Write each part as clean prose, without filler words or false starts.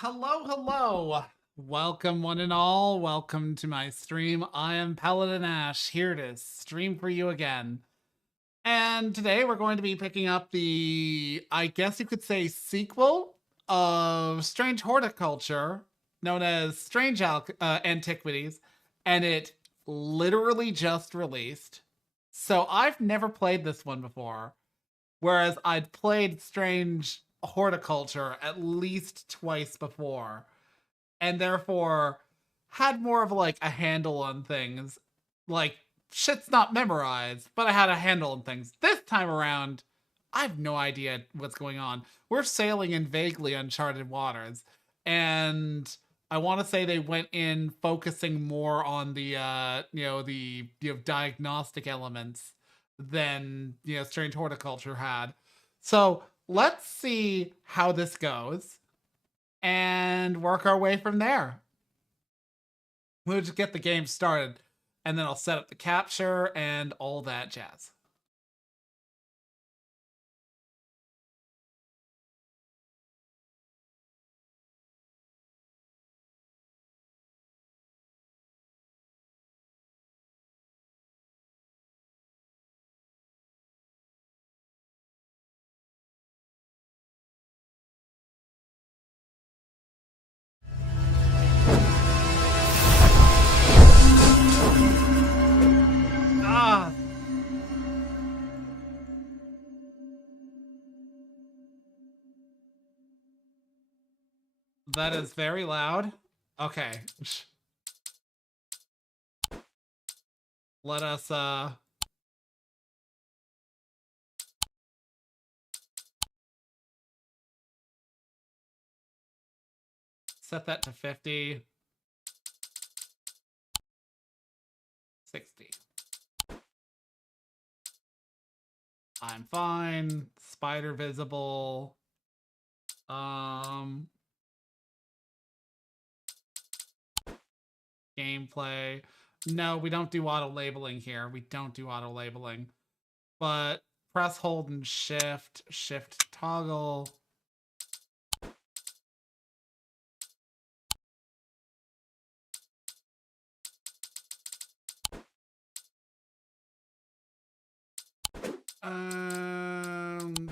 Hello, hello. Welcome, one and all. Welcome to my stream. I am Paladin Ashe, here to stream for you again. And today we're going to be picking up the, I guess you could say, sequel of Strange Horticulture, known as Strange Antiquities, and it literally just released. So I've never played this one before, whereas I'd played Strange Horticulture at least twice before, and therefore had more of like a handle on things. Like, shit's not memorized, but I had a handle on things. This time around, I have no idea what's going on. We're sailing in vaguely uncharted waters, and I want to say they went in focusing more on the diagnostic elements than Strange Horticulture had. So let's see how this goes and work our way from there. We'll just get the game started, and then I'll set up the capture and all that jazz. Ah! That is very loud. Okay. Let us, set that to 50. 60. I'm fine. Spider visible. Gameplay. No, we don't do auto labeling here. We don't do auto labeling. But press, hold, and shift. Shift toggle.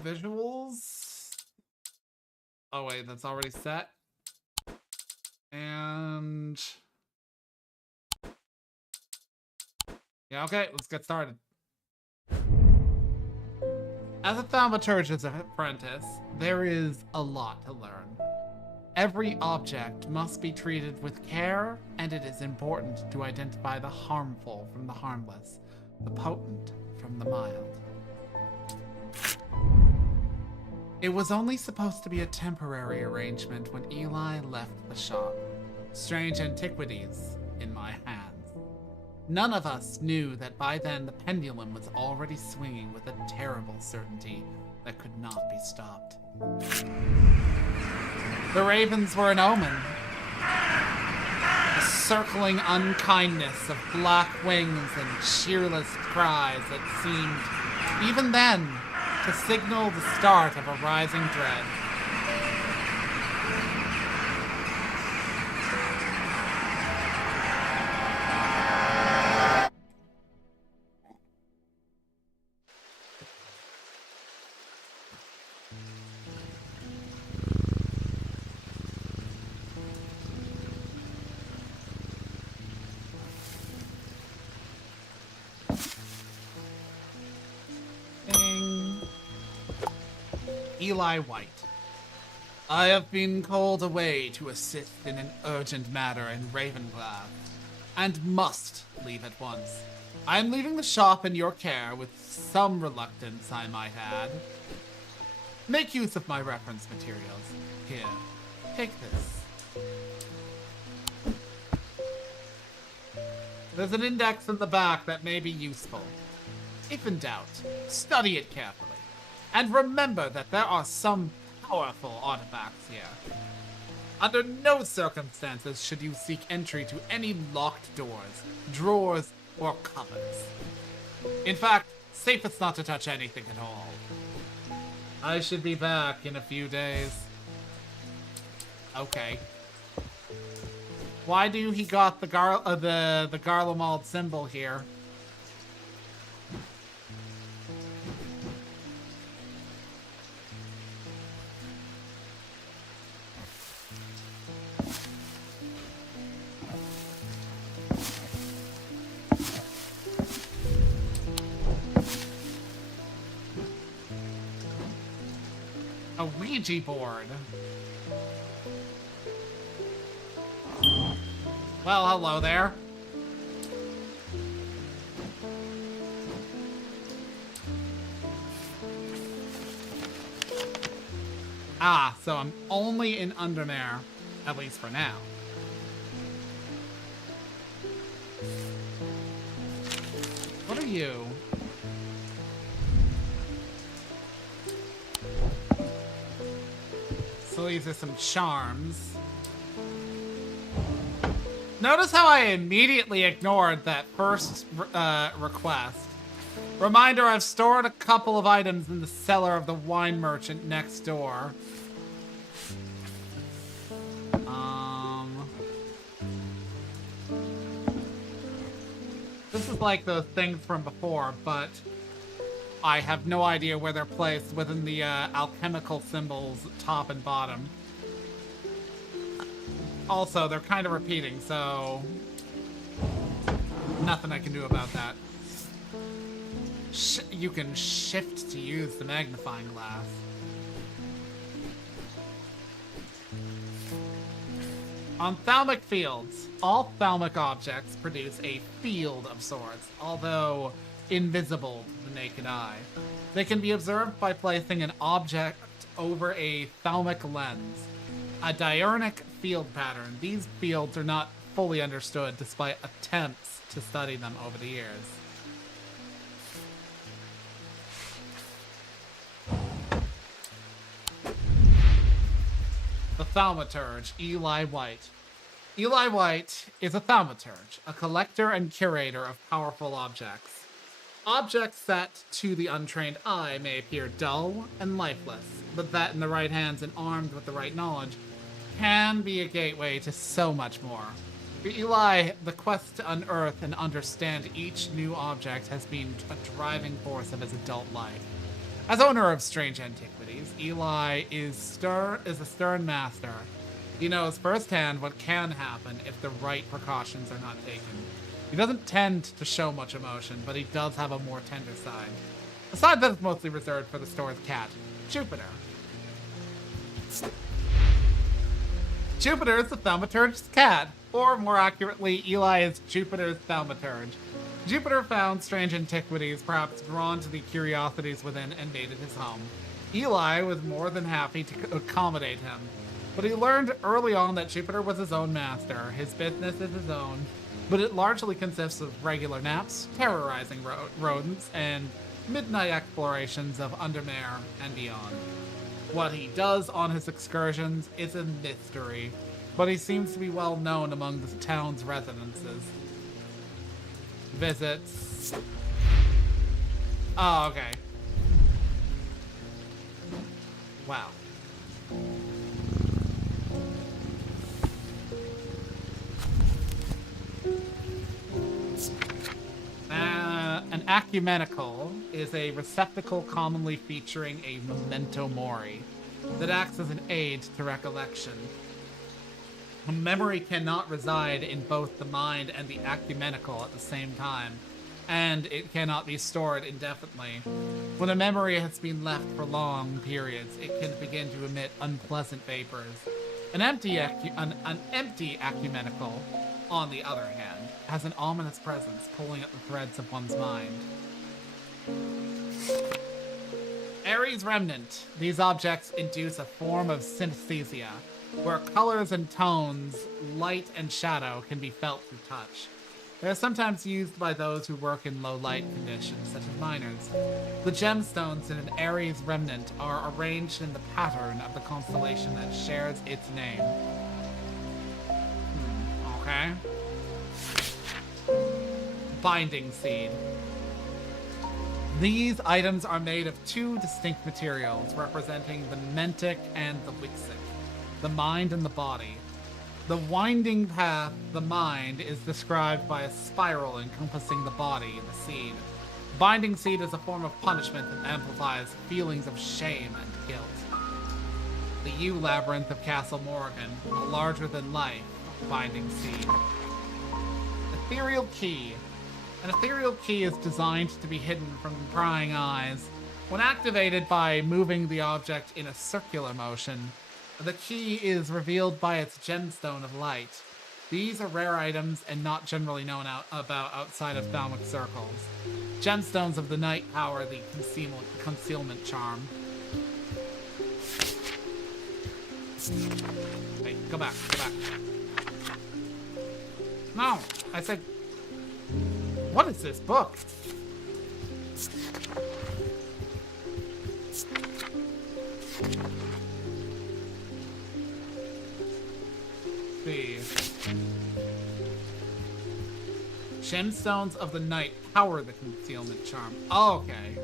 Visuals. Oh wait, that's already set. And yeah, okay, let's get started. As a thaumaturgist apprentice, there is a lot to learn. Every object must be treated with care, and it is important to identify the harmful from the harmless, the potent from the mild. It was only supposed to be a temporary arrangement when Eli left the shop. Strange Antiquities in my hands. None of us knew that by then the pendulum was already swinging with a terrible certainty that could not be stopped. The ravens were an omen. A circling unkindness of black wings and cheerless cries that seemed, even then, to signal the start of a rising dread. Eli White. I have been called away to assist in an urgent matter in Ravenglass, and must leave at once. I am leaving the shop in your care with some reluctance, I might add. Make use of my reference materials. Here, take this. There's an index in the back that may be useful. If in doubt, study it carefully. And remember that there are some powerful artifacts here. Under no circumstances should you seek entry to any locked doors, drawers, or cupboards. In fact, safest not to touch anything at all. I should be back in a few days. Okay. Why do he got the Garlemald symbol here? A Ouija board. Well, hello there. Ah, so I'm only in Undermare, at least for now. What are you? So these are some charms. Notice how I immediately ignored that first request. Reminder, I've stored a couple of items in the cellar of the wine merchant next door. This is like the things from before, but I have no idea where they're placed within the alchemical symbols top and bottom. Also, they're kind of repeating, so nothing I can do about that. You can shift to use the magnifying glass. On thalmic fields, all thalmic objects produce a field of sorts, although invisible to the naked eye. They can be observed by placing an object over a thalmic lens, a diurnal field pattern. These fields are not fully understood despite attempts to study them over the years. The Thaumaturge, Eli White. Eli White is a thaumaturge, a collector and curator of powerful objects. Objects that, to the untrained eye, may appear dull and lifeless, but that in the right hands and armed with the right knowledge, can be a gateway to so much more. For Eli, the quest to unearth and understand each new object has been a driving force of his adult life. As owner of strange antiquities, Eli is a stern master. He knows firsthand what can happen if the right precautions are not taken. He doesn't tend to show much emotion, but he does have a more tender side. A side that is mostly reserved for the store's cat, Jupiter. Jupiter is the thaumaturge's cat, or more accurately, Eli is Jupiter's thaumaturge. Jupiter found strange antiquities, perhaps drawn to the curiosities within, and made it his home. Eli was more than happy to accommodate him, but he learned early on that Jupiter was his own master. His business is his own, but it largely consists of regular naps, terrorizing rodents, and midnight explorations of Undermare and beyond. What he does on his excursions is a mystery, but he seems to be well known among the town's residences. Visits. Oh, okay. Wow. An ecumenical is a receptacle commonly featuring a memento mori that acts as an aid to recollection. Memory cannot reside in both the mind and the ecumenical at the same time, and it cannot be stored indefinitely. When a memory has been left for long periods, it can begin to emit unpleasant vapors. An empty ecumenical, on the other hand, has an ominous presence pulling at the threads of one's mind. Ares Remnant. These objects induce a form of synesthesia, where colors and tones, light and shadow, can be felt through touch. They are sometimes used by those who work in low light conditions, such as miners. The gemstones in an Ares Remnant are arranged in the pattern of the constellation that shares its name. Okay. Binding Seed. These items are made of two distinct materials, representing the Mentic and the Wixic. the mind and the body. The winding path, the mind, is described by a spiral encompassing the body and the seed. Binding seed is a form of punishment that amplifies feelings of shame and guilt. The U labyrinth of Castle Morgan, a larger-than-life binding seed. Ethereal key. An ethereal key is designed to be hidden from prying eyes. When activated by moving the object in a circular motion, the key is revealed by its gemstone of light. These are rare items and not generally known about outside of Thalmic circles. Gemstones of the night power the concealment charm. Wait, go back. No, I said... What is this book? See. Gemstones of the night power the concealment charm. Oh, okay.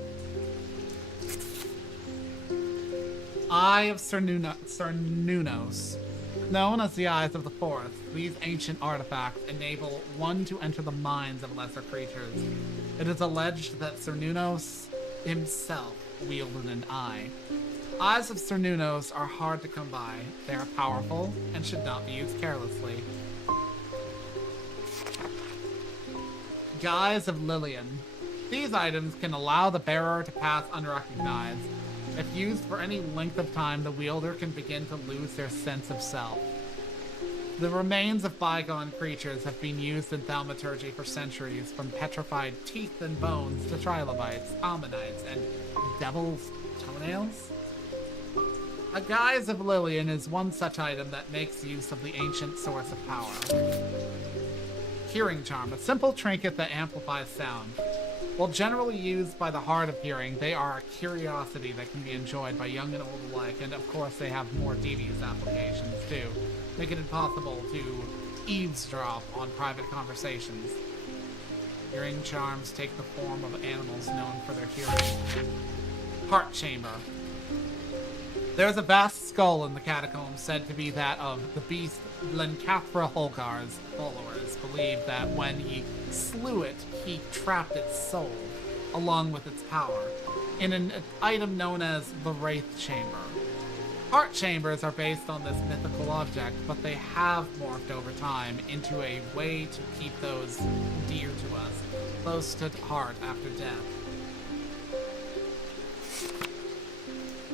Eye of Cernunnos. Known as the Eyes of the Forest, these ancient artifacts enable one to enter the minds of lesser creatures. It is alleged that Cernunnos himself wielded an eye. Eyes of Cernunnos are hard to come by. They are powerful and should not be used carelessly. Guise of Lillian. These items can allow the bearer to pass unrecognized. If used for any length of time, the wielder can begin to lose their sense of self. The remains of bygone creatures have been used in thaumaturgy for centuries, from petrified teeth and bones to trilobites, ammonites, and devil's toenails. A Guise of Lillian is one such item that makes use of the ancient source of power. Hearing charm, a simple trinket that amplifies sound. While generally used by the hard of hearing, they are a curiosity that can be enjoyed by young and old alike, and of course they have more devious applications too, making it possible to eavesdrop on private conversations. Hearing charms take the form of animals known for their hearing. Heart chamber. There's a vast skull in the catacombs said to be that of the beast Lencathra Holgar's followers believed that when he slew it, he trapped its soul, along with its power, in an item known as the Wraith Chamber. Heart chambers are based on this mythical object, but they have morphed over time into a way to keep those dear to us, close to heart after death.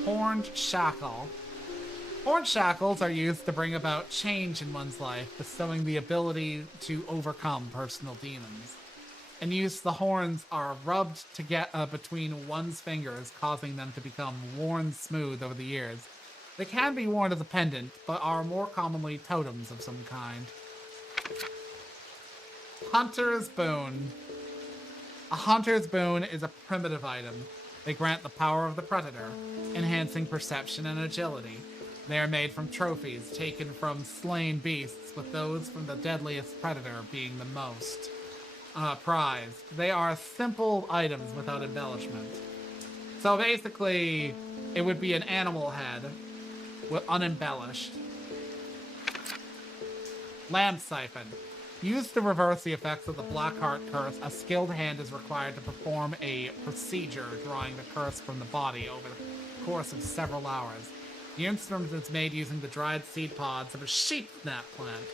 Horned Shackle. Horned shackles are used to bring about change in one's life, bestowing the ability to overcome personal demons. In use, the horns are rubbed to get between one's fingers, causing them to become worn smooth over the years. They can be worn as a pendant, but are more commonly totems of some kind. Hunter's Boon. A Hunter's Boon is a primitive item. They grant the power of the predator, enhancing perception and agility. They are made from trophies taken from slain beasts, with those from the deadliest predator being the most prized. They are simple items without embellishment. So basically, it would be an animal head, unembellished. Lamb Siphon. Used to reverse the effects of the Blackheart curse, a skilled hand is required to perform a procedure drawing the curse from the body over the course of several hours. The instrument is made using the dried seed pods of a sheep snap plant.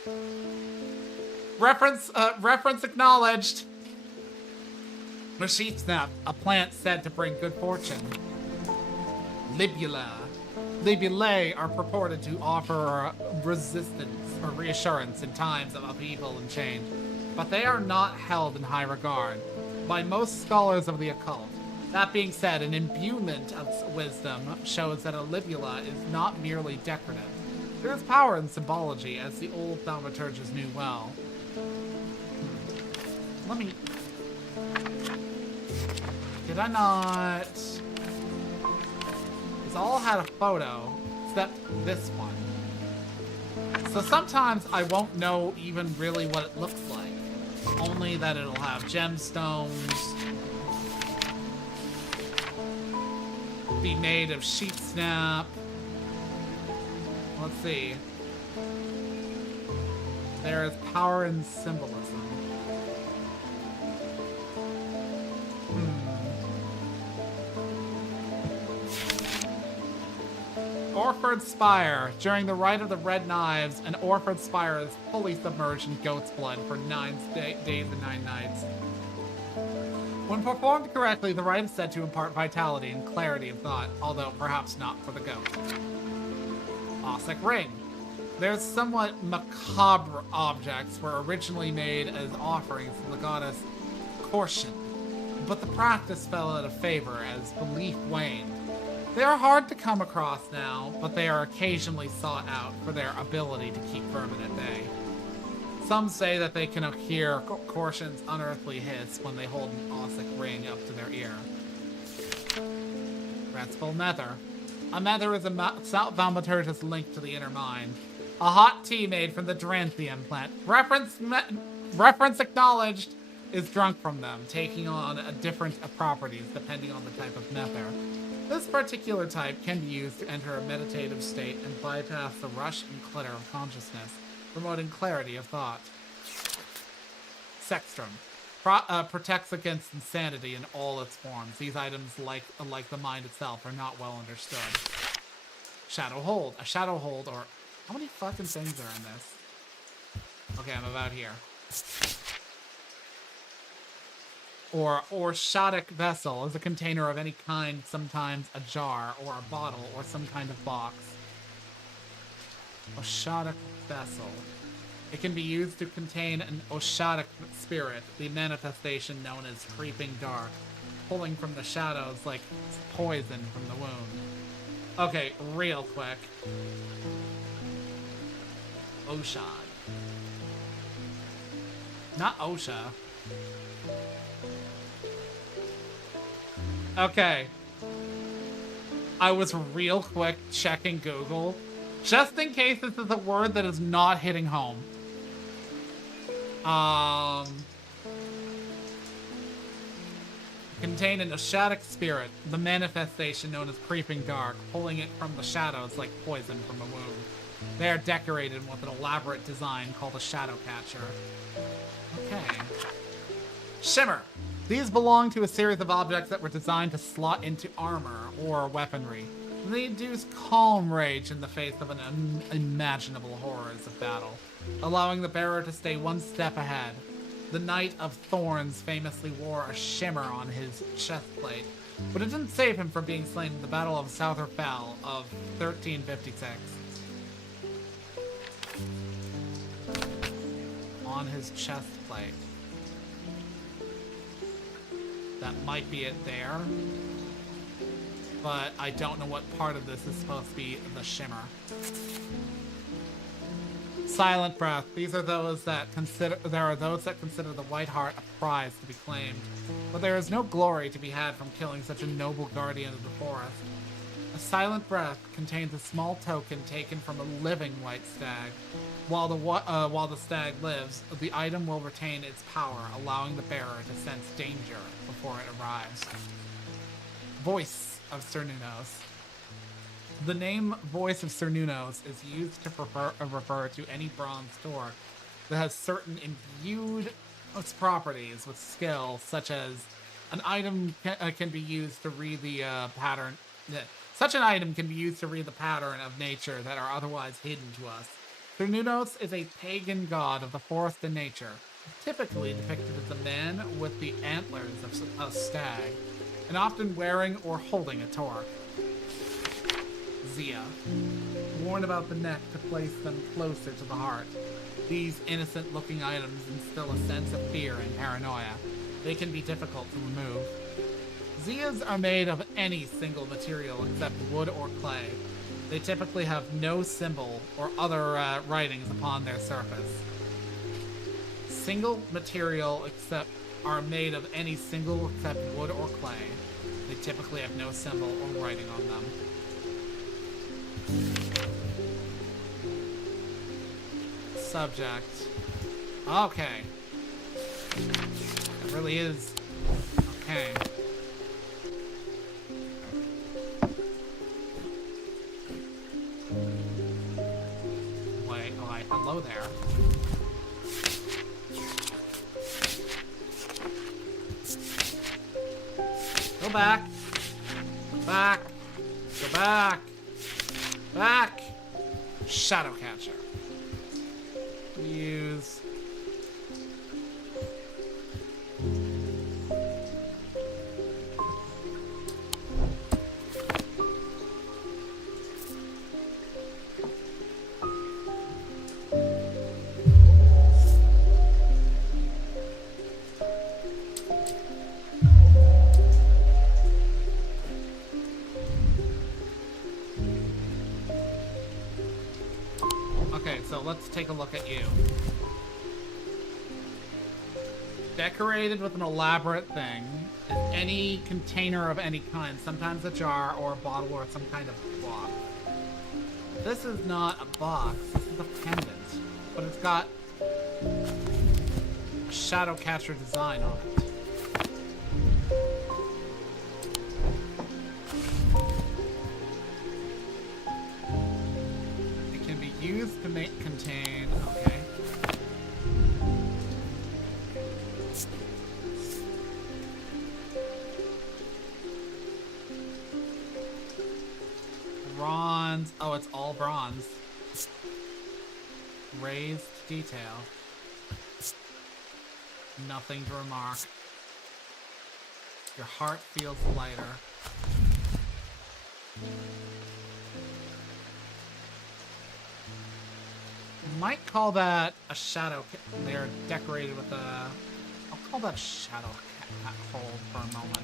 Reference acknowledged. The sheep snap, a plant said to bring good fortune. Libula. Libulae are purported to offer resistance or reassurance in times of upheaval and change, but they are not held in high regard by most scholars of the occult. That being said, an imbuement of wisdom shows that a libula is not merely decorative. There is power in symbology, as the old thaumaturges knew well. Let me... Did I not... These all had a photo, except this one. So sometimes I won't know even really what it looks like. Only that it'll have gemstones, be made of sheep snap. Let's see. There is power in symbolism. Orford Spire. During the Rite of the Red Knives, an Orford Spire is fully submerged in goat's blood for 9 days and 9 nights. When performed correctly, the rite is said to impart vitality and clarity of thought, although perhaps not for the goat. Ossic Ring. Their somewhat macabre objects were originally made as offerings to the goddess Korshin, but the practice fell out of favor as belief waned. They are hard to come across now, but they are occasionally sought out for their ability to keep vermin at bay. Some say that they can hear Korshin's unearthly hiss when they hold an Ossic Ring up to their ear. Restful Nether. A nether is a thaumaturgus linked to the inner mind. A hot tea made from the Dranthium plant. Reference acknowledged is drunk from them, taking on different properties depending on the type of nether. This particular type can be used to enter a meditative state and bypass the rush and clutter of consciousness, promoting clarity of thought. Sextrum. Protects against insanity in all its forms. These items, like the mind itself, are not well understood. Shadow Hold. A Shadow Hold, or... How many fucking things are in this? Okay, I'm about here. Or Shoddic Vessel is a container of any kind, sometimes a jar, or a bottle, or some kind of box. Oshadic Vessel. It can be used to contain an Oshadic spirit, the manifestation known as Creeping Dark, pulling from the shadows like poison from the wound. Okay, real quick. Oshad. Not Osha. Okay. I was real quick checking Google, just in case this is a word that is not hitting home. Contain an Oshadic spirit, the manifestation known as Creeping Dark, pulling it from the shadows like poison from a wound. They are decorated with an elaborate design called a Shadow Catcher. Okay. Shimmer. These belong to a series of objects that were designed to slot into armor or weaponry. They induce calm rage in the face of unimaginable horrors of battle, allowing the bearer to stay one step ahead. The Knight of Thorns famously wore a shimmer on his chest plate, but it didn't save him from being slain in the Battle of Southerfell of 1356. On his chest plate. That might be it there, but I don't know what part of this is supposed to be the shimmer. Silent Breath. These are those that consider the White Heart a prize to be claimed, but there is no glory to be had from killing such a noble guardian of the forest. A Silent Breath contains a small token taken from a living white stag. While the stag lives, the item will retain its power, allowing the bearer to sense danger before it arrives. Voice of Cernunnos. The name Voice of Cernunnos is used to refer to any bronze door that has certain imbued properties with skill, such as an item can be used to read the pattern. Such an item can be used to read the pattern of nature that are otherwise hidden to us. Cernunnos is a pagan god of the forest and nature, typically depicted as a man with the antlers of a stag, and often wearing or holding a torque. Zia. Worn about the neck to place them closer to the heart. These innocent-looking items instill a sense of fear and paranoia. They can be difficult to remove. Zias are made of any single material except wood or clay. They typically have no symbol or other writings upon their surface. Single material are made of any single except wood or clay. They typically have no symbol or writing on them. Subject. Okay. It really is. Okay. Alright, hello there. Go back. Back. Go back. Back. Shadow catcher. Use. Okay, so let's take a look at you. Decorated with an elaborate thing is any container of any kind, sometimes a jar or a bottle or some kind of box. This is not a box, this is a pendant, but it's got a shadow catcher design on it. Used to make contain, okay. Bronze, oh, it's all bronze. Raised detail. Nothing to remark. Your heart feels lighter. Might call that a shadow. They're decorated with a. I'll call that a shadow cat hold for a moment.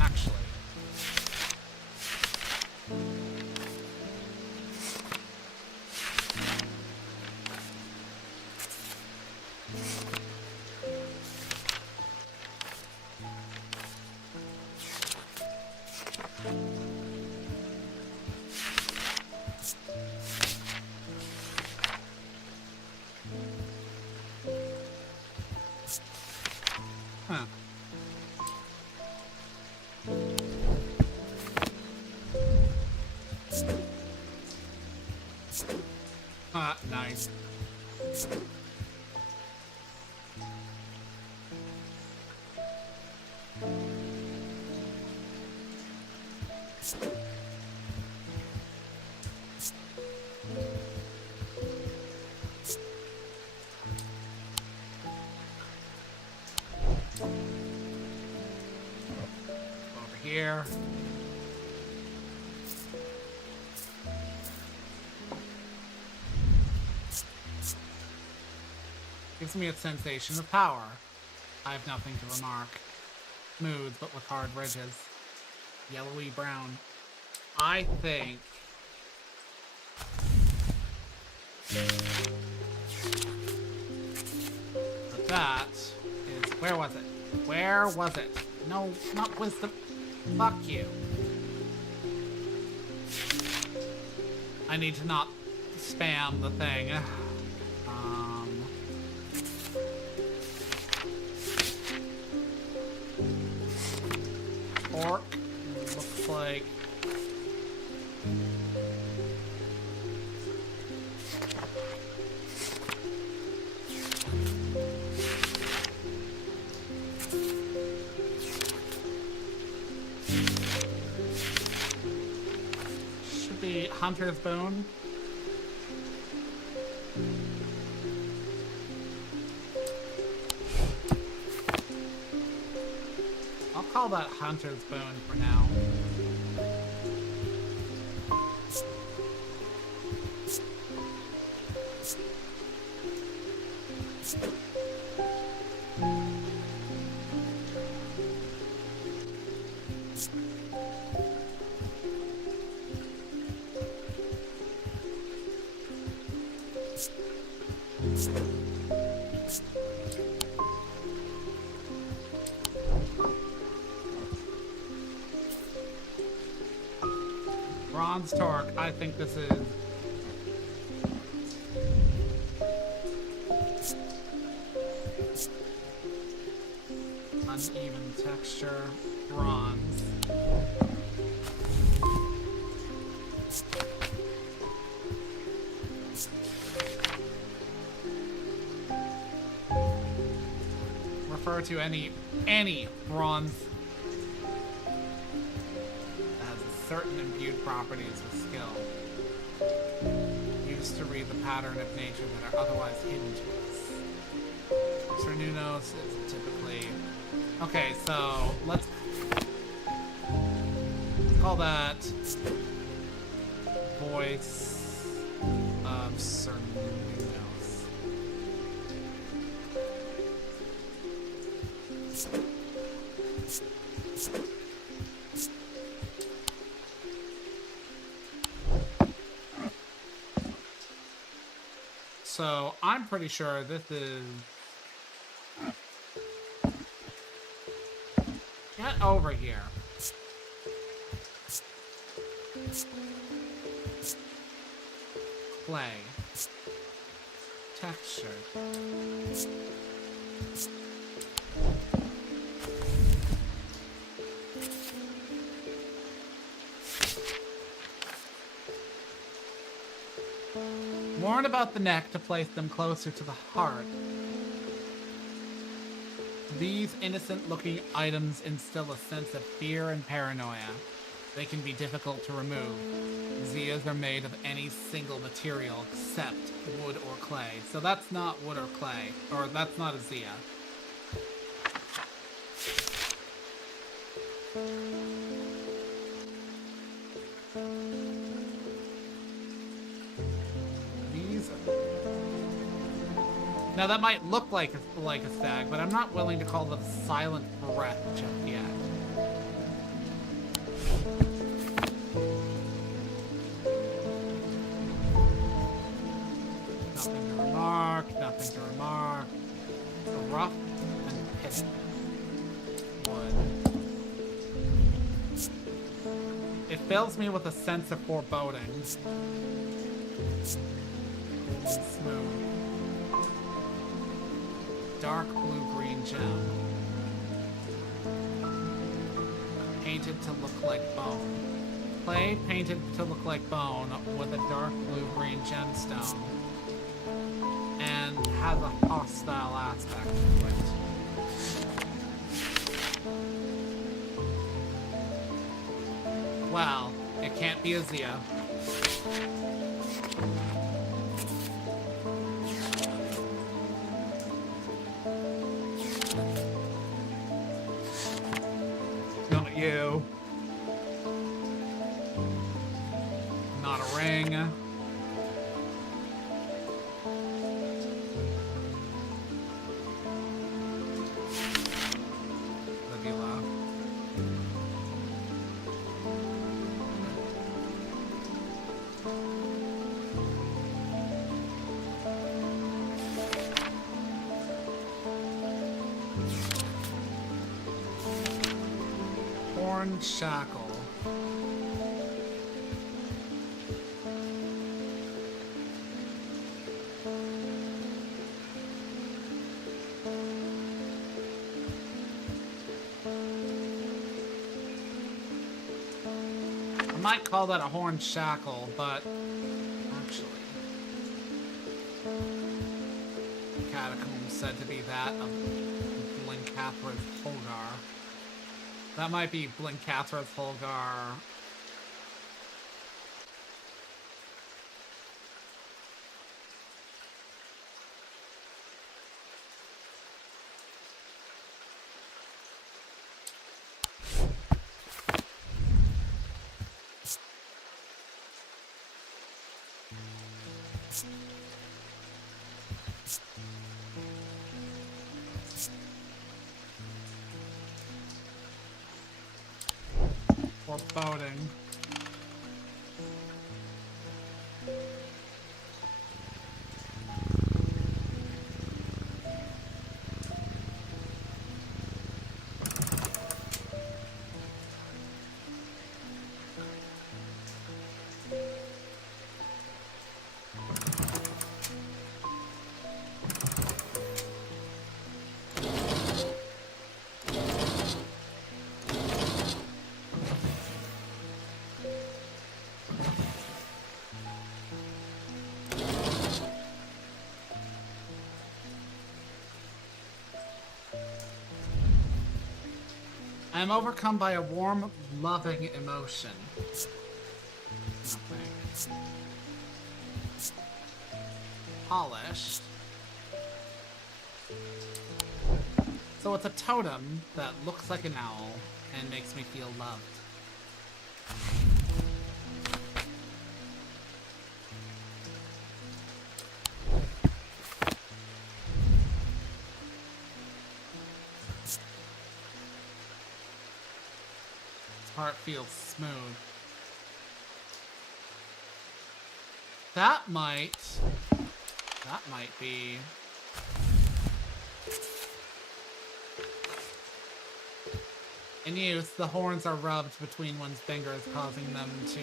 Actually. Huh. Nice. Over here. Gives me a sensation of power. I have nothing to remark. Smooth, but with hard ridges. Yellowy brown. I think... that is... Where was it? Where was it? No, not wisdom. Fuck you. I need to not spam the thing. Orc looks like should be Hunter's Boon. I'll call that Hunter's Boon for now. Bronze Torque, I think this is... uneven texture, bronze. refer to any bronze that has certain imbued properties with skill, used to read the pattern of nature that are otherwise hidden to us. Sir Nunos is typically... Okay, so let's call that voice of Sir Nunos. So I'm pretty sure this is... Get over here. Clay. Texture. Warn about the neck to place them closer to the heart. These innocent-looking items instill a sense of fear and paranoia. They can be difficult to remove. Zias are made of any single material except wood or clay. So that's not wood or clay. Or that's not a Zia. These are... Now that might look like a stag, but I'm not willing to call them silent breath just yet. Nothing to remark, nothing to remark. So rough and pitted wood. It fills me with a sense of foreboding. Smooth. Dark blue-green gem. Painted to look like bone. Clay painted to look like bone with a dark blue-green gemstone. And has a hostile aspect to it. Well, it can't be a Zia. Not you. Not a ring. Shackle. I might call that a horn shackle, but actually, Catacomb said to be that of Blincathra's Holgar. That might be Blincathra's Holgar. Foreboding. I am overcome by a warm, loving emotion. Nothing. Polished. So it's a totem that looks like an owl and makes me feel loved. This part feels smooth. That might be... In use, the horns are rubbed between one's fingers, causing them to...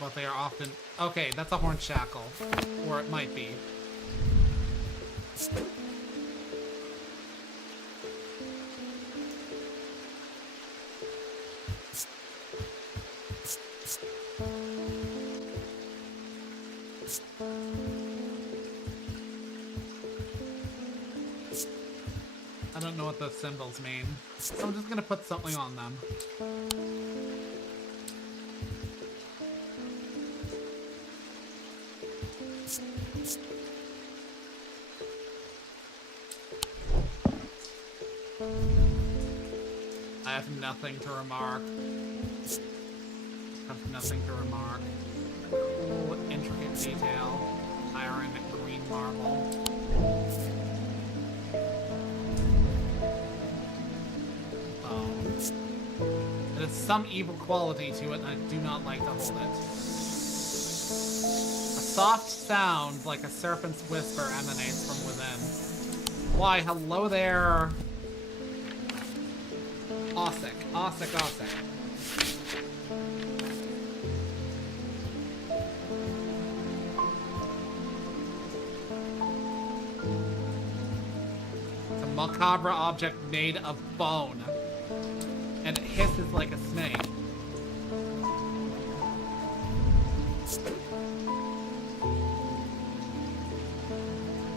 But they are often... Okay, that's a horn shackle. Or it might be. I don't know what those symbols mean, so I'm just gonna put something on them. I have nothing to remark. I have nothing to remark. Cool, intricate detail. Iron and green marble. There's some evil quality to it, and I do not like to hold it. A soft sound, like a serpent's whisper, emanates from within. Why, hello there. Osik, Osik, Osik. It's a macabre object made of bone. And it hisses like a snake.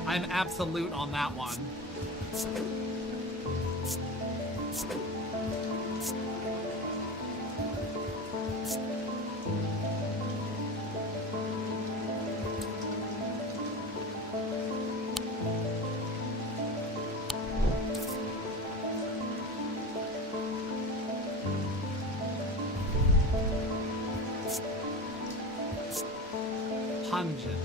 I'm absolute on that one. Pungent.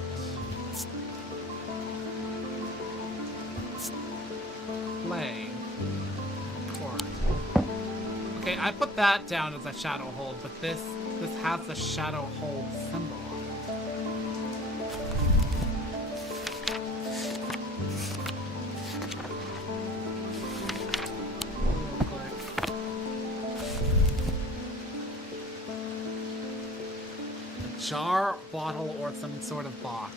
Play. Court. Okay, I put that down as a shadow hold, but this has the shadow hold symbol on it. A jar, bottle, or some sort of box.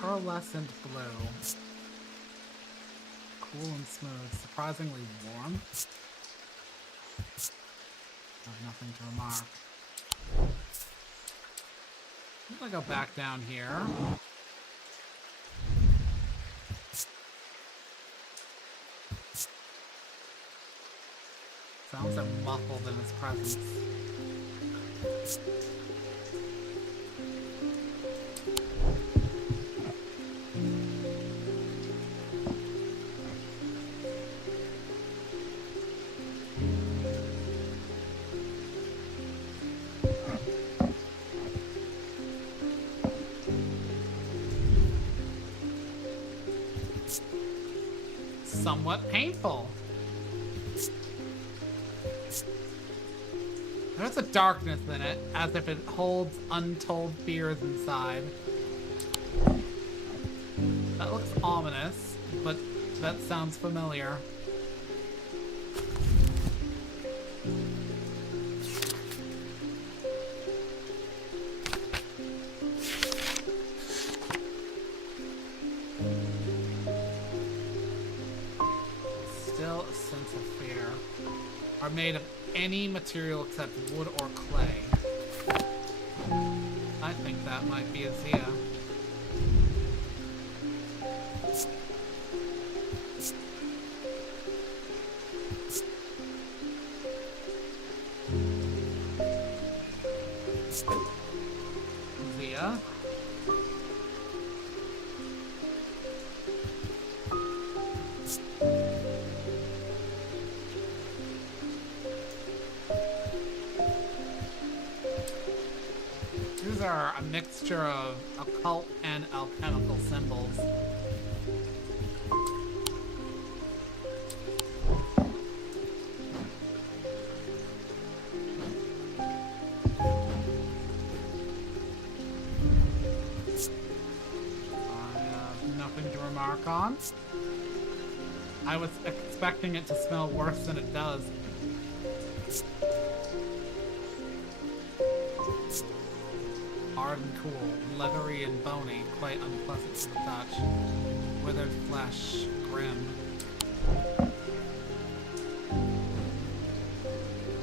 Pearlescent blue. Cool and smooth. Surprisingly warm. I have nothing to remark. I'm gonna go back down here. Sounds so muffled in his presence. Somewhat painful. There's a darkness in it, as if it holds untold fears inside. That looks ominous, but that sounds familiar. Still a sense of fear. Are made of any material except wood or clay. I think that might be a Zia. Zia. These are a mixture of occult and alchemical symbols. Nothing to remark on. I was expecting it to smell worse than it does. Hard and cool, leathery and bony, quite unpleasant to the touch. Withered flesh, grim.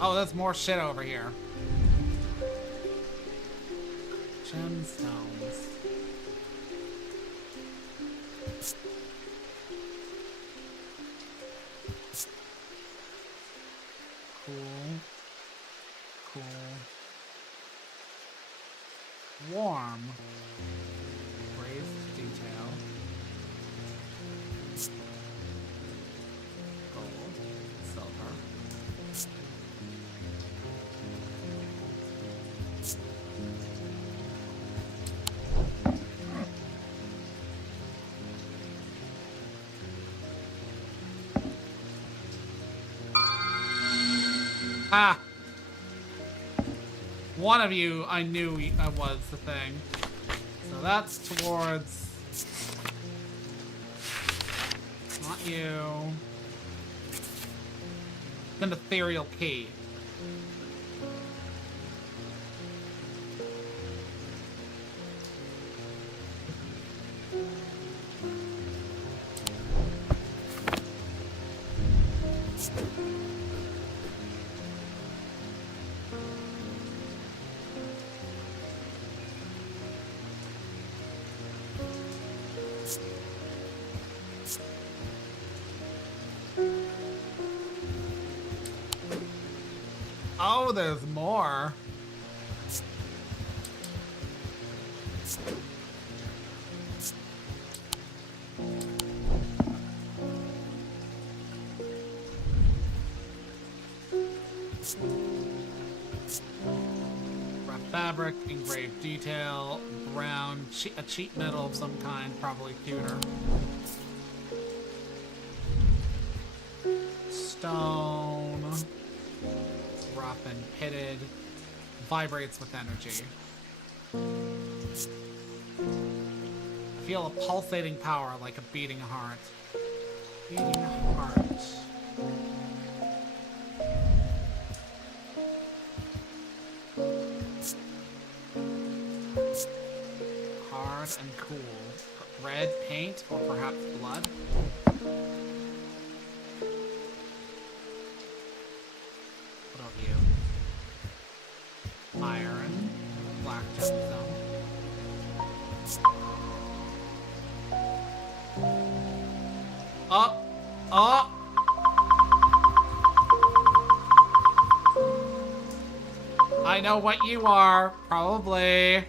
Oh, there's more shit over here. Gemstones. Cool. Warm. Raised detail. Gold. Silver. Ah! One of you I knew was the thing. So that's towards... Not you. An ethereal key. Oh, there's more. Rough fabric, engraved detail, brown, a cheap metal of some kind, probably pewter. Stone. Rough and pitted, vibrates with energy. I feel a pulsating power like a beating heart. Beating heart. Hard and cool. Red paint or perhaps blood. Iron, black gemstone. Oh! I know what you are, probably.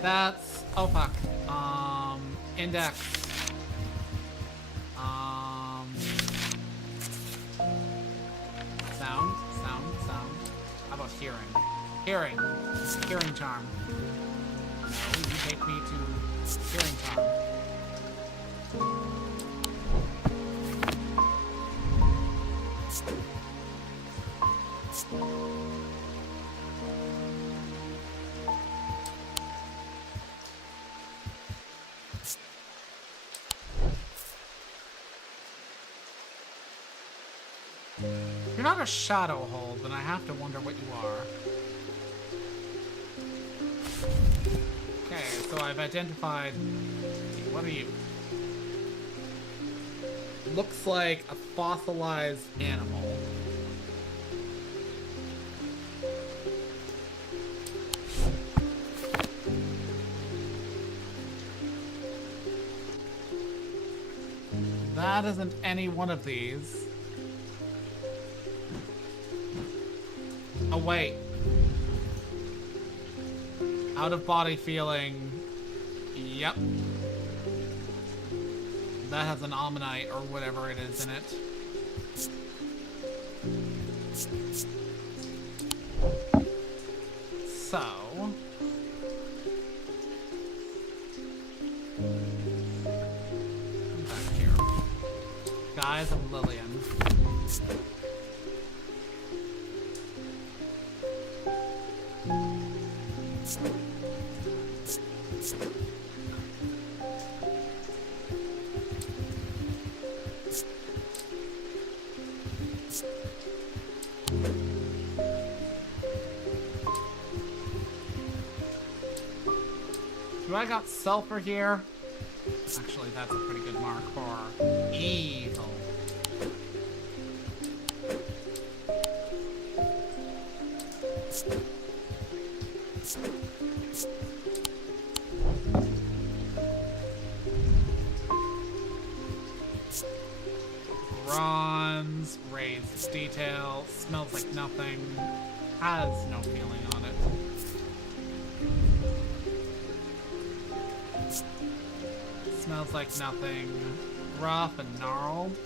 That's, oh fuck. Index. Sound. How about hearing? Hearing charm. No, you take me to hearing charm. You're not a shadow hold, then I have to wonder what you are. Okay, so I've identified... What are you? Looks like a fossilized animal. That isn't any one of these. Oh, wait. Out of body feeling. Yep. That has an ammonite or whatever it is in it. So. Back here. Guys of Lillian. Do I got sulfur here? Actually, that's a pretty good mark for evil. Bronze, raised detail, smells like nothing, has no feeling on it. Smells like nothing. Rough and gnarled.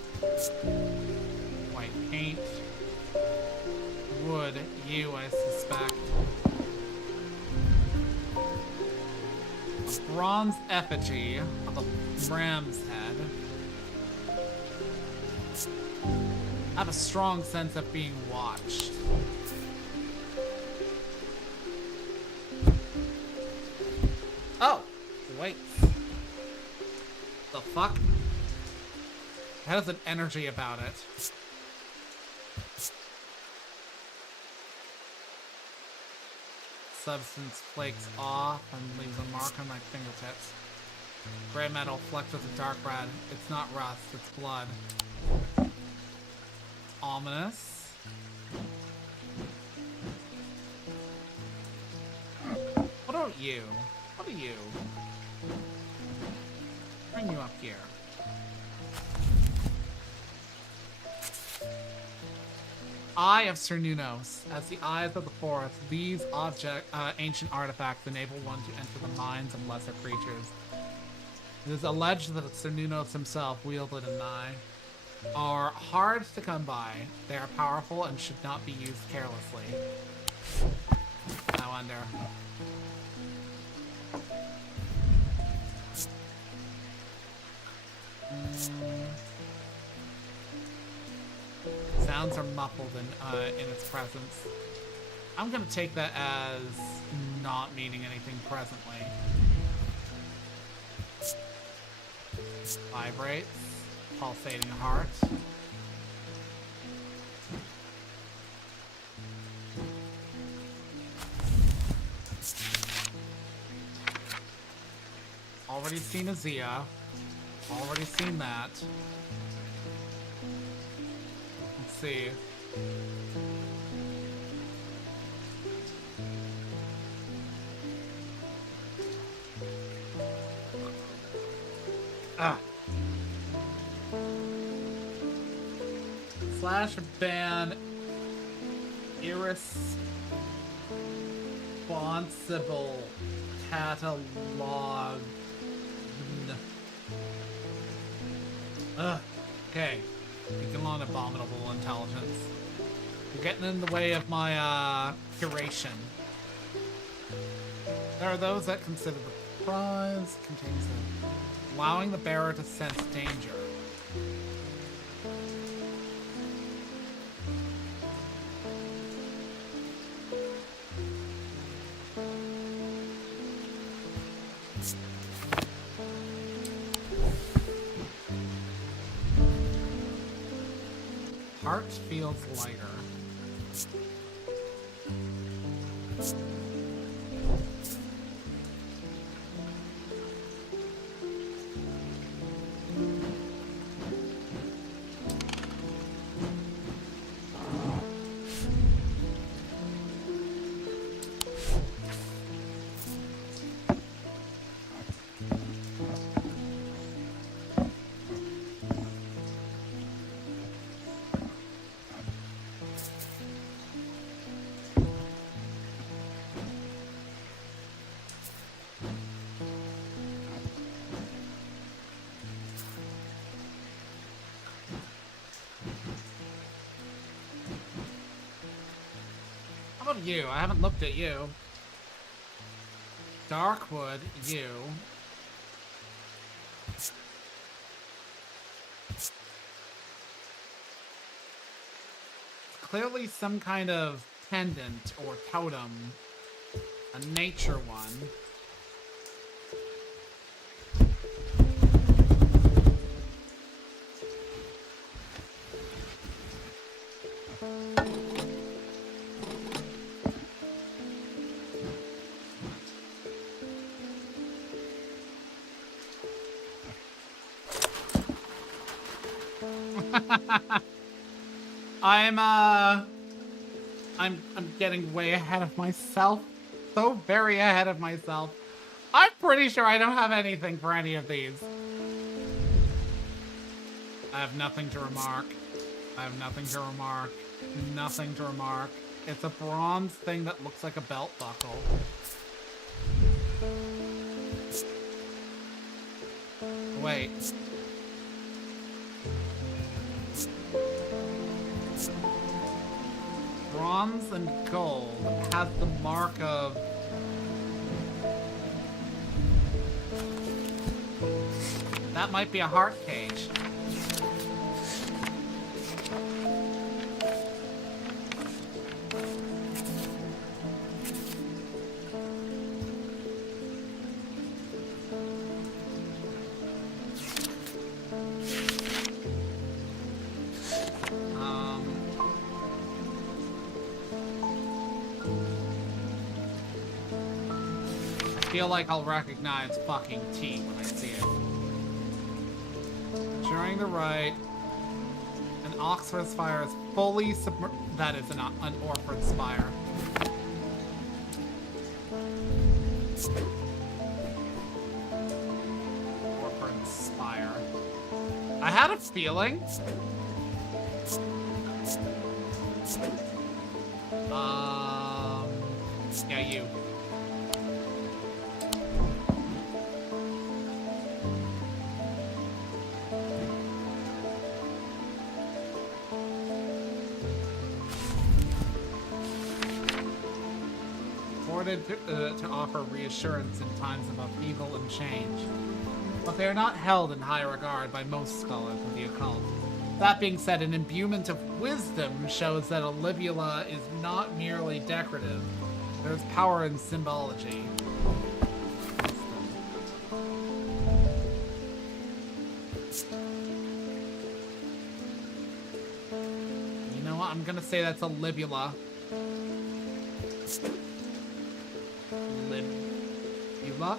White paint. Wood, you, I suspect. A bronze effigy of a ram's head. I have a strong sense of being watched. Oh, wait. The fuck? It has an energy about it. Substance flakes off and leaves a mark on my fingertips. Gray metal flecked with a dark red. It's not rust, it's blood. Ominous. What are you? What are you? Bring you up here. Eye of Cernunnos. As the eyes of the forest, these ancient artifacts enable one to enter the minds of lesser creatures. It is alleged that Cernunnos himself wielded an eye. Are hard to come by. They are powerful and should not be used carelessly. I wonder. Sounds are muffled in its presence. I'm gonna take that as not meaning anything presently. Vibrates. Pulsating heart. Already seen a Zia. Already seen that. Let's see. Ah. Slash ban irresponsible catalog. Okay. You can learn abominable intelligence. You're getting in the way of my curation. There are those that consider the prize contains them, allowing the bearer to sense danger. Heart feels lighter. about you? I haven't looked at you. Darkwood, you. Clearly some kind of pendant or totem. A nature one. I'm getting way ahead of myself. So very ahead of myself. I'm pretty sure I don't have anything for any of these. I have nothing to remark. I have nothing to remark. Nothing to remark. It's a bronze thing that looks like a belt buckle. Wait. Bronze and gold has the mark of... That might be a heart cage. I feel like I'll recognize fucking T when I see it. During the rite, an Oxford spire is fully submerged. That is an Orford spire. Orford spire. I had a feeling. Yeah, you. To offer reassurance in times of upheaval and change, but they are not held in high regard by most scholars of the occult. That being said, an imbuement of wisdom shows that a libula is not merely decorative. There's power in symbology. You know what? I'm gonna say that's a libula. Libula?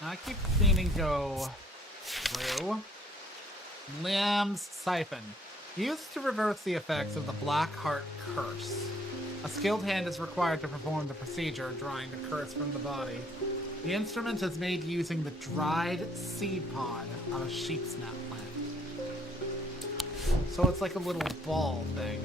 I keep meaning go through. Liam's Siphon. Used to reverse the effects of the Black Heart Curse. A skilled hand is required to perform the procedure, drawing the curse from the body. The instrument is made using the dried seed pod of a sheepsnap plant. So it's like a little ball thing.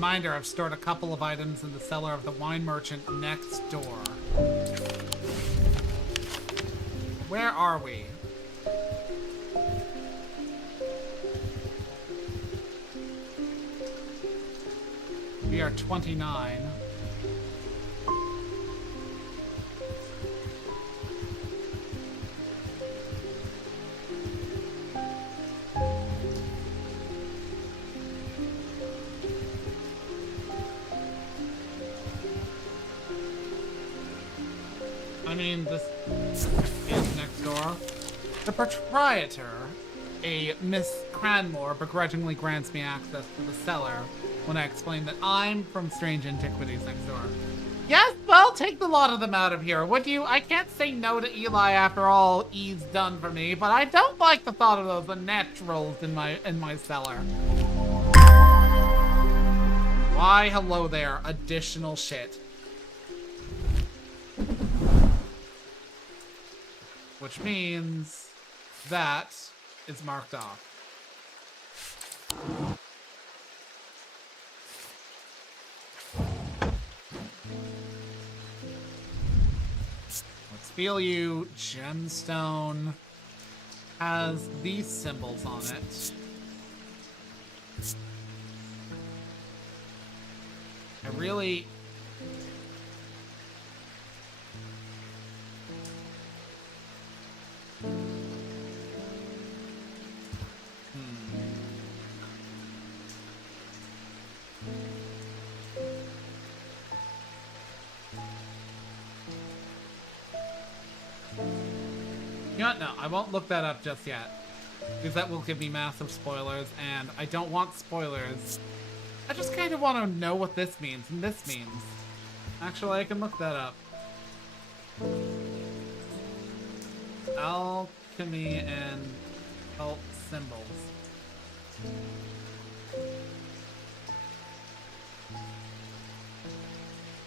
Reminder, I've stored a couple of items in the cellar of the wine merchant next door. Where are we? We are 29. I mean, this is next door. The proprietor, a Miss Cranmore, begrudgingly grants me access to the cellar when I explain that I'm from Strange Antiquities next door. Yes, well, take the lot of them out of here, would you? I can't say no to Eli after all he's done for me, but I don't like the thought of those unnaturals in my cellar. Why, hello there, additional shit. Which means that is marked off. Let's feel you. Gemstone has these symbols on it. I really... You know what? No, I won't look that up just yet. Because that will give me massive spoilers, and I don't want spoilers. I just kind of want to know what this means, and this means. Actually, I can look that up. Alchemy and cult symbols.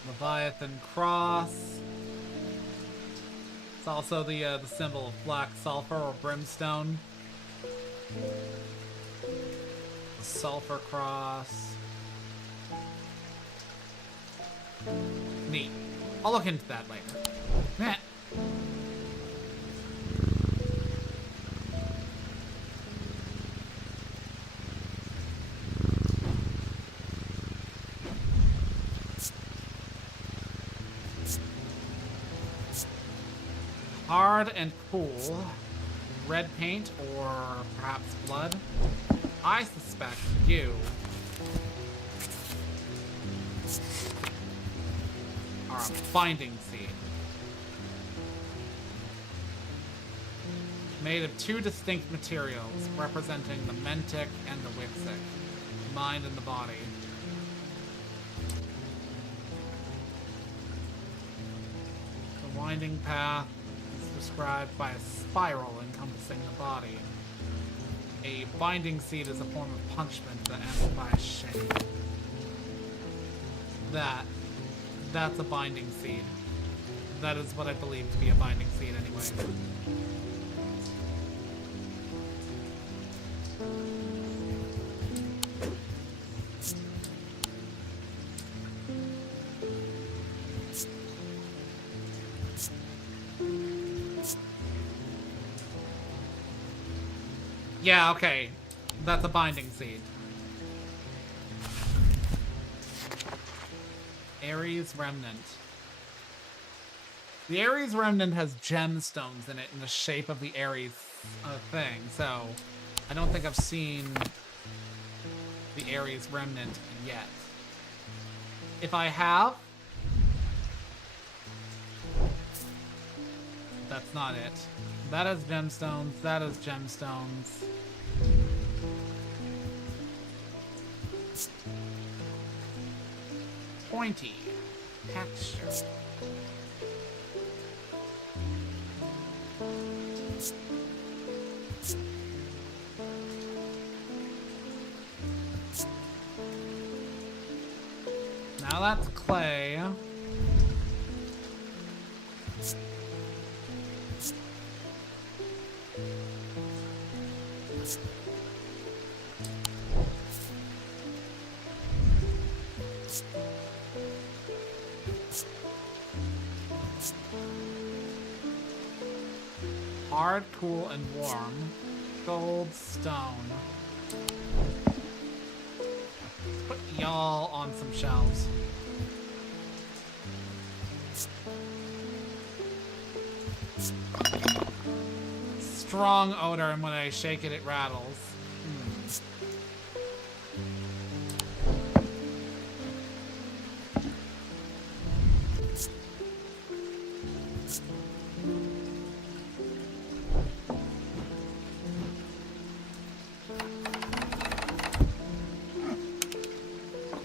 Leviathan cross. It's also the symbol of black sulfur or brimstone. The sulfur cross. Neat. I'll look into that later. Meh. Hard and cool. Red paint or perhaps blood. I suspect you are a binding seed. Made of two distinct materials representing the Mentic and the Wixic, the mind and the body. The winding path described by a spiral encompassing the body. A binding seed is a form of punishment that ends by a shame. That's a binding seed. That is what I believe to be a binding seed anyway. Yeah, okay. That's a binding seed. Ares Remnant. The Ares Remnant has gemstones in it in the shape of the Ares thing, so I don't think I've seen the Ares Remnant yet. If I have, that's not it. That is gemstones, that is gemstones. Pointy texture. Now that's clay. Hard, cool, and warm. Gold, stone. Let's put y'all on some shelves. Strong odor, and when I shake it, it rattles.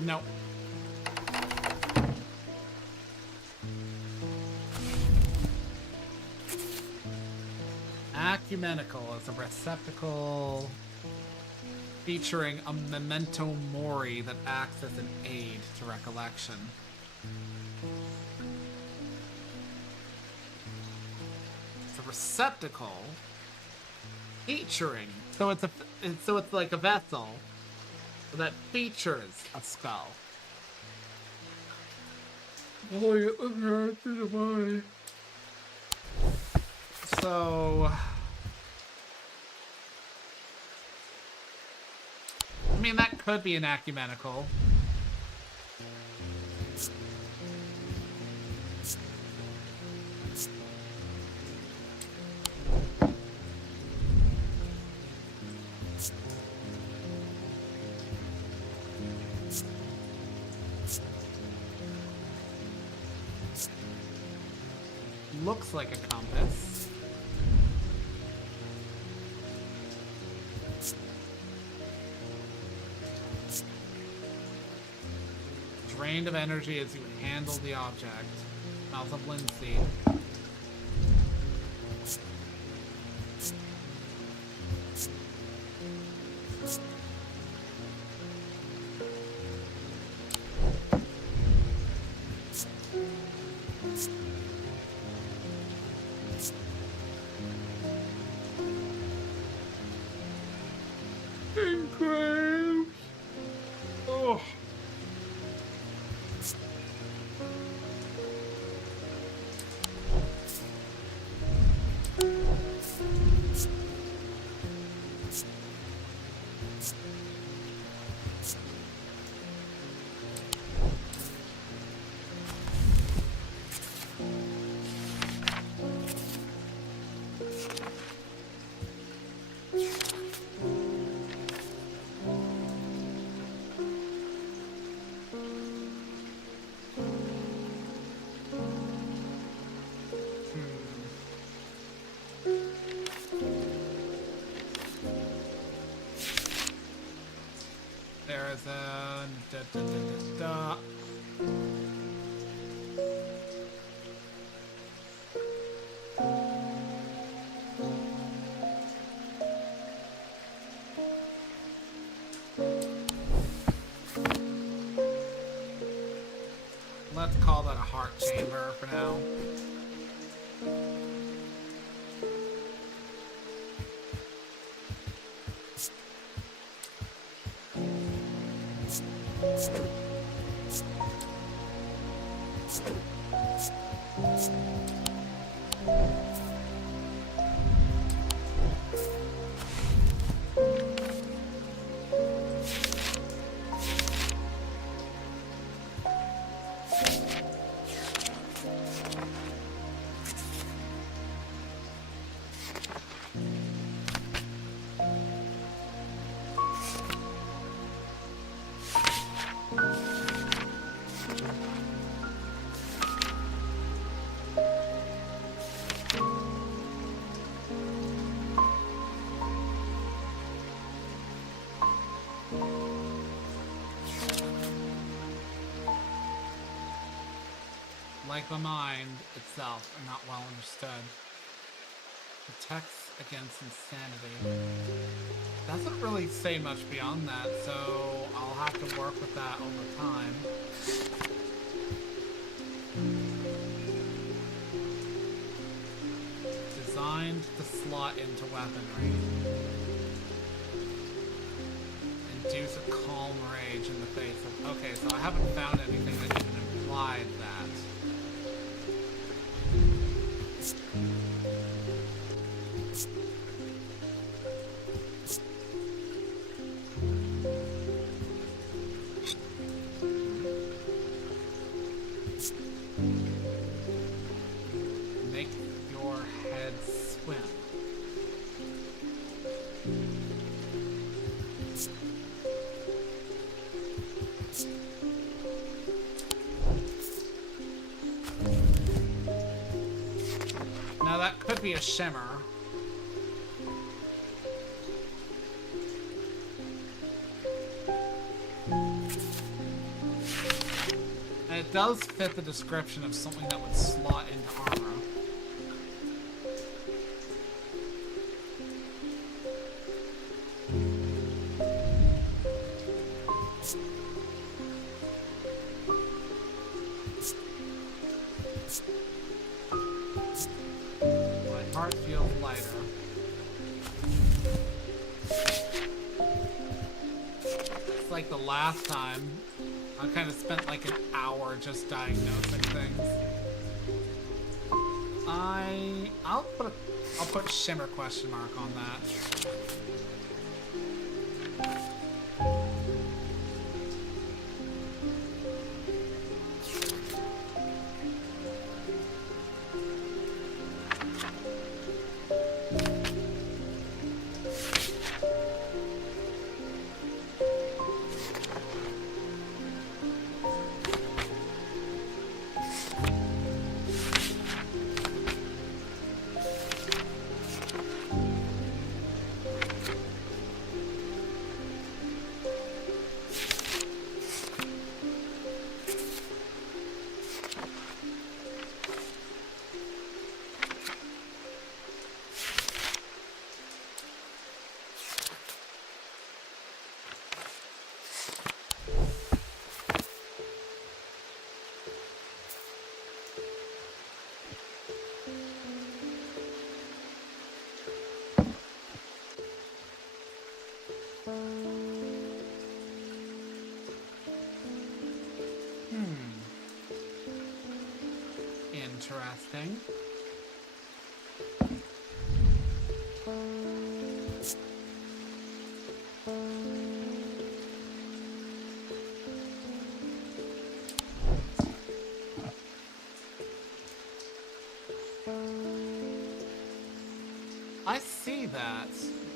Nope. Ecumenical is a receptacle featuring a memento mori that acts as an aid to recollection. It's a receptacle featuring, so it's like a vessel that features a spell. So, I mean, that could be an ecumenical. Looks like a compass. Drained of energy as you handle the object. Smells of linseed. There's a let's call that a heart chamber for now. Like the mind itself are not well understood. Protects against insanity. Doesn't really say much beyond that, so I'll have to work with that over time. Designed to slot into weaponry. Induce a calm rage in the face of... Okay, so I haven't found anything that even implied that. Now that could be a shimmer. And it does fit the description of something that would slot into armor. My heart feels lighter. It's like the last time. I kind of spent like an hour just diagnosing things. I'll put shimmer question mark on that. Interesting. I see that,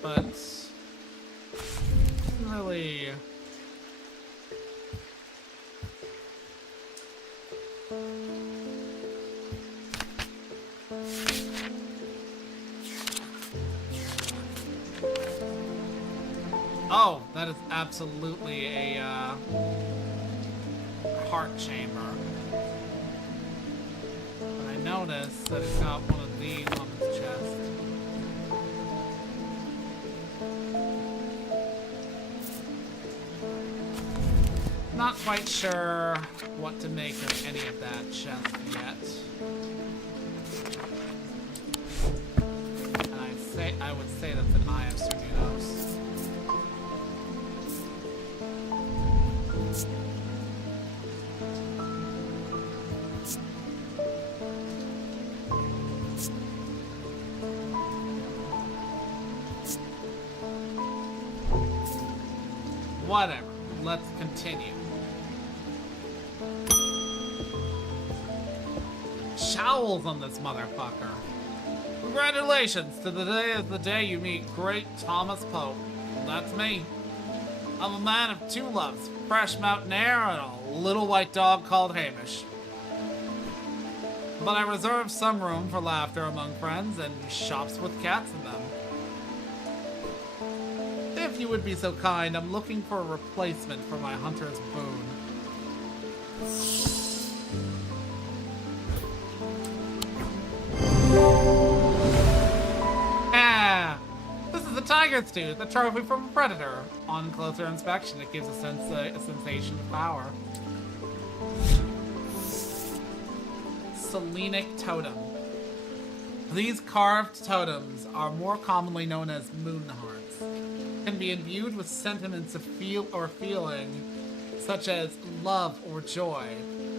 but really. Oh, that is absolutely a heart chamber. But I noticed that it's got one of these on its chest. Not quite sure what to make of any of that chest yet. And I would say that's an Eye of Cernunos. Whatever. Let's continue. Jowls on this motherfucker. Congratulations! Today is the day you meet great Thomas Pope. That's me. I'm a man of two loves, fresh mountain air and a little white dog called Hamish. But I reserve some room for laughter among friends and shops with cats in them. If you would be so kind, I'm looking for a replacement for my hunter's boon. This is a tiger's tooth, a trophy from a predator. On closer inspection, it gives a sensation of power. Selenic totem. These carved totems are more commonly known as moon hearts. Can be imbued with sentiments of feeling, such as love or joy,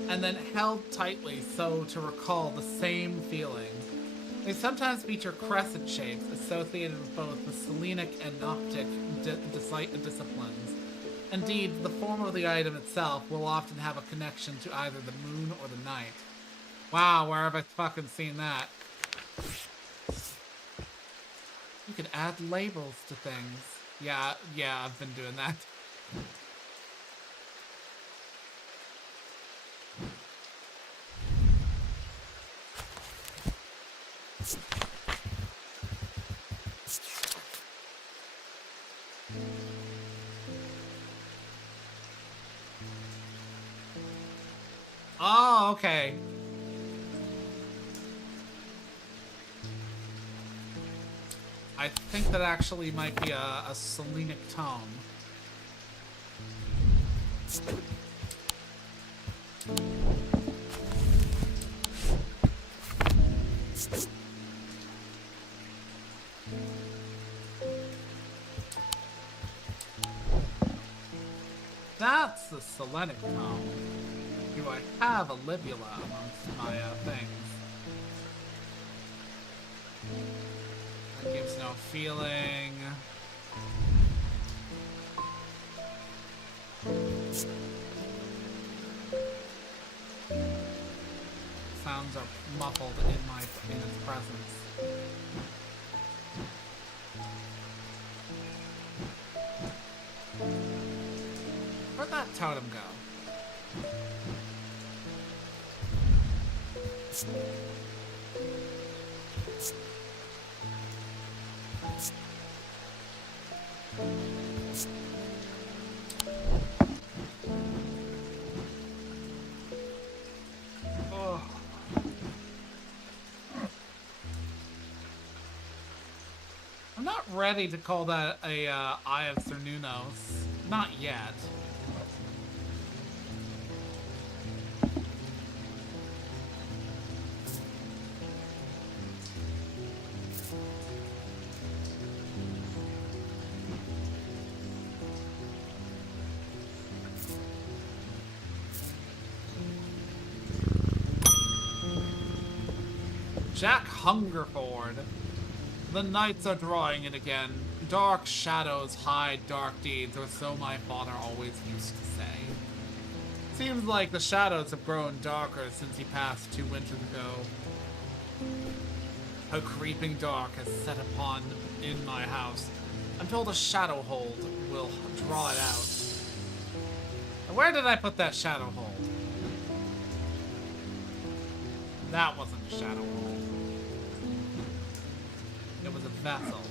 and then held tightly so to recall the same feeling. They sometimes feature crescent shapes associated with both the Selenic and Gnostic disciplines. Indeed, the form of the item itself will often have a connection to either the moon or the night. Wow, where have I fucking seen that? You could add labels to things. Yeah, I've been doing that. Oh, okay. I think that actually might be a Selenic tome. That's the Selenic tome. Do I have a Libula amongst my things? That gives no feeling. Sounds are muffled in its presence. Where'd that totem go? Oh. I'm not ready to call that a Eye of Cernunos. Not yet. Jack Hungerford. The nights are drawing in again. Dark shadows hide dark deeds, or so my father always used to say. Seems like the shadows have grown darker since he passed 2 winters ago. A creeping dark has set upon in my house. I'm told a shadow hold will draw it out. Where did I put that shadow hold? That wasn't a shadow hold. It was a vessel.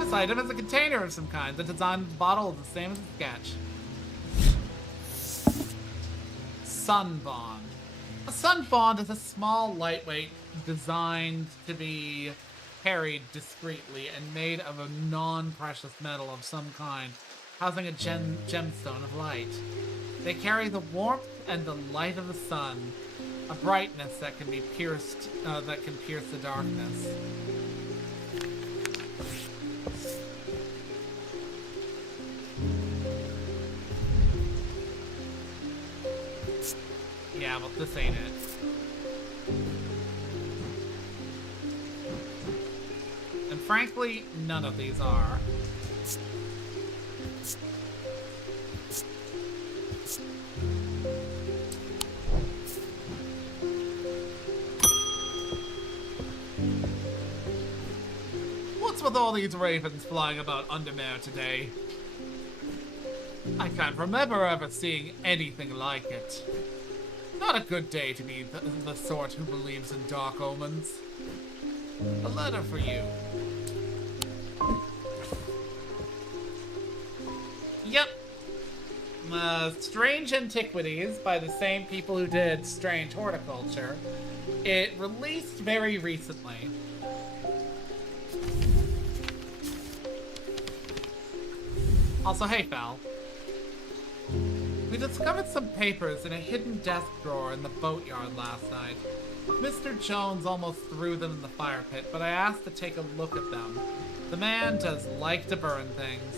This item is a container of some kind. The design of the bottle is the same as the sketch. Sun Bond. A sun bond is a small, lightweight, designed to be carried discreetly and made of a non-precious metal of some kind, housing a gemstone of light. They carry the warmth and the light of the sun, a brightness that can be pierced, that can pierce the darkness. Yeah, but this ain't it. And frankly, none of these are. What's with all these ravens flying about Undermere today? I can't remember ever seeing anything like it. Not a good day to be the sort who believes in dark omens. A letter for you. Yep. Strange Antiquities by the same people who did Strange Horticulture. It released very recently. Also, hey, Val. We discovered some papers in a hidden desk drawer in the boatyard last night. Mr. Jones almost threw them in the fire pit, but I asked to take a look at them. The man does like to burn things.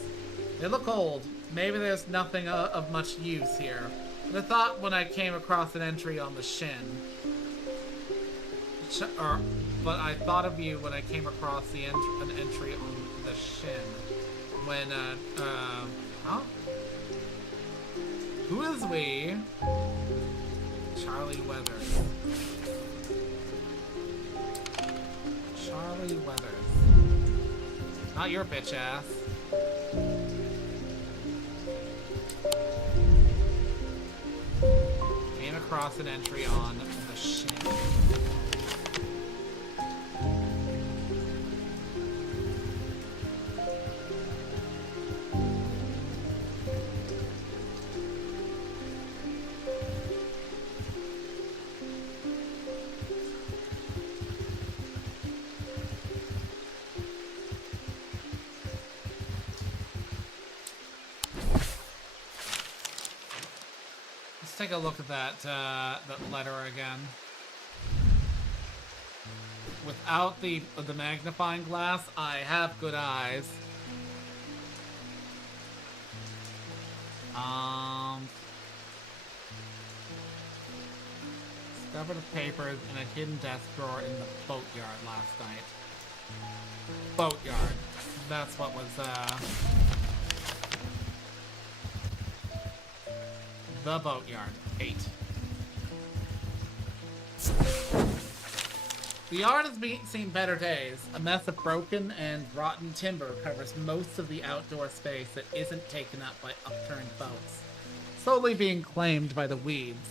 They look old. Maybe there's nothing of much use here. But I thought when I came across an entry on the shin. But I thought of you when I came across an entry on the shin. When, huh? Who is we? Charlie Weathers. Charlie Weathers. Not your bitch ass. Game cross an entry on the shin. Take a look at that letter again. Without the magnifying glass, I have good eyes. Discovered the papers in a hidden desk drawer in the boatyard last night. Boatyard. That's what was the boatyard. 8. The yard has seen better days. A mess of broken and rotten timber covers most of the outdoor space that isn't taken up by upturned boats, slowly being claimed by the weeds.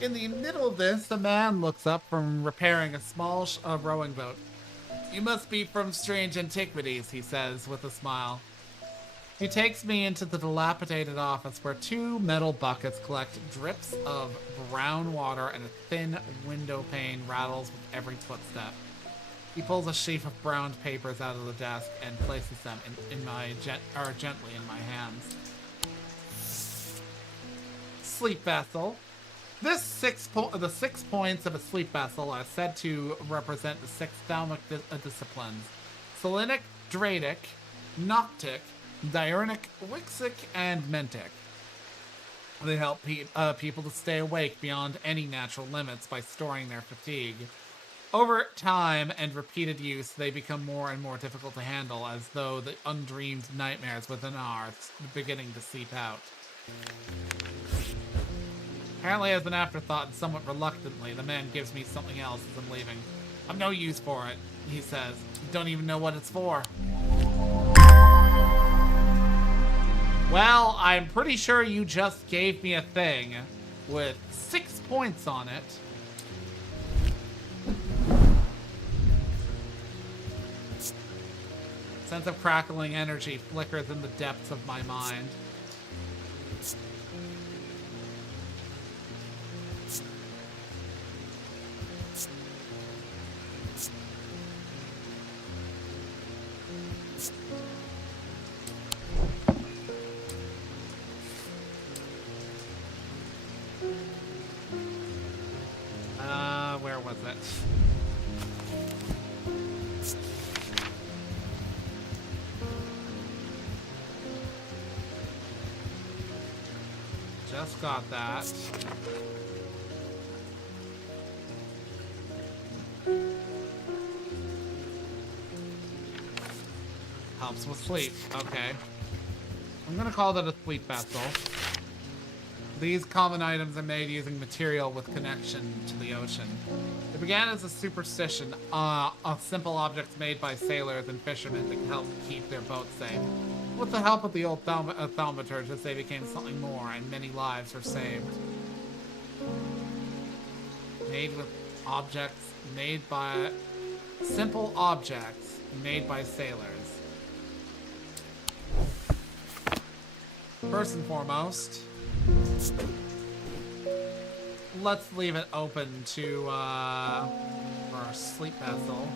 In the middle of this, a man looks up from repairing a small rowing boat. "You must be from strange Antiquities," he says with a smile. He takes me into the dilapidated office where 2 metal buckets collect drips of brown water and a thin window pane rattles with every footstep. He pulls a sheaf of browned papers out of the desk and places them gently in my hands. Sleep vessel. The 6 points of a sleep vessel are said to represent the 6 thalamic disciplines: Selenic, Dradic, Noctic, Diurnic, Wixic, and Mentic. They help people to stay awake beyond any natural limits by storing their fatigue. Over time and repeated use, they become more and more difficult to handle, as though the undreamed nightmares within are beginning to seep out. Apparently as an afterthought and somewhat reluctantly, the man gives me something else as I'm leaving. "I've no use for it," he says. "Don't even know what it's for." Well, I'm pretty sure you just gave me a thing with 6 points on it. Sense of crackling energy flickers in the depths of my mind. Where was it? Just got that. Helps with sleep. Okay. I'm gonna call that a sleep vessel. These common items are made using material with connection to the ocean. It began as a superstition of simple objects made by sailors and fishermen that help keep their boats safe. With the help of the old thaumaturges, they became something more, and many lives were saved. Made with objects made by... simple objects made by sailors. First and foremost, let's leave it open to for our sleep vessel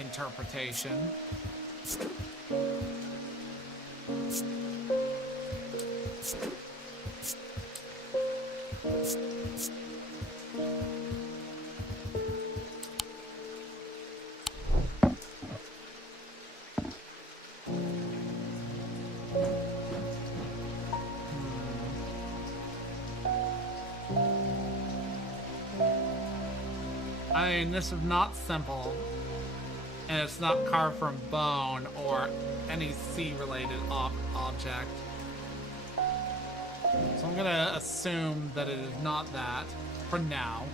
interpretation. I mean, this is not simple, and it's not carved from bone or any sea-related object. So I'm gonna assume that it is not that for now.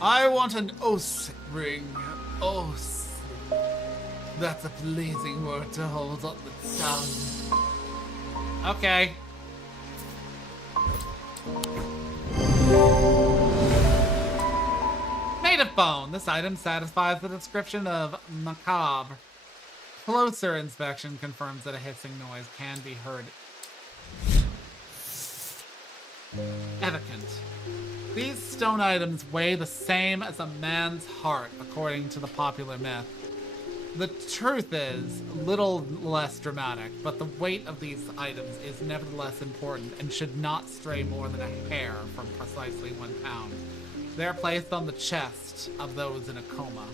I want an oath ring. Oh, sleep. That's a pleasing word to hold on the tongue. Okay. Native bone. This item satisfies the description of macabre. Closer inspection confirms that a hissing noise can be heard. Evocant. These stone items weigh the same as a man's heart, according to the popular myth. The truth is, little less dramatic, but the weight of these items is nevertheless important and should not stray more than a hair from precisely 1 pound. They are placed on the chest of those in a coma.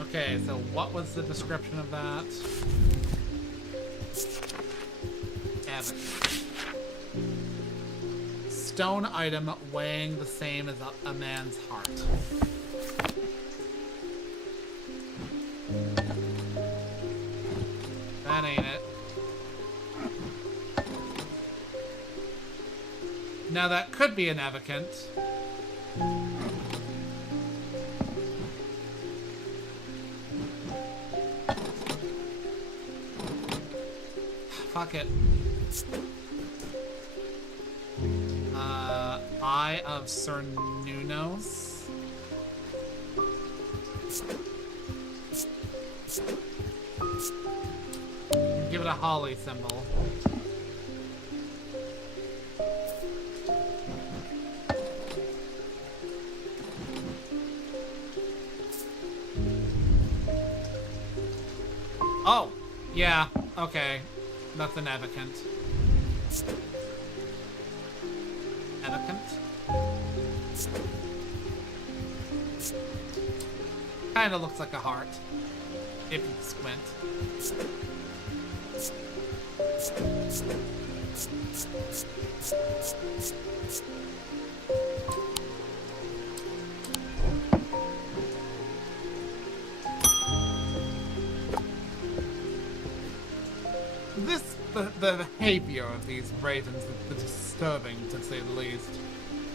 Okay, so what was the description of that? Evocant. Stone item weighing the same as a man's heart. That ain't it. Now that could be an evocant. Fuck it. Eye of Cernunos. Give it a holly symbol. Oh, yeah, okay. That's an evocant. Evocant? Kinda looks like a heart, if you squint. The behavior of these ravens is disturbing, to say the least.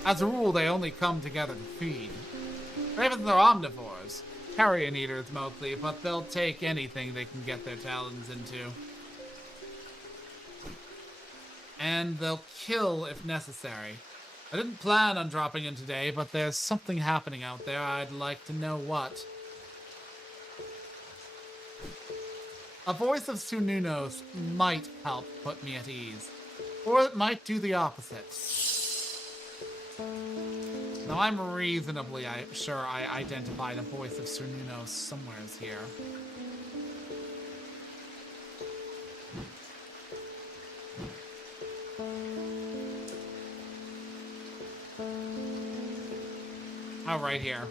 As a rule, they only come together to feed. Ravens are omnivores, carrion eaters mostly, but they'll take anything they can get their talons into. And they'll kill if necessary. I didn't plan on dropping in today, but there's something happening out there. I'd like to know what. A voice of Cernunos might help put me at ease, or it might do the opposite. Now I'm reasonably sure I identified a voice of Cernunos somewheres here. Oh, right here.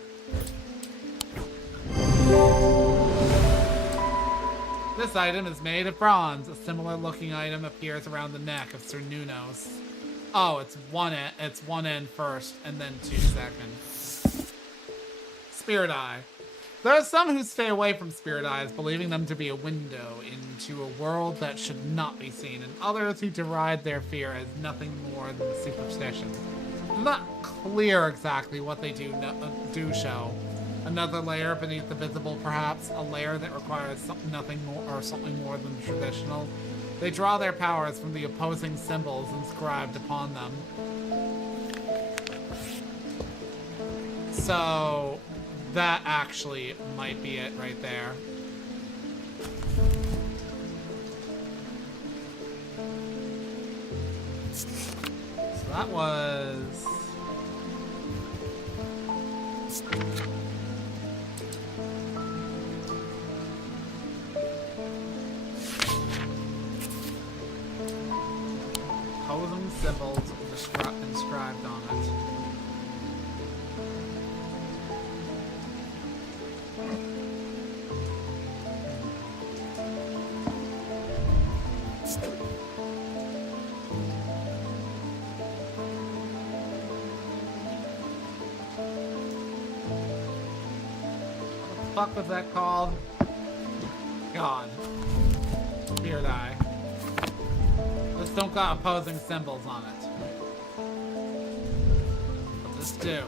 This item is made of bronze. A similar looking item appears around the neck of Cernunos. Oh, it's one end first, and then 2 seconds. Spirit Eye. There are some who stay away from Spirit Eyes, believing them to be a window into a world that should not be seen, and others who deride their fear as nothing more than superstition. It's not clear exactly what they do show. Another layer beneath the visible, perhaps a layer that requires something more than traditional. They draw their powers from the opposing symbols inscribed upon them. So that actually might be it right there. So that was... opposing symbols inscribed on it. fuck was that called? God. Weird eye. This don't got opposing symbols on it. But this do.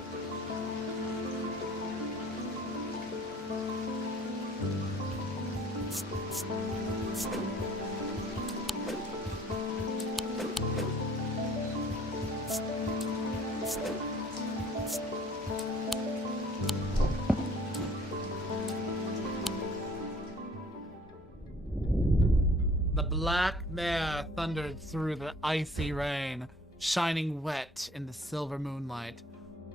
The black mare thundered through the icy rain, shining wet in the silver moonlight.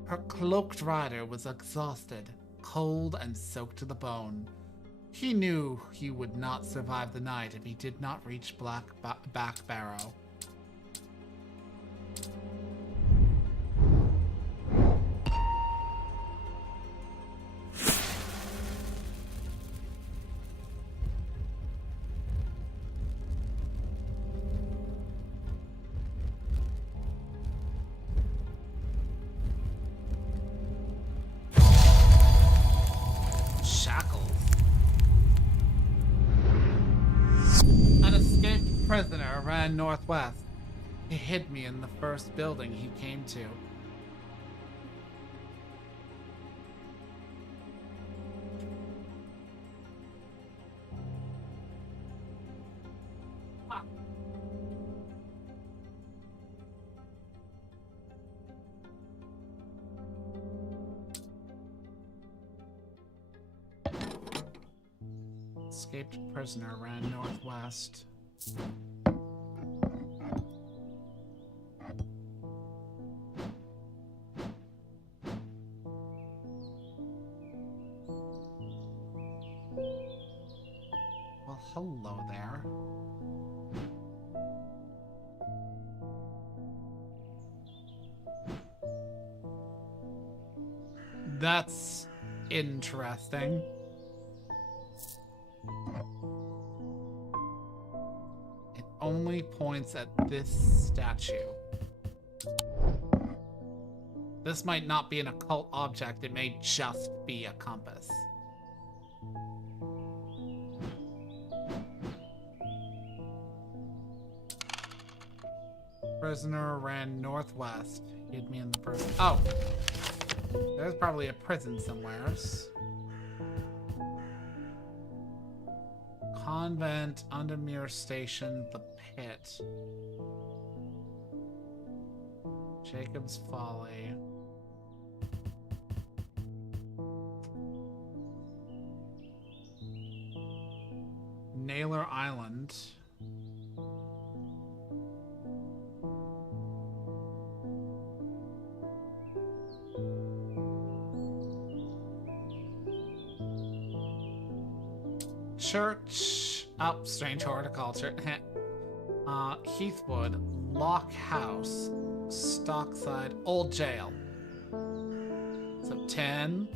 Her cloaked rider was exhausted, cold and soaked to the bone. He knew he would not survive the night if he did not reach Back Barrow. Prisoner ran northwest. He hid me in the first building he came to. Escaped prisoner ran northwest. Well, hello there. That's interesting. It only points at this statue. This might not be an occult object, it may just be a compass. Prisoner ran northwest. Hid me in the first. Oh! There's probably a prison somewheres. Convent, Undermere Station, the Pit. Jacob's Folly. Naylor Island. Church. Oh, strange horticulture. Heathwood, Lock House, Stockside, Old Jail. So 10.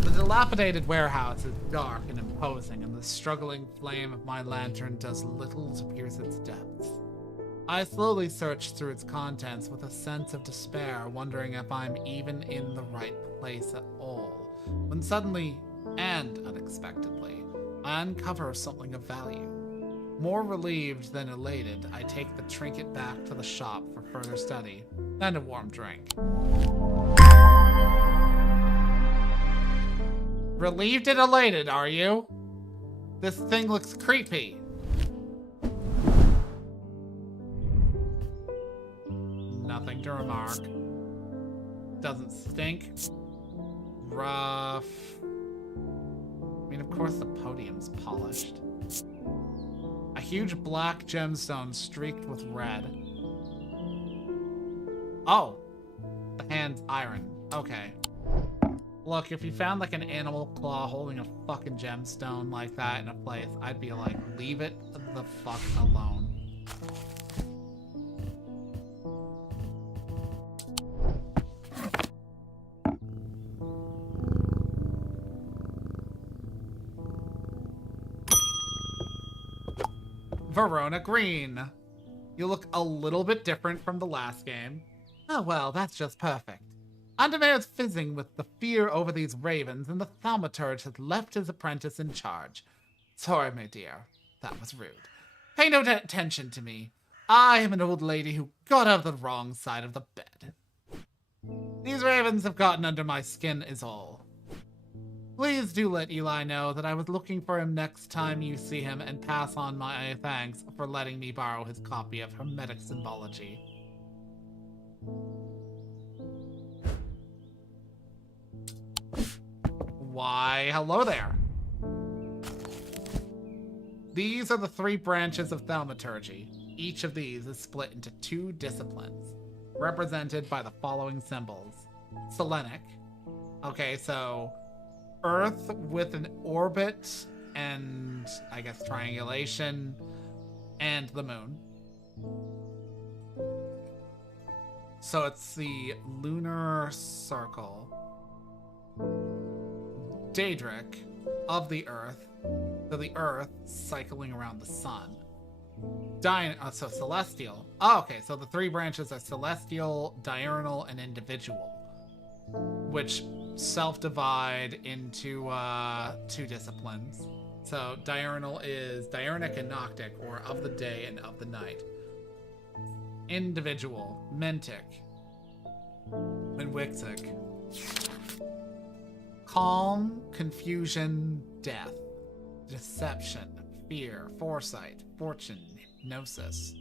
The dilapidated warehouse is dark and imposing, and the struggling flame of my lantern does little to pierce its depths. I slowly search through its contents with a sense of despair, wondering if I'm even in the right place at all, when suddenly, and unexpectedly, I uncover something of value. More relieved than elated, I take the trinket back to the shop for further study, and a warm drink. Relieved and elated, are you? This thing looks creepy. Nothing to remark. Doesn't stink. Rough. I mean, of course the podium's polished. A huge black gemstone streaked with red. Oh. The hand's iron. Okay. Look, if you found like an animal claw holding a fucking gemstone like that in a place, I'd be like, leave it the fuck alone. Verona Green. You look a little bit different from the last game. Oh, well, that's just perfect. Undermere's fizzing with the fear over these ravens, and the thaumaturge has left his apprentice in charge. Sorry, my dear. That was rude. Pay no attention to me. I am an old lady who got out of the wrong side of the bed. These ravens have gotten under my skin is all. Please do let Eli know that I was looking for him next time you see him, and pass on my thanks for letting me borrow his copy of Hermetic Symbology. Why, hello there. These are the 3 branches of thaumaturgy. Each of these is split into 2 disciplines, represented by the following symbols. Selenic. Okay, so Earth with an orbit and, I guess, triangulation, and the moon. So it's the lunar circle. Daedric of the Earth, so the Earth cycling around the sun. So celestial. Oh, okay, so the 3 branches are celestial, diurnal, and individual, which self-divide into 2 disciplines. So diurnal is diurnic and noctic, or of the day and of the night. Individual, mentic, and wixic. Calm, confusion, death, deception, fear, foresight, fortune, hypnosis.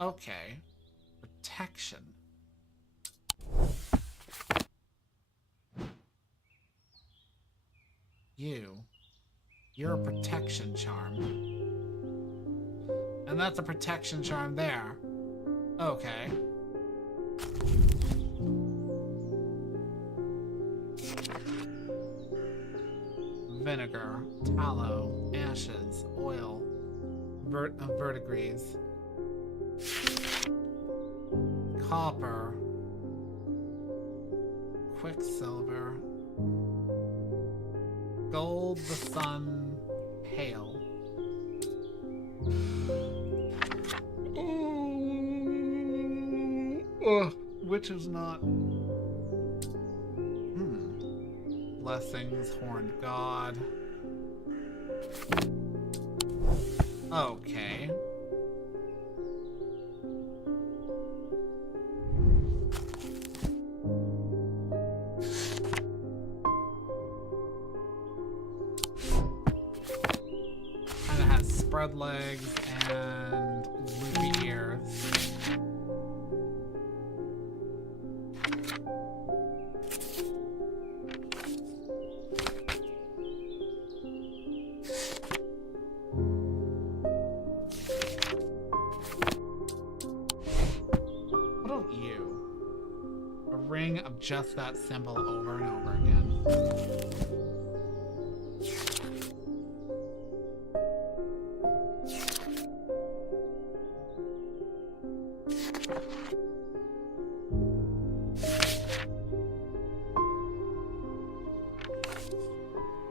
Okay. Protection. You're a protection charm. And that's a protection charm there. Okay. Vinegar, tallow, ashes, oil, verdigris, copper, quicksilver, gold, the sun, hail. Which is not... Blessings, horned god. Okay. Kinda has spread legs and loopy ears. Of just that symbol over and over again.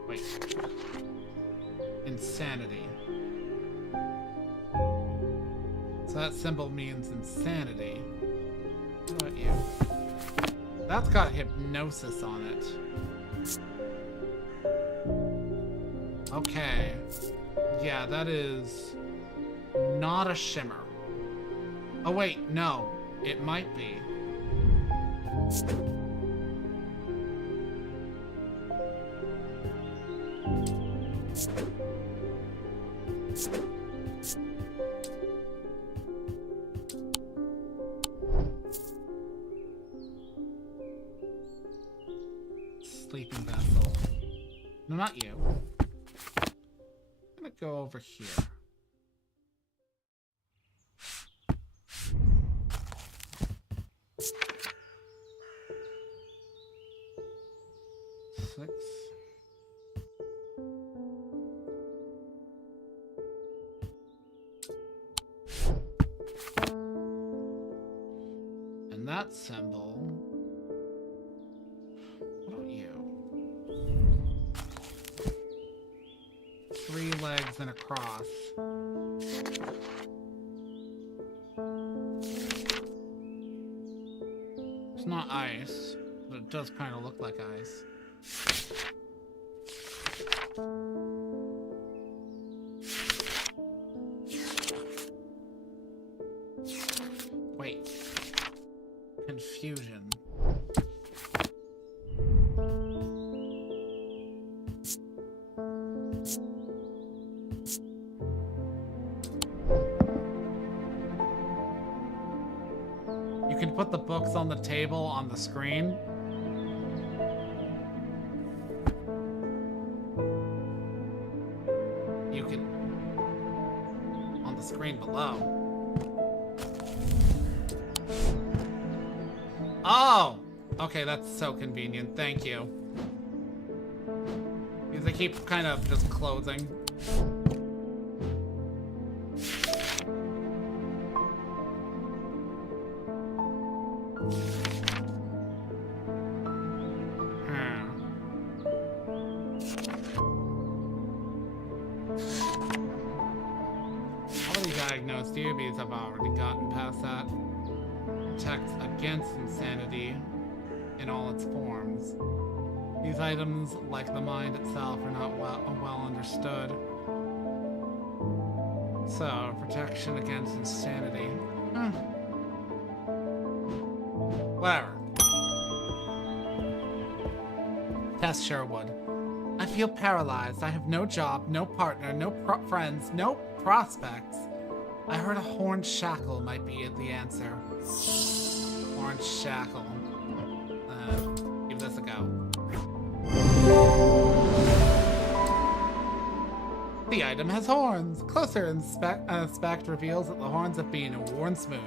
Wait. Insanity. So that symbol means insanity. What about you? That's got hypnosis on it. Okay. Yeah, that is not a shimmer. Oh wait, no. It might be. Sleeping vessel. No, not you. I'm gonna go over here. Six. And that symbol. What about you? 3 legs and a cross. not ice, but it does kind of look like ice. Wait. Confusion. You can put the books on the table on the screen. You can on the screen below. Oh! Okay, that's so convenient. Thank you. Because they keep kind of just closing. Already diagnosed doobies have already gotten past that. Protects against insanity in all its forms. These items, like the mind itself, are not well understood. So, protection against insanity. Whatever. Tess Sherwood. I feel paralyzed. I have no job, no partner, no friends, no prospects. I heard a horned shackle might be the answer. Horned shackle. Give this a go. The item has horns. Closer inspect reveals that the horns have been worn smooth.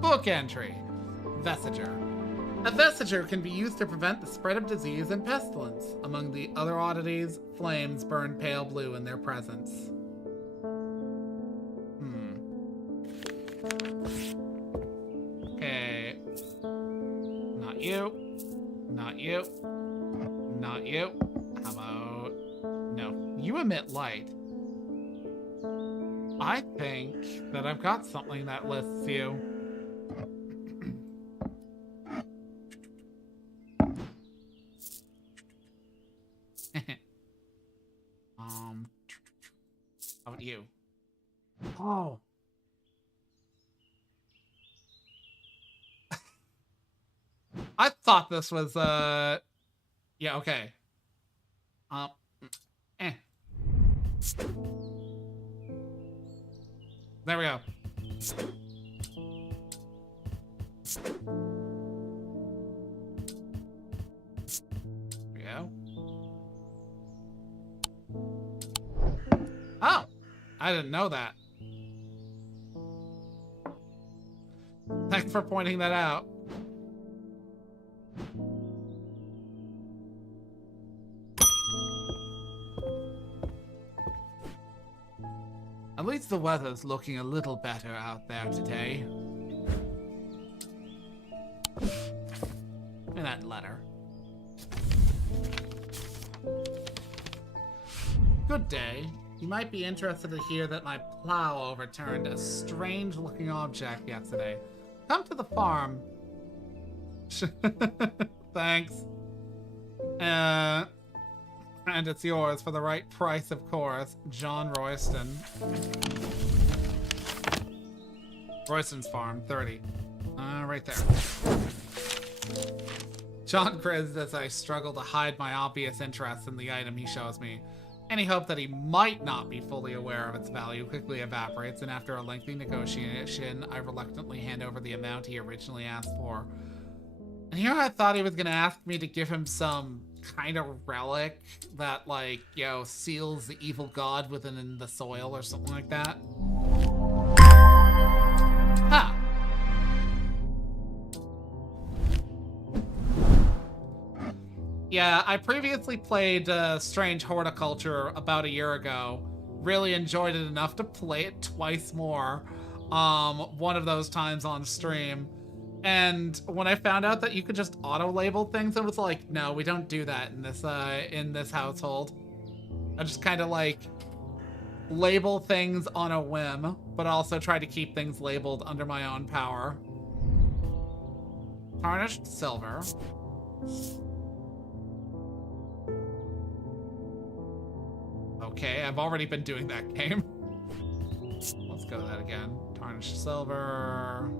Book entry. Vestiger. A vestiger can be used to prevent the spread of disease and pestilence. Among the other oddities, flames burn pale blue in their presence. Okay. Not you. Not you. Not you. How about... No. You emit light. I think that I've got something that lists you. How about you? Oh. I thought this was, yeah, okay. There we go. There we go. Oh! I didn't know that. Thanks for pointing that out. At least the weather's looking a little better out there today. And that letter. Good day. You might be interested to hear that my plow overturned a strange-looking object yesterday. Come to the farm. Thanks. And it's yours for the right price, of course. John Royston. Royston's farm, 30. Right there. John grins as I struggle to hide my obvious interest in the item he shows me. Any hope that he might not be fully aware of its value quickly evaporates, and after a lengthy negotiation, I reluctantly hand over the amount he originally asked for. And here I thought he was going to ask me to give him some kind of relic that, like, you know, seals the evil god within the soil or something like that. Huh. Yeah, I previously played Strange Horticulture about a year ago. Really enjoyed it enough to play it twice more. One of those times on stream. And when I found out that you could just auto-label things, I was like, no, we don't do that in this household. I just kind of like label things on a whim, but also try to keep things labeled under my own power. Tarnished silver. Okay, I've already been doing that game. Let's go to that again. Tarnished silver.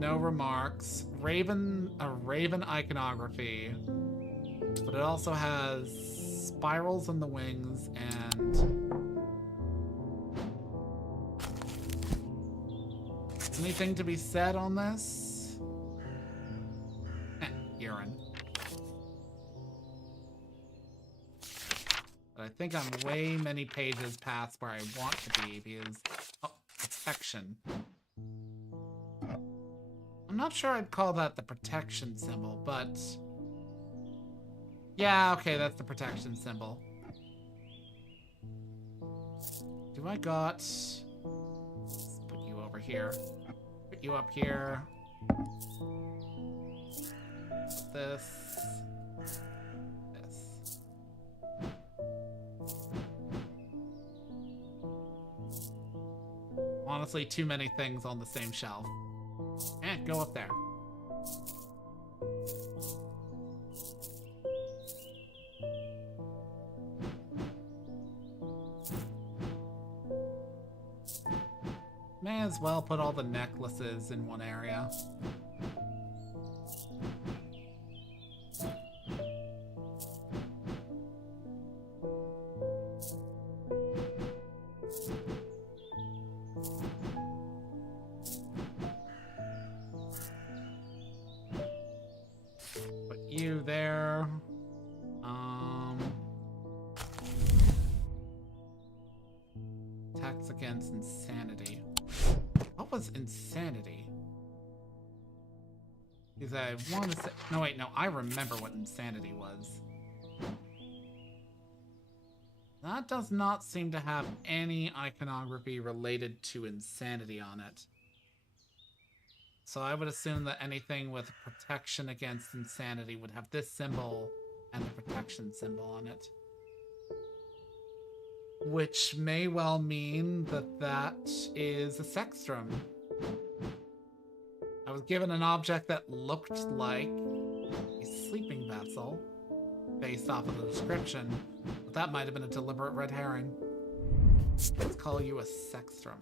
No remarks. A raven iconography. But it also has spirals in the wings and... Anything to be said on this? Urine. But I think I'm way many pages past where I want to be because... Oh, protection. I'm not sure I'd call that the protection symbol, but... Yeah, okay, that's the protection symbol. Do I got... Let's put you over here. Put you up here. This. This. Honestly, too many things on the same shelf. Go up there. May as well put all the necklaces in one area. Put you there. Attacks against insanity. What was insanity? Because I want to say... No, wait, no. I remember what insanity was. That does not seem to have any iconography related to insanity on it. So I would assume that anything with protection against insanity would have this symbol and the protection symbol on it. Which may well mean that that is a sextrum. I was given an object that looked like a sleeping vessel based off of the description, but that might have been a deliberate red herring. Let's call you a sextrum.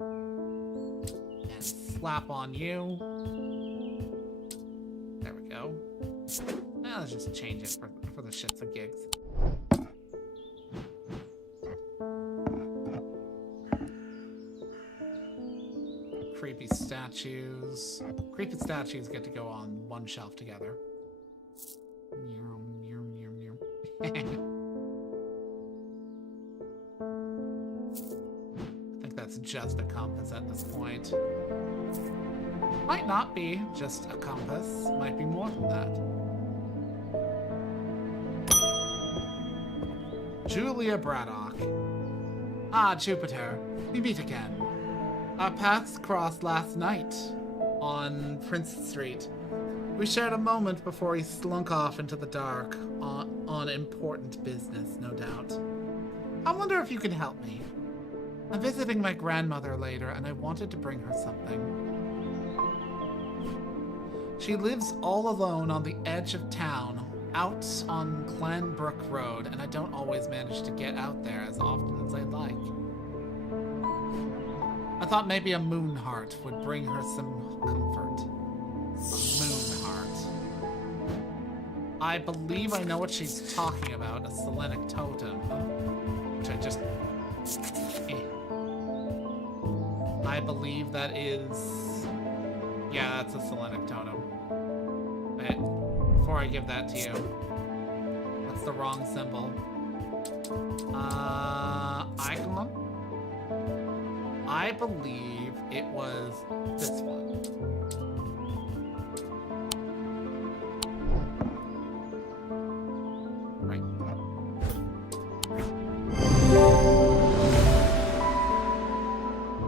And slap on you. There we go. Now let's just change it for the shits and gigs. Creepy statues. Creepy statues get to go on one shelf together. I think that's just a compass at this point. Might not be just a compass. Might be more than that. Julia Braddock. Ah, Jupiter. We meet again. Our paths crossed last night on Prince Street. We shared a moment before he slunk off into the dark on important business, no doubt. I wonder if you can help me. I'm visiting my grandmother later, and I wanted to bring her something. She lives all alone on the edge of town, out on Clanbrook Road, and I don't always manage to get out there as often as I'd like. I thought maybe a moon heart would bring her some comfort. A moon heart. I believe I know what she's talking about, a Selenic totem. Which I just... I believe that is... Yeah, that's a Selenic totem. But before I give that to you, that's the wrong symbol. Icon? I believe it was this one. Right.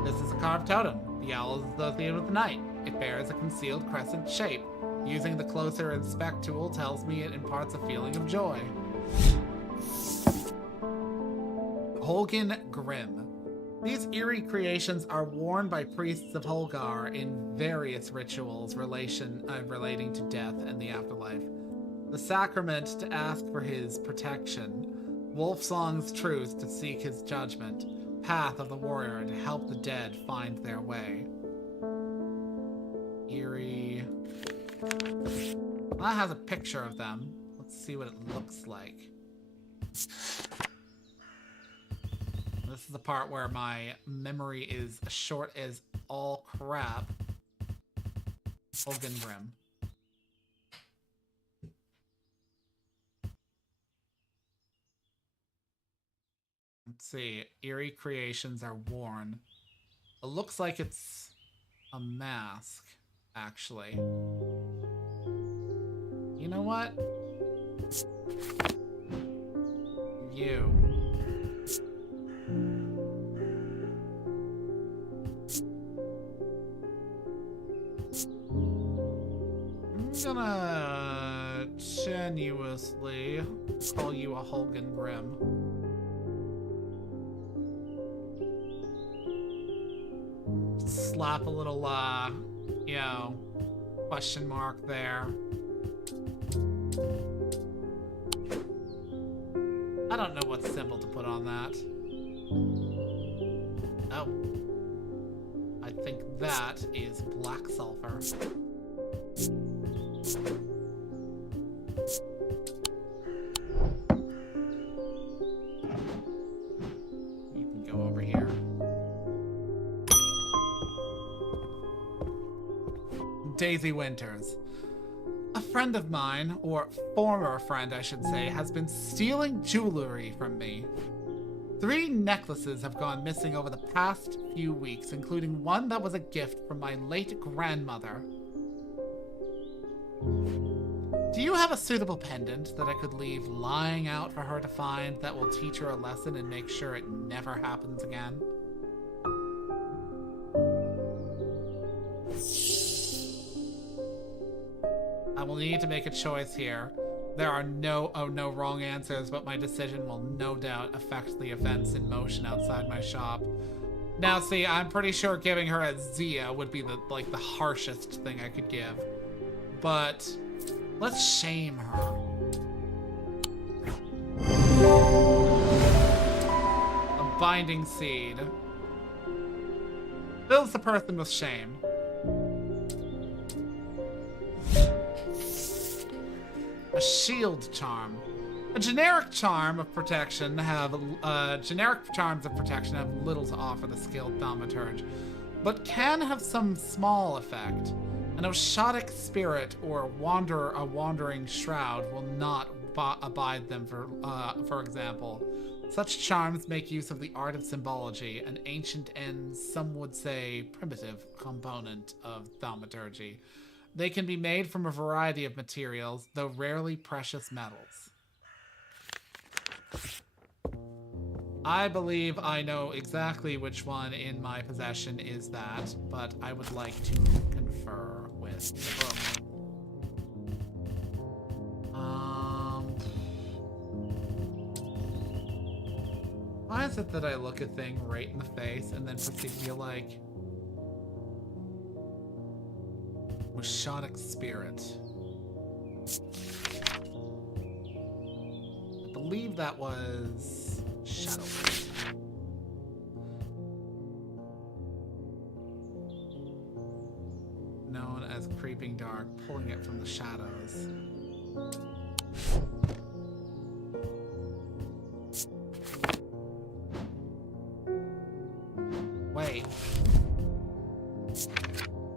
This is a carved totem. The owl is associated with the night. It bears a concealed crescent shape. Using the closer inspect tool tells me it imparts a feeling of joy. Holgan Grimm. These eerie creations are worn by priests of Holgar in various rituals relating to death and the afterlife. The sacrament to ask for his protection, Wolfsong's truth to seek his judgment, path of the warrior to help the dead find their way. Eerie. That has a picture of them. Let's see what it looks like. This is the part where my memory is as short as all crap. Hogan Grim. Let's see. Eerie creations are worn. It looks like it's a mask, actually. You know what? You. I'm gonna tenuously call you a Holgan Grim. Slap a little, you know, question mark there. I don't know what symbol to put on that. Oh. I think that is black sulfur. You can go over here. Daisy Winters. A friend of mine, or former friend I should say, has been stealing jewelry from me. 3 necklaces have gone missing over the past few weeks, including one that was a gift from my late grandmother. Do you have a suitable pendant that I could leave lying out for her to find that will teach her a lesson and make sure it never happens again? I will need to make a choice here. There are no wrong answers, but my decision will no doubt affect the events in motion outside my shop. Now, see, I'm pretty sure giving her a Zia would be the harshest thing I could give. But let's shame her. A binding seed. Fills the person with shame. A shield charm. Generic charms of protection have little to offer the skilled thaumaturge, but can have some small effect. An Oshotic spirit or a wandering shroud will not abide them. For example, such charms make use of the art of symbology, an ancient and some would say primitive component of thaumaturgy. They can be made from a variety of materials, though rarely precious metals. I believe I know exactly which one in my possession is that, but I would like to confer with the book. Why is it that I look a thing right in the face and then proceed to be like, Oshotic spirit. I believe that was Shadow. Known as Creeping Dark, pulling it from the shadows. Wait.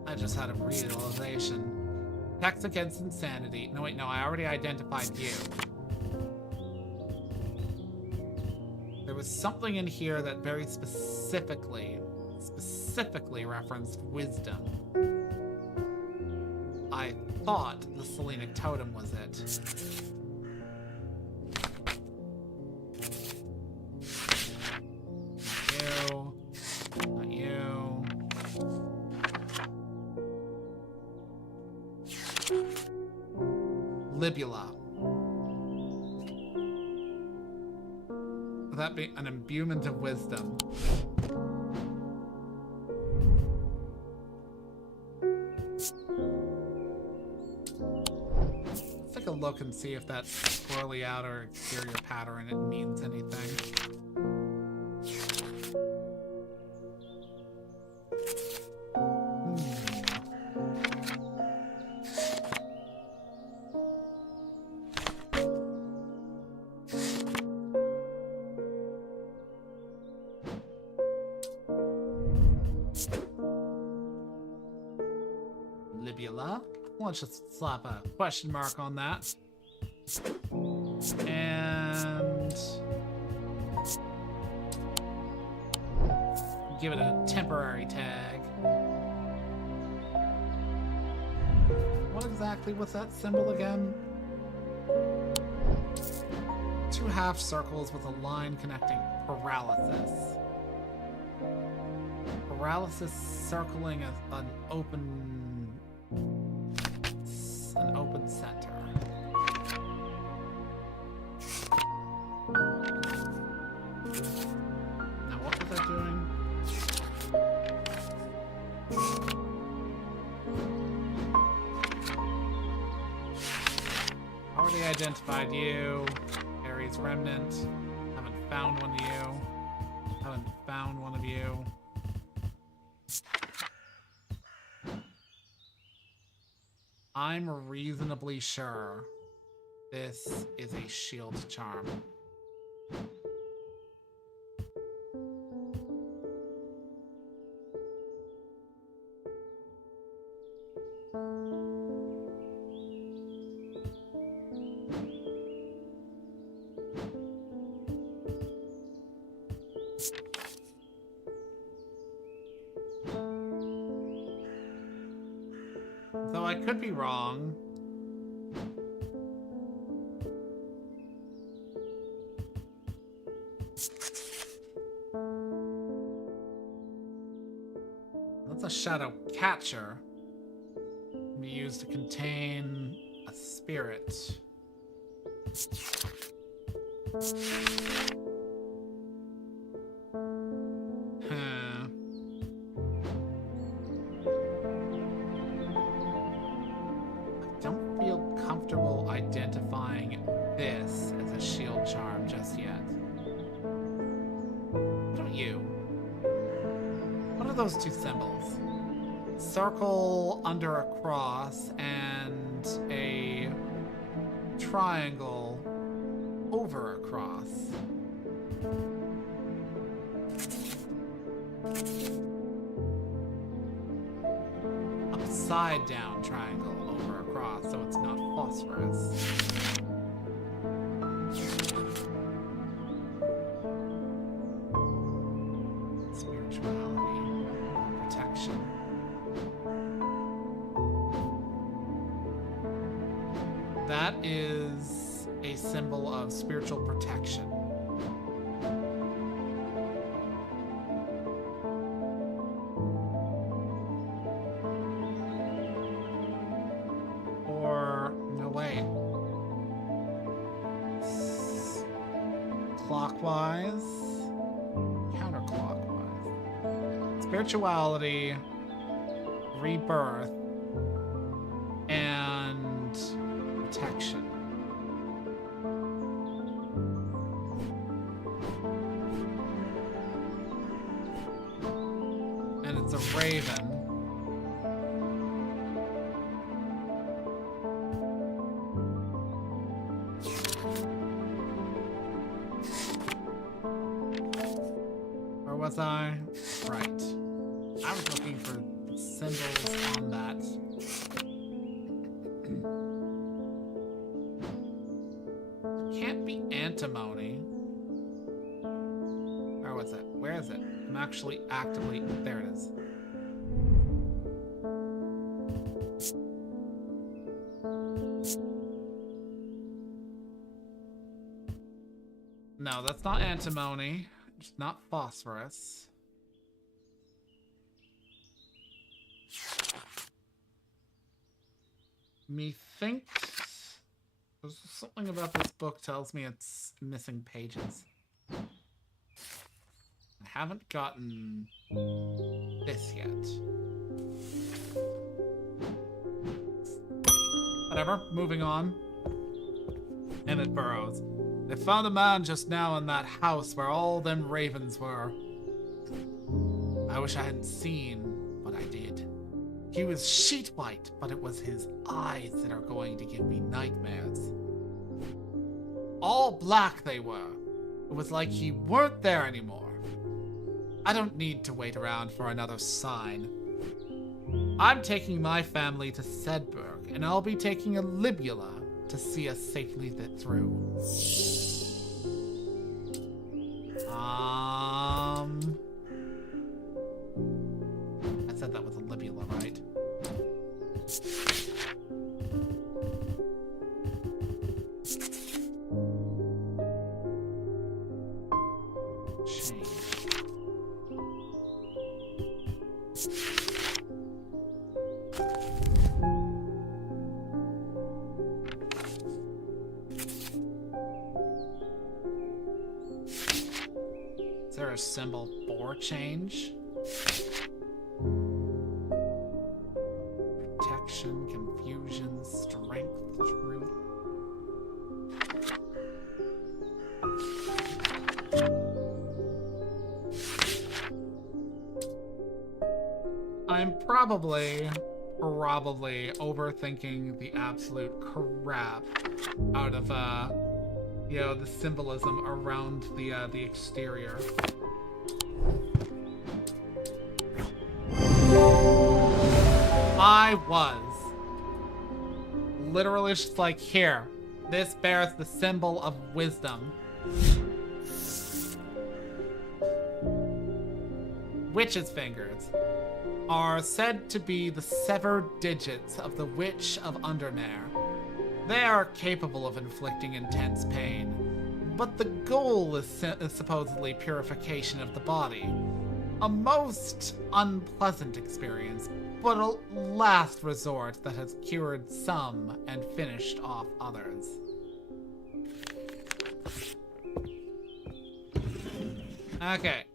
I just had a realization. Text against insanity. No, wait, no, I already identified you. There was something in here that very specifically referenced wisdom. I thought the Selenic totem was it. Not you. Libula. Would that be an imbuement of wisdom? look and see if that swirly outer exterior pattern it means anything. Libula. Let's just slap a question mark on that. And give it a temporary tag. What exactly was that symbol again? Two half circles with a line connecting paralysis. Paralysis circling an open center. Now what was that doing? Already identified you. Ares Remnant. Haven't found one of you. Haven't found one of you. I'm reasonably sure this is a shield charm. Though I could be wrong. That's a shadow catcher. Can be used to contain a spirit. Identifying this as a shield charm just yet. What about you? What are those two symbols? Circle under a cross and a triangle over a cross. Upside down triangle over a cross, so it's not phosphorus. Spirituality, protection. That is a symbol of spiritual protection. Clockwise, counterclockwise. Spirituality, rebirth, and protection. And it's a raven. Was I? Right. I was looking for symbols on that. Can't be antimony. Or what's it? Where is it? I'm actually actively... There it is. No, that's not antimony. It's not phosphorus. Methinks there's something about this book tells me it's missing pages. I haven't gotten this yet. Whatever, moving on. And it burrows. I found a man just now in that house where all them ravens were. I wish I hadn't seen, but I did. He was sheet white, but it was his eyes that are going to give me nightmares. All black they were. It was like he weren't there anymore. I don't need to wait around for another sign. I'm taking my family to Sedberg, and I'll be taking a libula to see us safely through. I said that was a libula, right? Change. Is there a symbol for change? Protection, confusion, strength, truth. I'm probably overthinking the absolute crap out of you know, the symbolism around the exterior. I was literally just like, here, this bears the symbol of wisdom. Witch's fingers are said to be the severed digits of the Witch of Undermere. They are capable of inflicting intense pain, but the goal is supposedly purification of the body. A most unpleasant experience, but a last resort that has cured some and finished off others. Okay,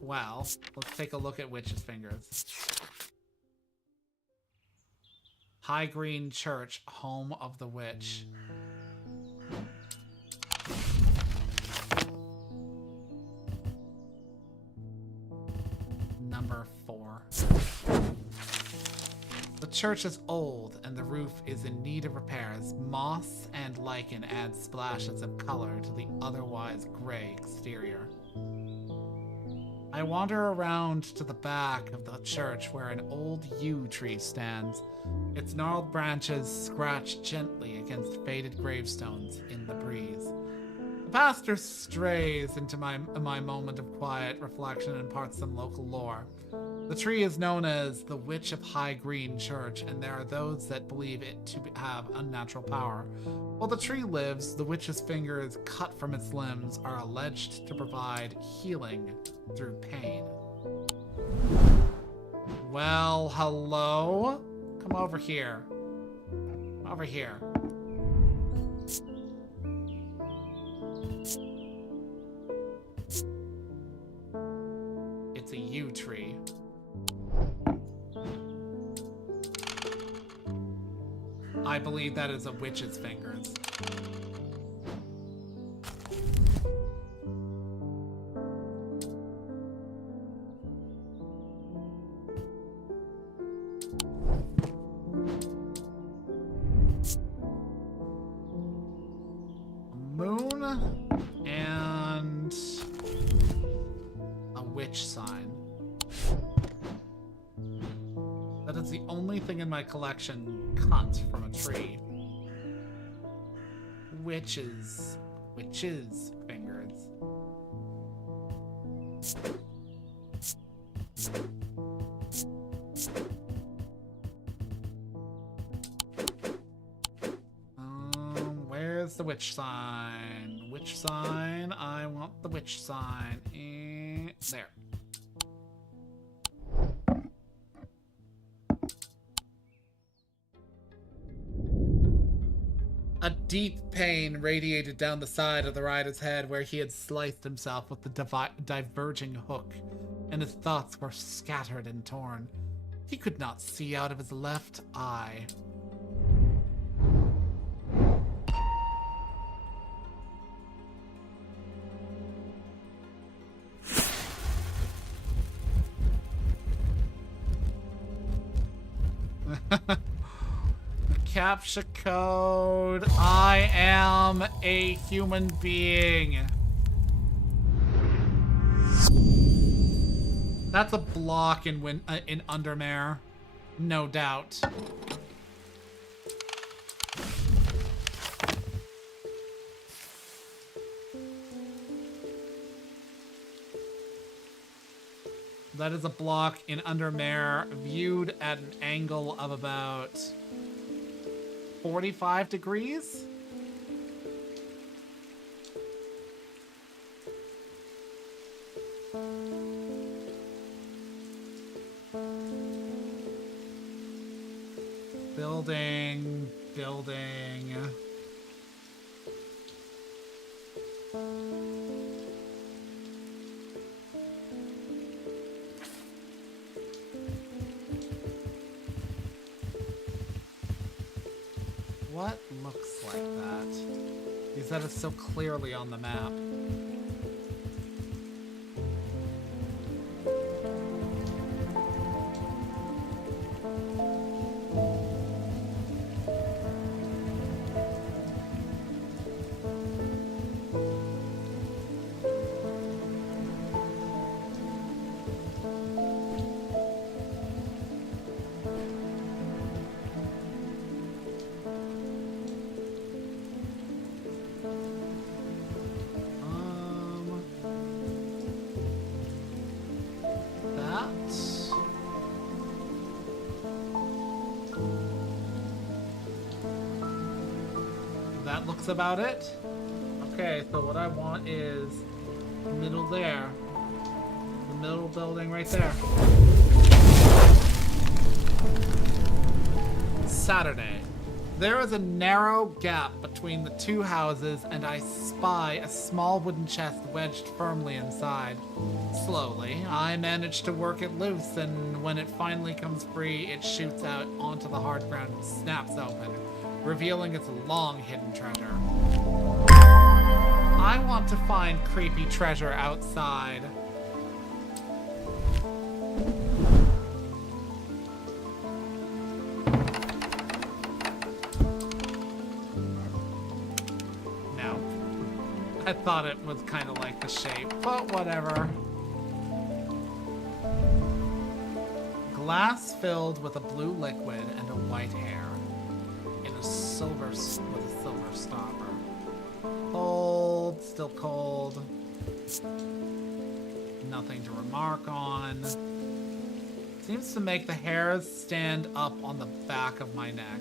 well, let's take a look at Witch's fingers. High Green Church, home of the witch. Number 4. The church is old and the roof is in need of repairs. Moss and lichen add splashes of color to the otherwise gray exterior. I wander around to the back of the church where an old yew tree stands. Its gnarled branches scratch gently against faded gravestones in the breeze. The pastor strays into my moment of quiet reflection and imparts some local lore. The tree is known as the Witch of High Green Church, and there are those that believe it to have unnatural power. While the tree lives, the witch's fingers cut from its limbs are alleged to provide healing through pain. Well, hello? Come over here. Over here. It's a yew tree. I believe that is a witch's fingers. Moon and a witch sign. That is the only thing in my collection cut from a tree. Witch's fingers. Where's the witch sign? Witch sign. I want the witch sign. There. A deep pain radiated down the side of the rider's head where he had sliced himself with the diverging hook, and his thoughts were scattered and torn. He could not see out of his left eye. Captcha code. I am a human being. That's a block in Undermare. No doubt. That is a block in Undermare viewed at an angle of about 45 degrees. Building. What looks like that? Because that is so clearly on the map. That looks about it. Okay, so what I want is the middle there. The middle building right there. Saturday. There is a narrow gap between the two houses, and I spy a small wooden chest wedged firmly inside. Slowly, I manage to work it loose, and when it finally comes free, it shoots out onto the hard ground and snaps open, revealing its long-hidden treasure. I want to find creepy treasure outside. No. I thought it was kind of like the shape, but whatever. Glass filled with a blue liquid and a white hair. Silver with a silver stopper. Cold, still cold. Nothing to remark on. Seems to make the hairs stand up on the back of my neck.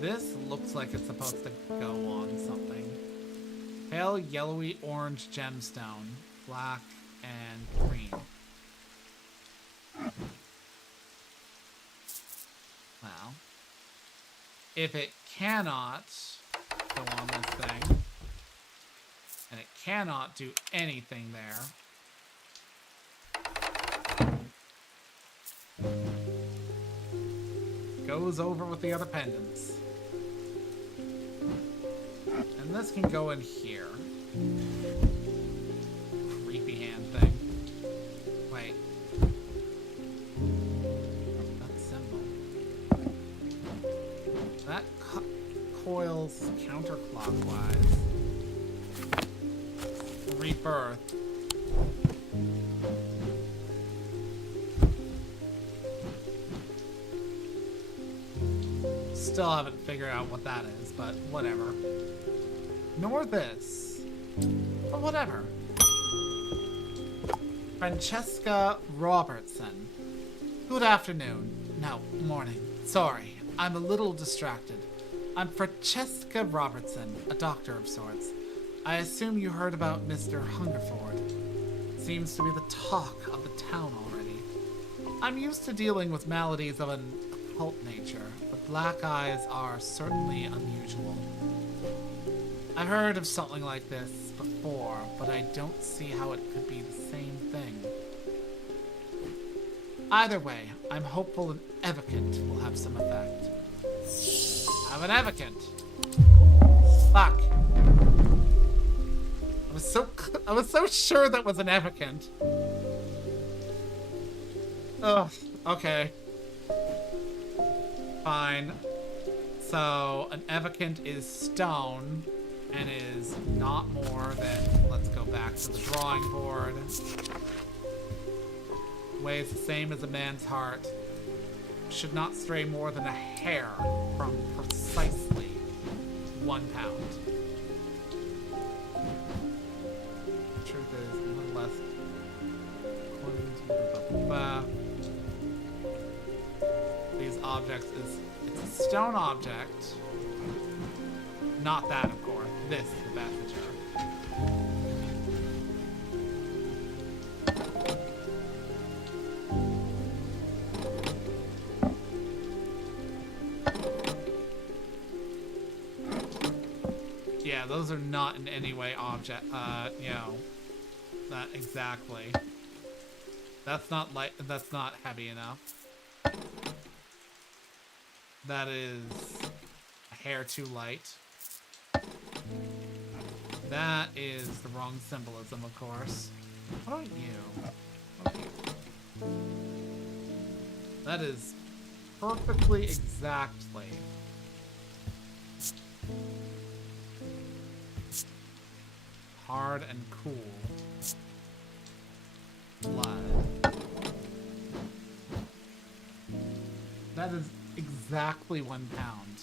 This looks like it's supposed to go on something. Pale yellowy orange gemstone, black and green. Well, if it cannot go on this thing, and it cannot do anything there, goes over with the other pendants. And this can go in here. Creepy hand thing. Wait. That symbol. That coils counterclockwise. Rebirth. Still haven't figured out what that is, but whatever. Nor this. But whatever. Francesca Robertson. Good afternoon. No, morning. Sorry, I'm a little distracted. I'm Francesca Robertson, a doctor of sorts. I assume you heard about Mr. Hungerford. Seems to be the talk of the town already. I'm used to dealing with maladies of an occult nature, but black eyes are certainly unusual. I've heard of something like this before, but I don't see how it could be the same thing. Either way, I'm hopeful an evocant will have some effect. Have an evocant! Fuck. I was so sure that was an evocant. Ugh. Okay. Fine. So an evocant is stone and is not more than, let's go back to the drawing board. Weighs the same as a man's heart. Should not stray more than a hair from precisely 1 pound. The truth is a little less. These objects is, it's a stone object. Not that, of course. This is the messenger. Yeah, those are not in any way object, you know, that exactly. That's not light, that's not heavy enough. That is a hair too light. That is the wrong symbolism, of course. What about you? What about you? That is perfectly exactly. Hard and cool. Blood. That is exactly 1 pound.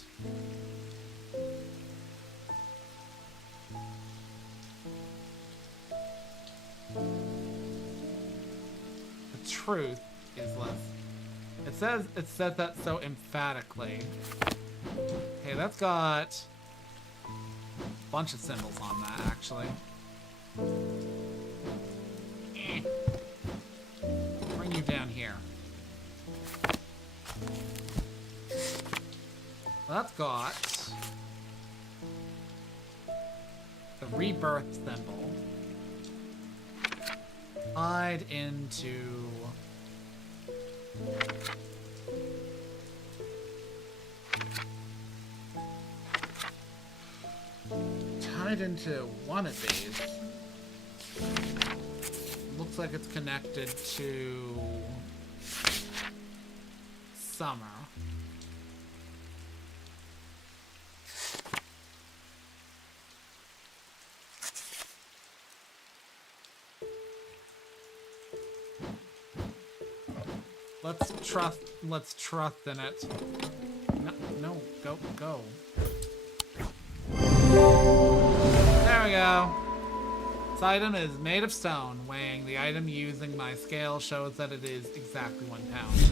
The truth is less. It says that so emphatically. Okay, that's got a bunch of symbols on that, actually. Bring you down here. That's got the rebirth symbol tied into one of these. Looks like it's connected to summer. Let's trust in it. No, go. There we go. This item is made of stone. Weighing the item using my scale shows that it is exactly 1 pound.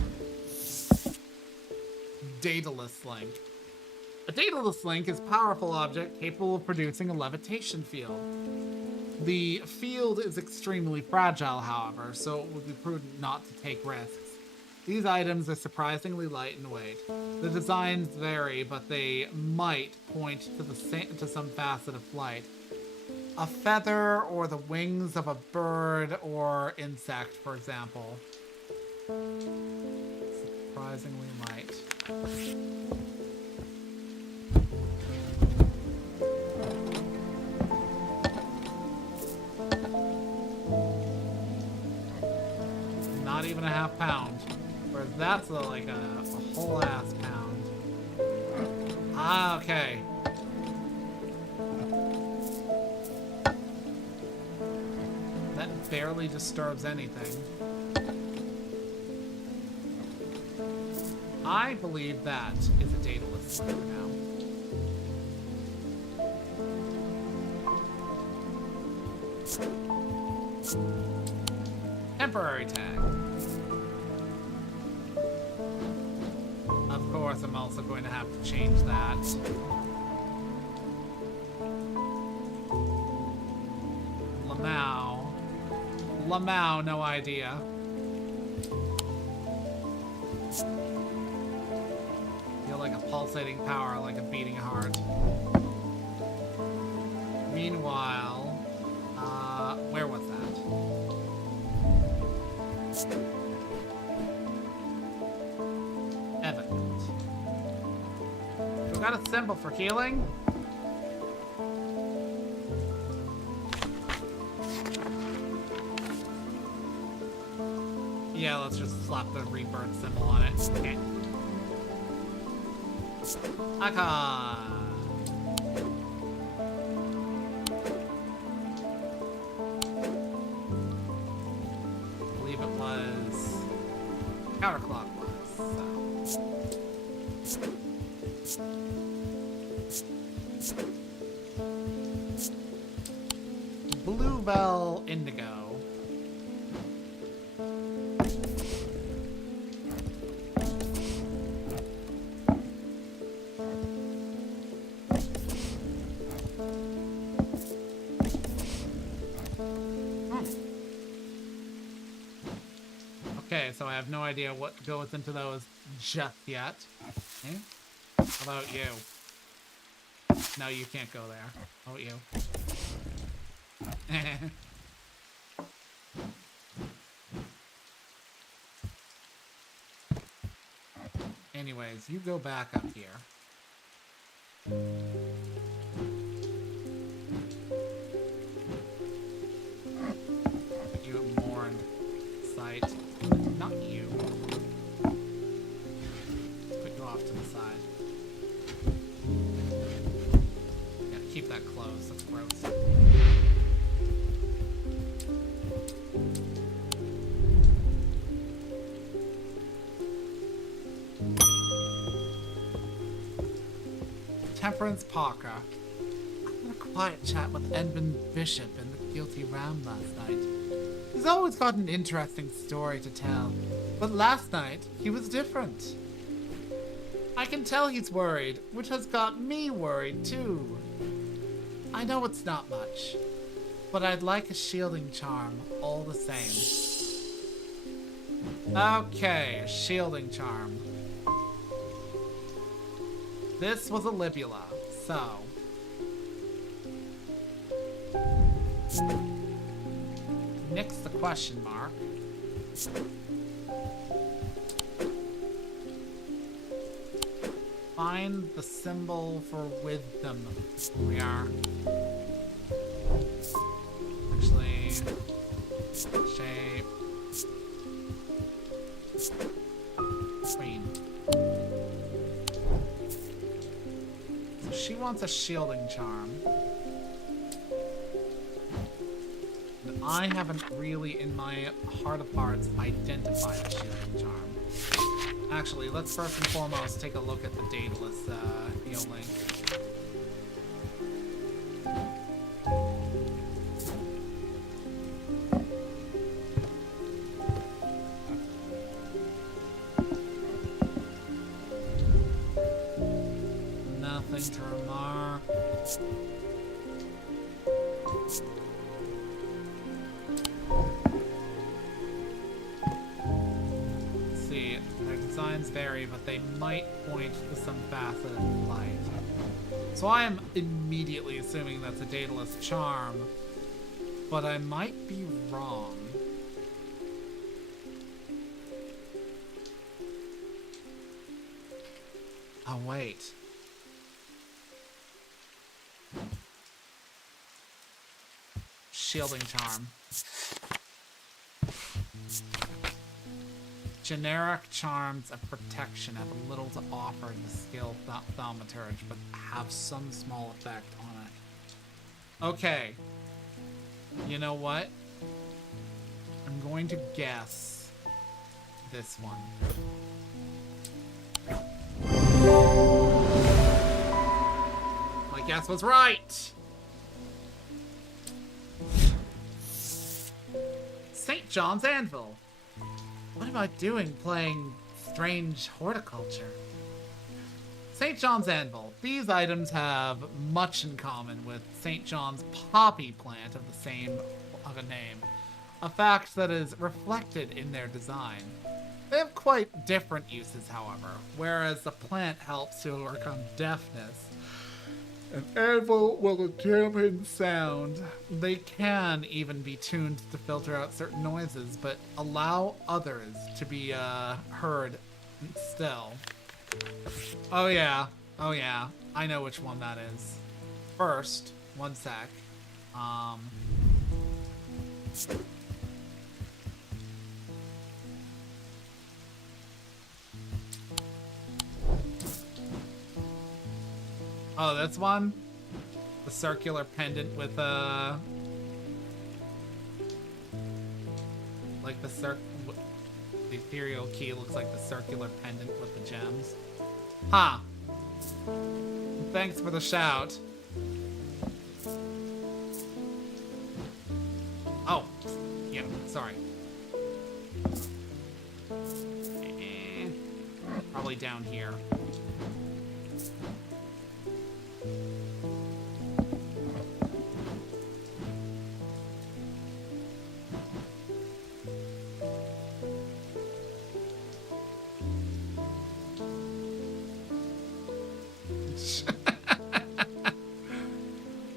Daedalus link. A Daedalus link is a powerful object capable of producing a levitation field. The field is extremely fragile, however, so it would be prudent not to take risks. These items are surprisingly light in weight. The designs vary, but they might point to some facet of flight. A feather or the wings of a bird or insect, for example. Surprisingly light. Not even a half pound. Whereas that's like a whole ass pound. Ah, okay. That barely disturbs anything. I believe that is a Daedalus link now. Temporary tag. Of course, I'm also going to have to change that. Lamau, no idea. Feel like a pulsating power, like a beating heart. Meanwhile, where was that? Evident. We got a symbol for healing. slap the rebirth symbol on it. Okay. Icon. I believe it was counterclockwise. So. Bluebell Indigo. Okay, so I have no idea what goes into those just yet. Okay. How about you? No, you can't go there. How about you? Anyways, you go back up here. Put you more in sight. Not you. Put you off to the side. Yeah, keep that closed. That's gross. Temperance Parker. I had a quiet chat with Edmund Bishop in the Guilty Ram last night. He's always got an interesting story to tell, but last night he was different. I can tell he's worried, which has got me worried too. I know it's not much, but I'd like a shielding charm all the same. Okay, shielding charm. This was a Libula, so... Nix the question mark. Find the symbol for wisdom. Here we are. Actually... Shape... Queen. She wants a shielding charm. And I haven't really, in my heart of hearts, identified a shielding charm. Actually, let's first and foremost take a look at the Daedalus heal link. To remark. Let's see, their designs vary, but they might point to some facet of light. So I am immediately assuming that's a Daedalus charm, but I might be wrong. Oh, wait. Shielding charm. Generic charms of protection have little to offer the skilled thaumaturge, but have some small effect on it. Okay. You know what? I'm going to guess this one. My guess was right! St. John's Anvil. What am I doing playing strange horticulture? St. John's Anvil. These items have much in common with St. John's poppy plant of the same name, a fact that is reflected in their design. They have quite different uses, however. Whereas the plant helps to overcome deafness, an anvil will dampen sound. They can even be tuned to filter out certain noises, but allow others to be heard still. Oh yeah, I know which one that is. First, one sec. Oh, this one? The circular pendant with, like the ethereal key looks like the circular pendant with the gems. Huh. Thanks for the shout. Oh, yeah, sorry. Probably down here.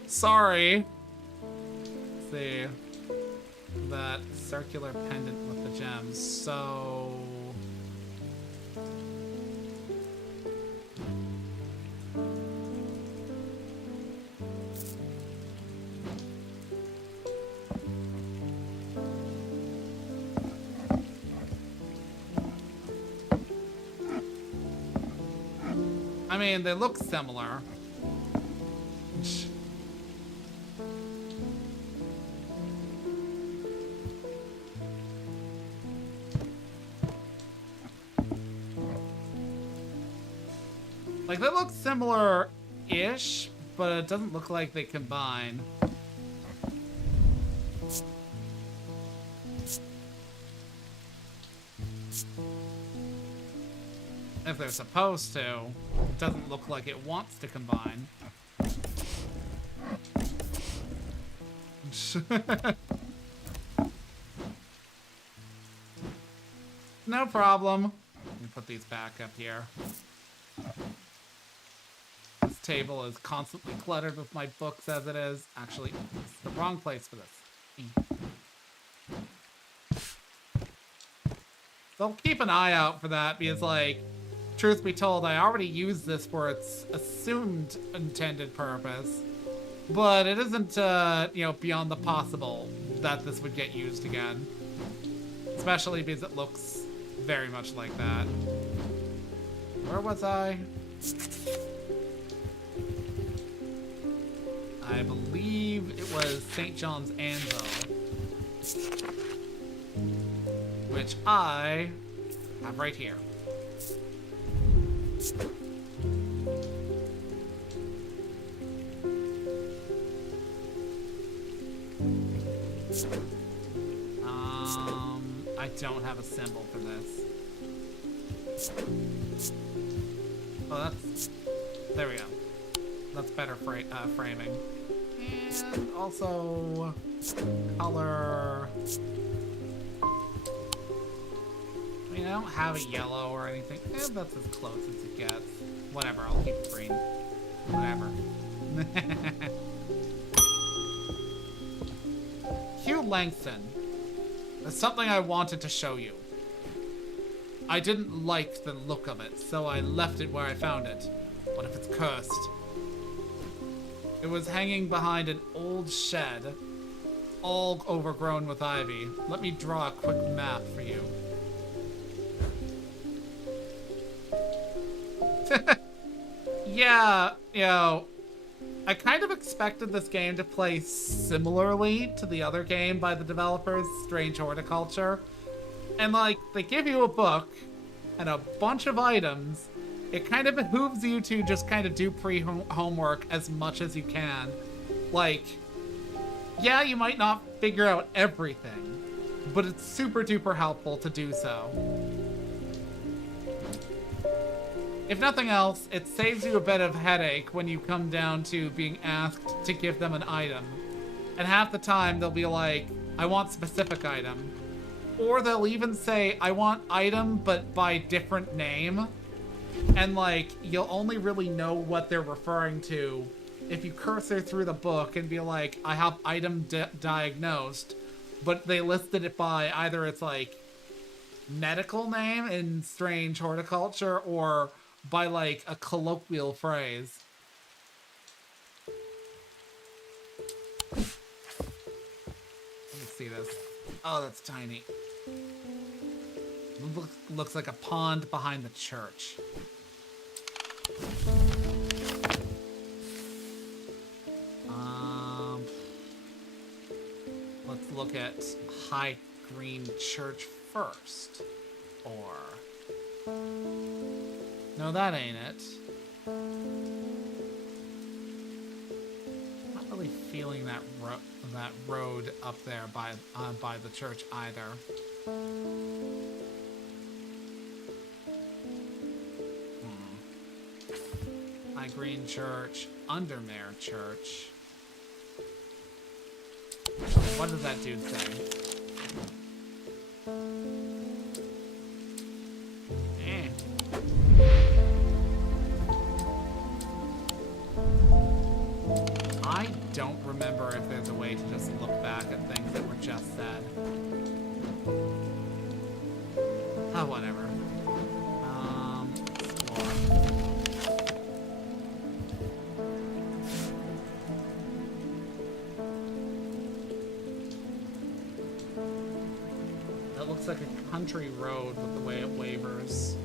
Sorry. Let's see. That circular pendant with the gems. So... I mean, they look similar. Like, they look similar-ish, but it doesn't look like they combine. If they're supposed to, it doesn't look like it wants to combine. No problem. Let me put these back up here. This table is constantly cluttered with my books as it is. Actually, it's the wrong place for this. So keep an eye out for that because, like, truth be told, I already used this for its assumed intended purpose. But it isn't, you know, beyond the possible that this would get used again. Especially because it looks very much like that. Where was I? I believe it was St. John's Anvil. Which I have right here. I don't have a symbol for this. Oh, that's... There we go. That's better framing. And also... color... I mean, I don't have a yellow or anything. That's as close as it gets. Whatever, I'll keep it green. Whatever. Hugh Langston. There's something I wanted to show you. I didn't like the look of it, so I left it where I found it. What if it's cursed? It was hanging behind an old shed, all overgrown with ivy. Let me draw a quick map for you. Yeah, you know, I kind of expected this game to play similarly to the other game by the developers, Strange Horticulture. And, like, they give you a book and a bunch of items. It kind of behooves you to just kind of do pre-homework as much as you can. Like, yeah, you might not figure out everything, but it's super duper helpful to do so. If nothing else, it saves you a bit of headache when you come down to being asked to give them an item. And half the time, they'll be like, I want specific item. Or they'll even say, I want item, but by different name. And, like, you'll only really know what they're referring to if you cursor through the book and be like, I have item diagnosed. But they listed it by either it's, like, medical name in Strange Horticulture or by, like, a colloquial phrase. Let me see this. Oh, that's tiny. Looks like a pond behind the church. look at High Green Church first. Or... No, that ain't it. Not really feeling that road up there by the church either. High Green Church, Undermare Church. What does that dude say? I don't remember if there's a way to just look back at things that were just said. Oh, whatever. Explore. That looks like a country road with the way it wavers.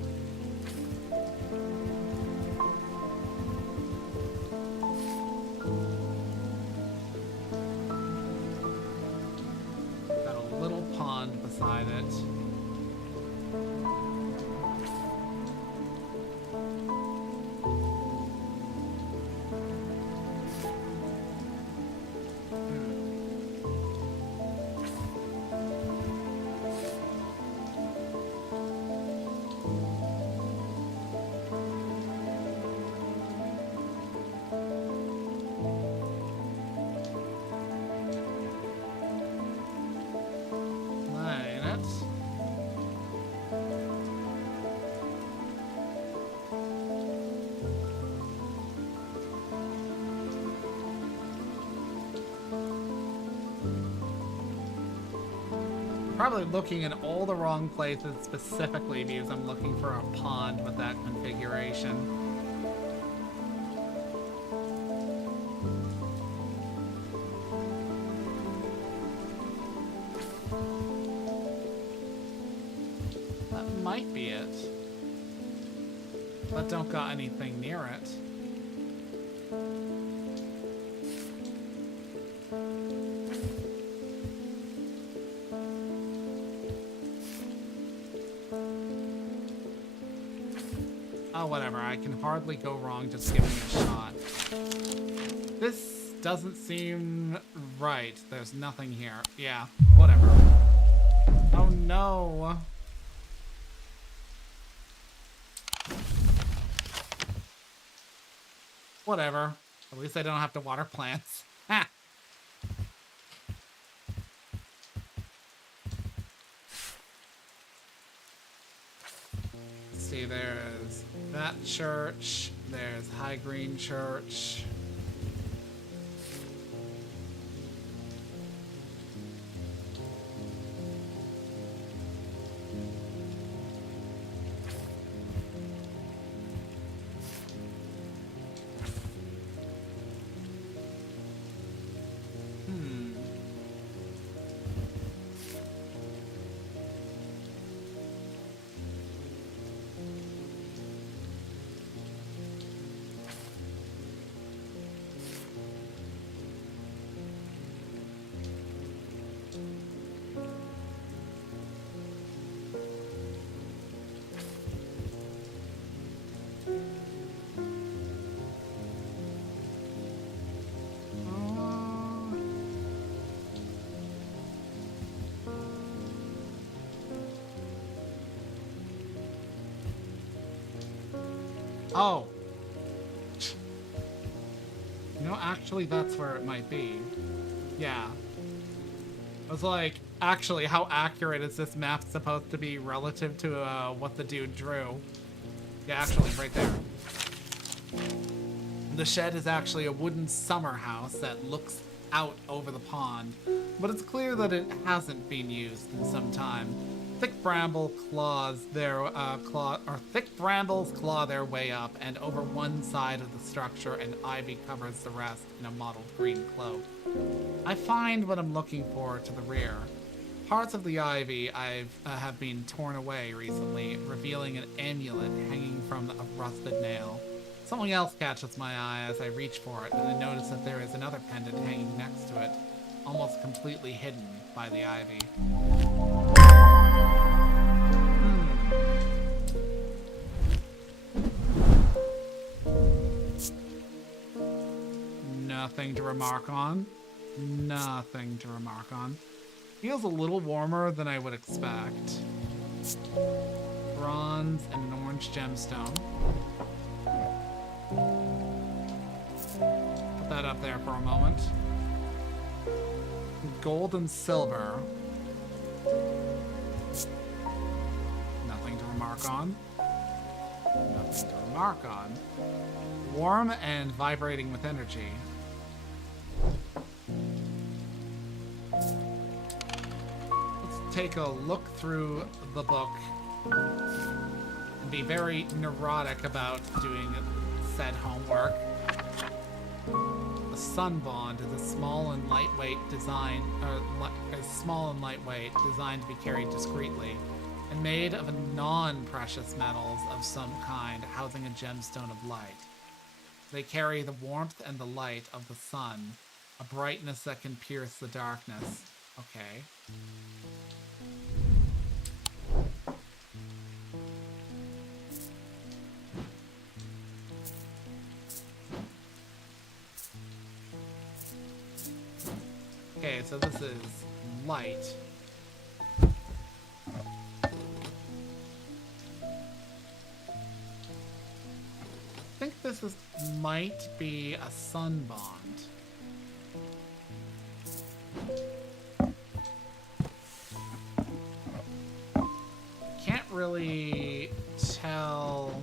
Beside it. Probably looking in all the wrong places specifically because I'm looking for a pond with that configuration. That might be it. But don't got anything near it. Whatever, I can hardly go wrong just giving it a shot. This doesn't seem right. There's nothing here. Yeah, whatever. Oh no. Whatever. At least I don't have to water plants. Ha! Let's see, there's that church, there's High Green Church. Oh. You know, actually, that's where it might be. Yeah. I was like, actually, how accurate is this map supposed to be relative to what the dude drew? Yeah, actually, right there. The shed is actually a wooden summer house that looks out over the pond, but it's clear that it hasn't been used in some time. Thick brambles claw their way up, and over one side of the structure, and ivy covers the rest in a mottled green cloak. I find what I'm looking for to the rear. Parts of the ivy have been torn away recently, revealing an amulet hanging from a rusted nail. Something else catches my eye as I reach for it, and I notice that there is another pendant hanging next to it, almost completely hidden. by the ivy. Nothing to remark on. Nothing to remark on. Feels a little warmer than I would expect. Bronze and an orange gemstone. Put that up there for a moment. Gold and silver. Nothing to remark on. Nothing to remark on. Warm and vibrating with energy. Let's take a look through the book and be very neurotic about doing said homework. The sun bond is a small and lightweight design, designed to be carried discreetly, and made of non-precious metals of some kind, housing a gemstone of light. They carry the warmth and the light of the sun, a brightness that can pierce the darkness. Okay. Okay, so this is light. I think this might be a sun bond. Can't really tell.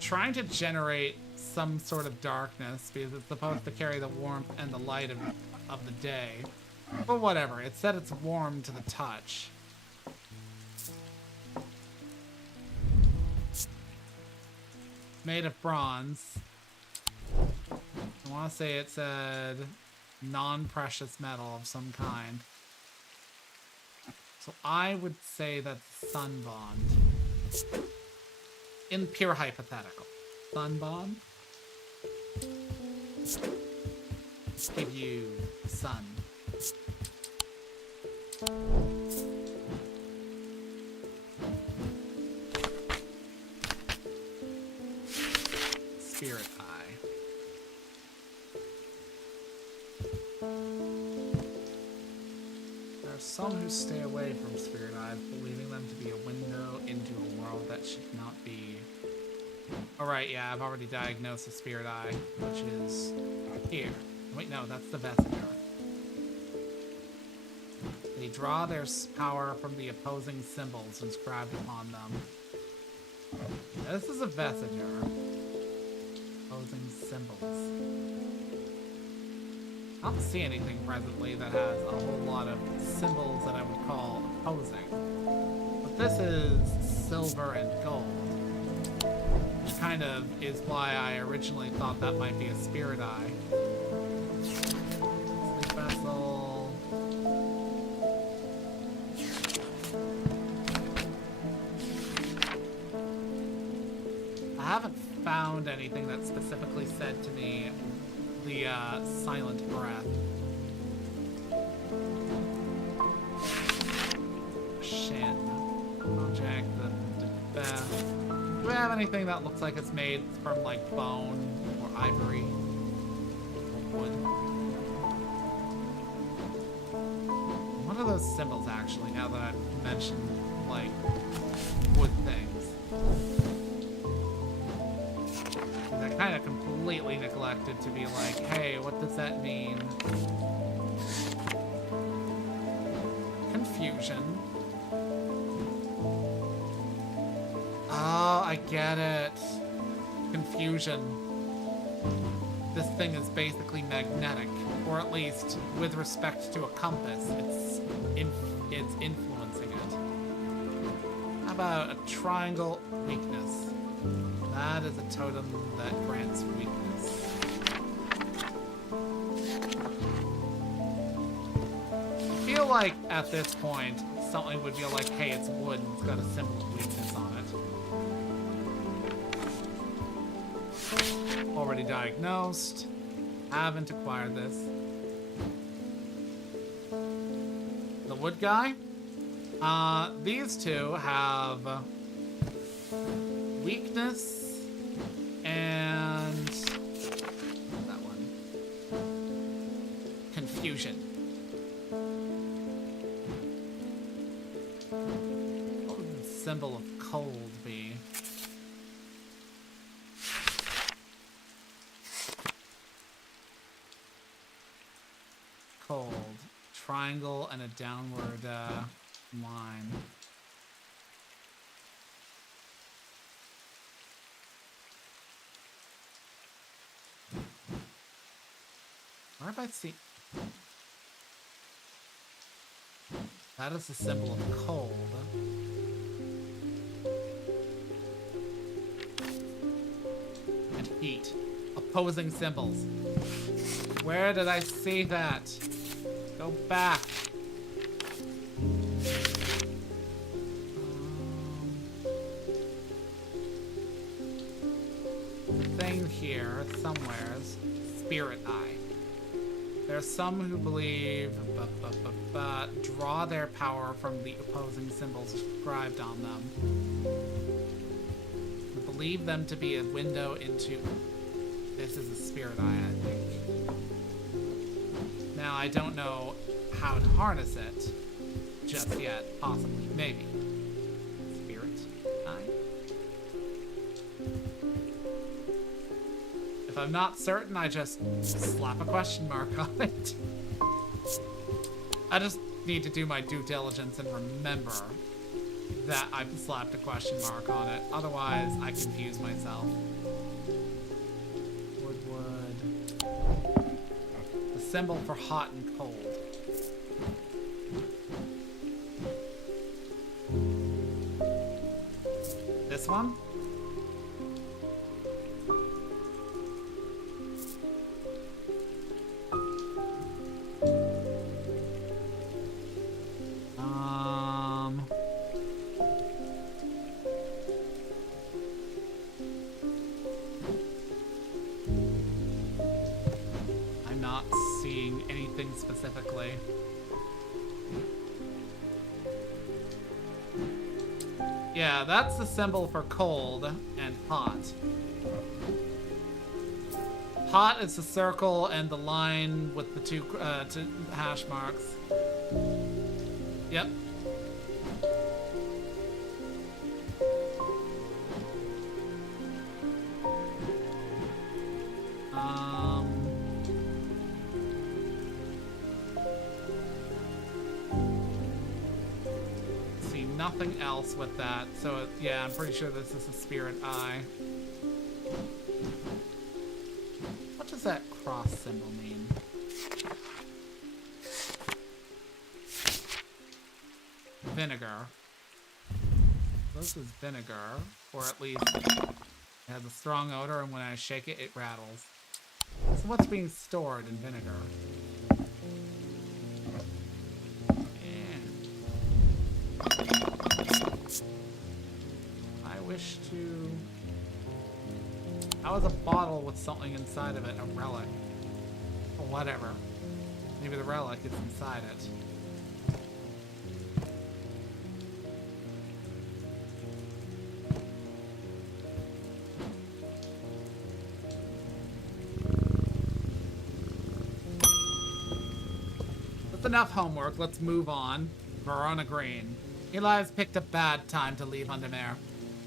Trying to generate some sort of darkness because it's supposed to carry the warmth and the light of the day. But whatever, it said it's warm to the touch. Made of bronze. I want to say it said non-precious metal of some kind. So I would say that's sun bond. In pure hypothetical. Sun bond. Give you sun. Spirit eye. There are some who stay away from spirit eyes, believing them to be a window into a world that should not be. Alright, yeah, I've already diagnosed the spirit eye, which is here. Wait, no, that's the Vesiger. They draw their power from the opposing symbols inscribed upon them. This is a Vesiger. Opposing symbols. I don't see anything presently that has a whole lot of symbols that I would call opposing. But this is silver and gold. Which kind of is why I originally thought that might be a spirit eye. Sleep vessel. I haven't found anything that specifically said to me the silent breath. Shin. Project the best. Do we have anything that looks like it's made from like bone or ivory or wood? What are those symbols actually, now that I've mentioned like wood things? I kind of completely neglected to be like, hey, what does that mean? Confusion. Oh, I get it. Confusion. this thing is basically magnetic, or at least with respect to a compass, it's influencing it. How about a triangle weakness? That is a totem that grants weakness. I feel like at this point, something would be like, hey, it's wood and it's got a symbol of weakness on it. Already diagnosed. Haven't acquired this. The wood guy? These two have weakness and that one. Confusion. What would the symbol of cold be? Cold. Triangle and a downward line. Where have I seen? That is the symbol of cold. And heat. Opposing symbols. Where did I see that? Go back. The thing here, somewhere, is Spirit Eye. There's some who believe, draw their power from the opposing symbols inscribed on them. We believe them to be a window into... This is a Spirit Eye, I think. Now, I don't know how to harness it just yet. Possibly. Maybe. Spirit Eye? If I'm not certain, I just slap a question mark on it. I just need to do my due diligence and remember that I've slapped a question mark on it. Otherwise, I confuse myself. Wood. The symbol for hot and cold. This one? I'm not seeing anything specifically. Yeah, that's the symbol for cold and hot. Hot is the circle and the line with the two hash marks. Yep. See nothing else with that, so yeah, I'm pretty sure this is a Spirit Eye. What does that cross symbol mean? Vinegar. This is vinegar, or at least it has a strong odor, and when I shake it, it rattles. So what's being stored in vinegar? I wish to... How is a bottle with something inside of it a relic? Or whatever. Maybe the relic is inside it. That's enough homework. Let's move on. Verona Green. Eli's picked a bad time to leave Undermere.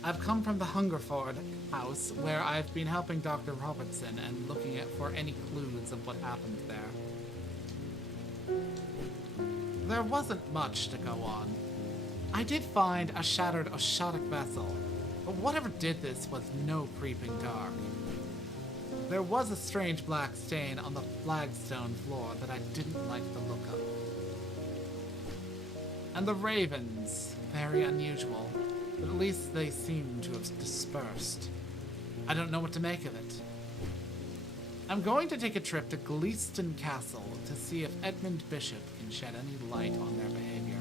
I've come from the Hungerford house, where I've been helping Dr. Robertson and looking for any clues of what happened there. There wasn't much to go on. I did find a shattered Oshotic vessel, but whatever did this was no creeping dark. There was a strange black stain on the flagstone floor that I didn't like the look of. And the ravens, very unusual, but at least they seem to have dispersed. I don't know what to make of it. I'm going to take a trip to Gleeston Castle to see if Edmund Bishop can shed any light on their behavior.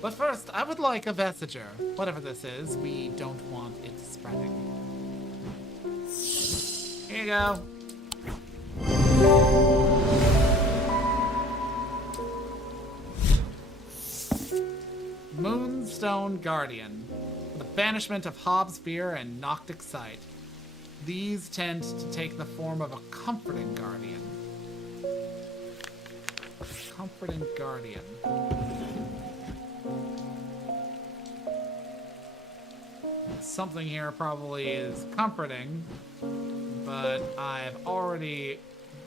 But first, I would like a vestiger. Whatever this is, we don't want it spreading. Here you go. Moonstone Guardian. The banishment of Hobbs Fear and Noctic Sight. These tend to take the form of a comforting guardian. Comforting guardian. Something here probably is comforting, but I've already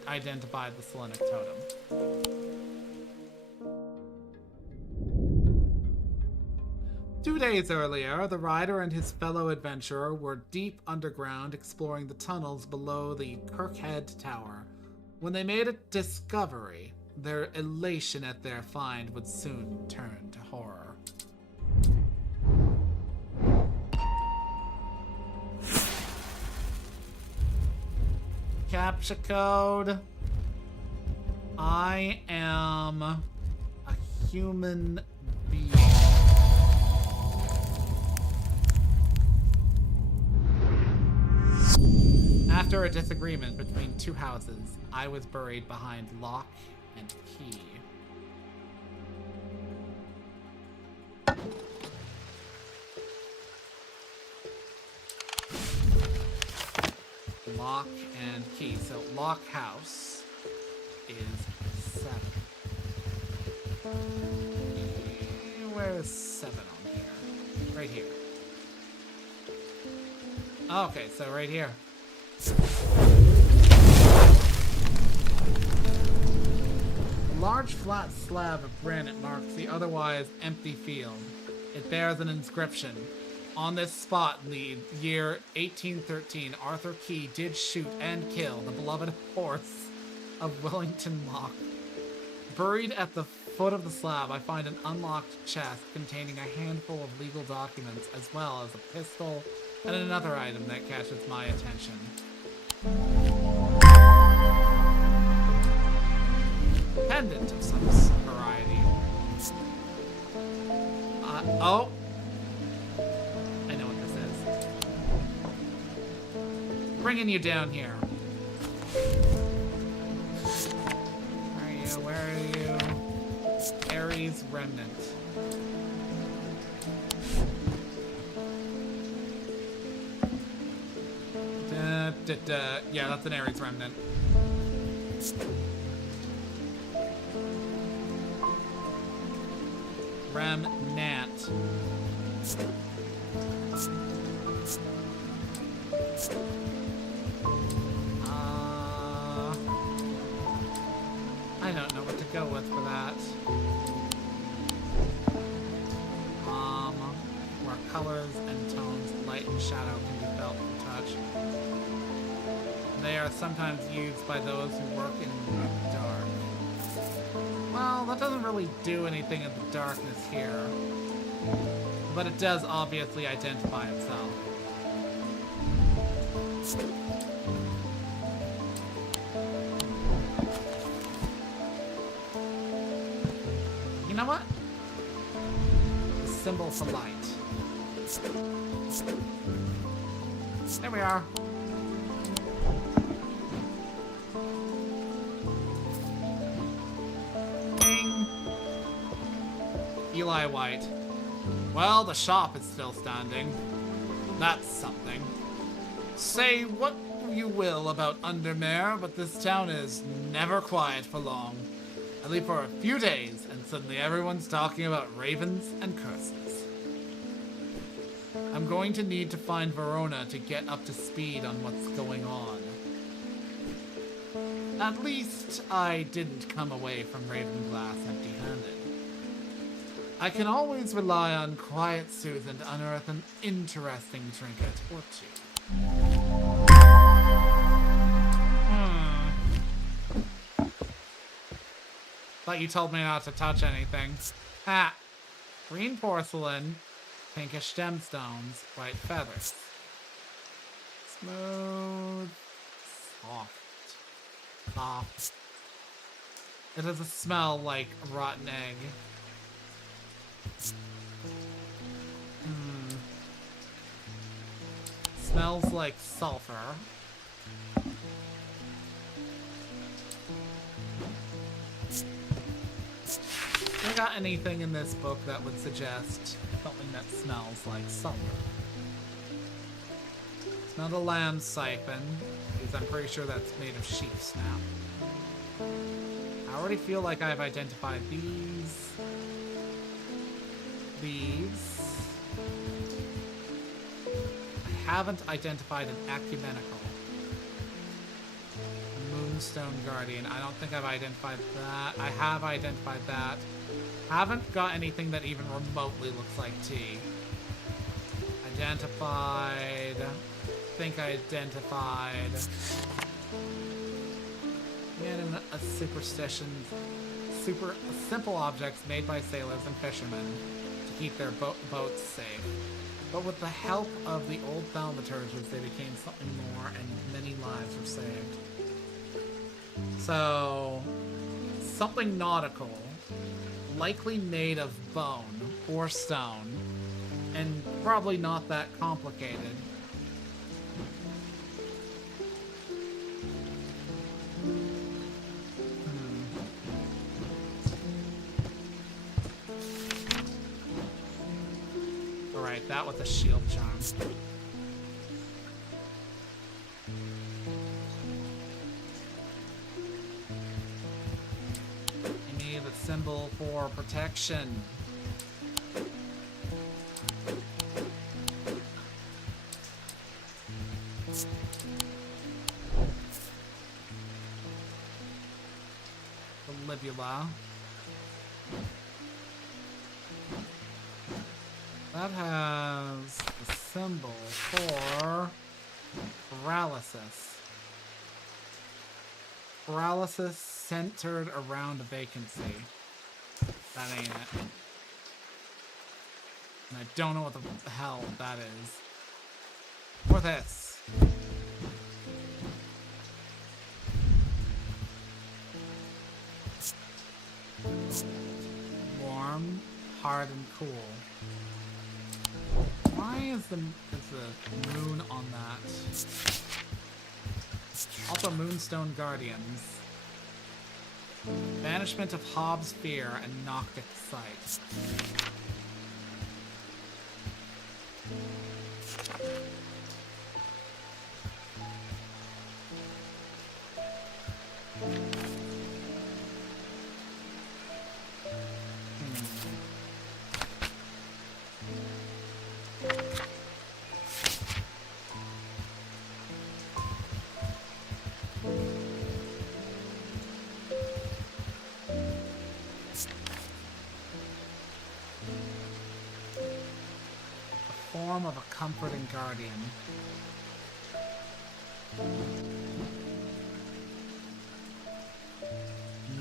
identified the Selenic Totem. 2 days earlier, the rider and his fellow adventurer were deep underground exploring the tunnels below the Kirkhead Tower. When they made a discovery, their elation at their find would soon turn to horror. Captcha code. I am a human being. After a disagreement between two houses, I was buried behind lock and key. Lock and key. So lock house is 7. Where is 7 on here? Right here. Okay, so right here. A large flat slab of granite marks the otherwise empty field. It bears an inscription. On this spot in the year 1813, Arthur Key did shoot and kill the beloved horse of Wellington Lock. Buried at the foot of the slab, I find an unlocked chest containing a handful of legal documents, as well as a pistol and another item that catches my attention. Pendant of some variety. Oh! I know what this is. Bringing you down here. Where are you? Where are you? Ares Remnant. Yeah, that's an Ares Remnant. Remnant. I don't know what to go with for that. Where colors and tones, light and shadow can be felt and touched. They are sometimes used by those who work in the dark. Well, that doesn't really do anything in the darkness here. But it does obviously identify itself. You know what? The symbol for light. There we are. Ding. Eli White. Well, the shop is still standing. That's something. Say what you will about Undermere, but this town is never quiet for long. I leave for a few days, and suddenly everyone's talking about ravens and curses. I'm going to need to find Verona to get up to speed on what's going on. At least I didn't come away from Ravenglass empty-handed. I can always rely on quiet Sooth and unearth an interesting trinket or two. Thought you told me not to touch anything. Ah! Green porcelain, pinkish gemstones, white feathers. Smooth, soft. It has a smell like a rotten egg. Smells like sulfur. I got anything in this book that would suggest something that smells like sulfur. It's not a lamb siphon, because I'm pretty sure that's made of sheep snap. I already feel like I've identified these. I haven't identified an ecumenical. Moonstone Guardian. I don't think I've identified that. I have identified that. Haven't got anything that even remotely looks like tea. Identified. Think I identified. And a superstition. Simple objects made by sailors and fishermen to keep their boats safe. But with the help of the old thaumaturges, they became something more, and many lives were saved. So, something nautical, likely made of bone or stone, and probably not that complicated. Alright, that was a shield charm. Symbol for protection. The libula. That has a symbol for paralysis. Paralysis centered around a vacancy. That ain't it. And I don't know what the hell that is. Or this. Warm, hard, and cool. Why is the moon on that? Also, Moonstone Guardians. Banishment of Hobbs' fear and Noctic sight. Of a comforting guardian.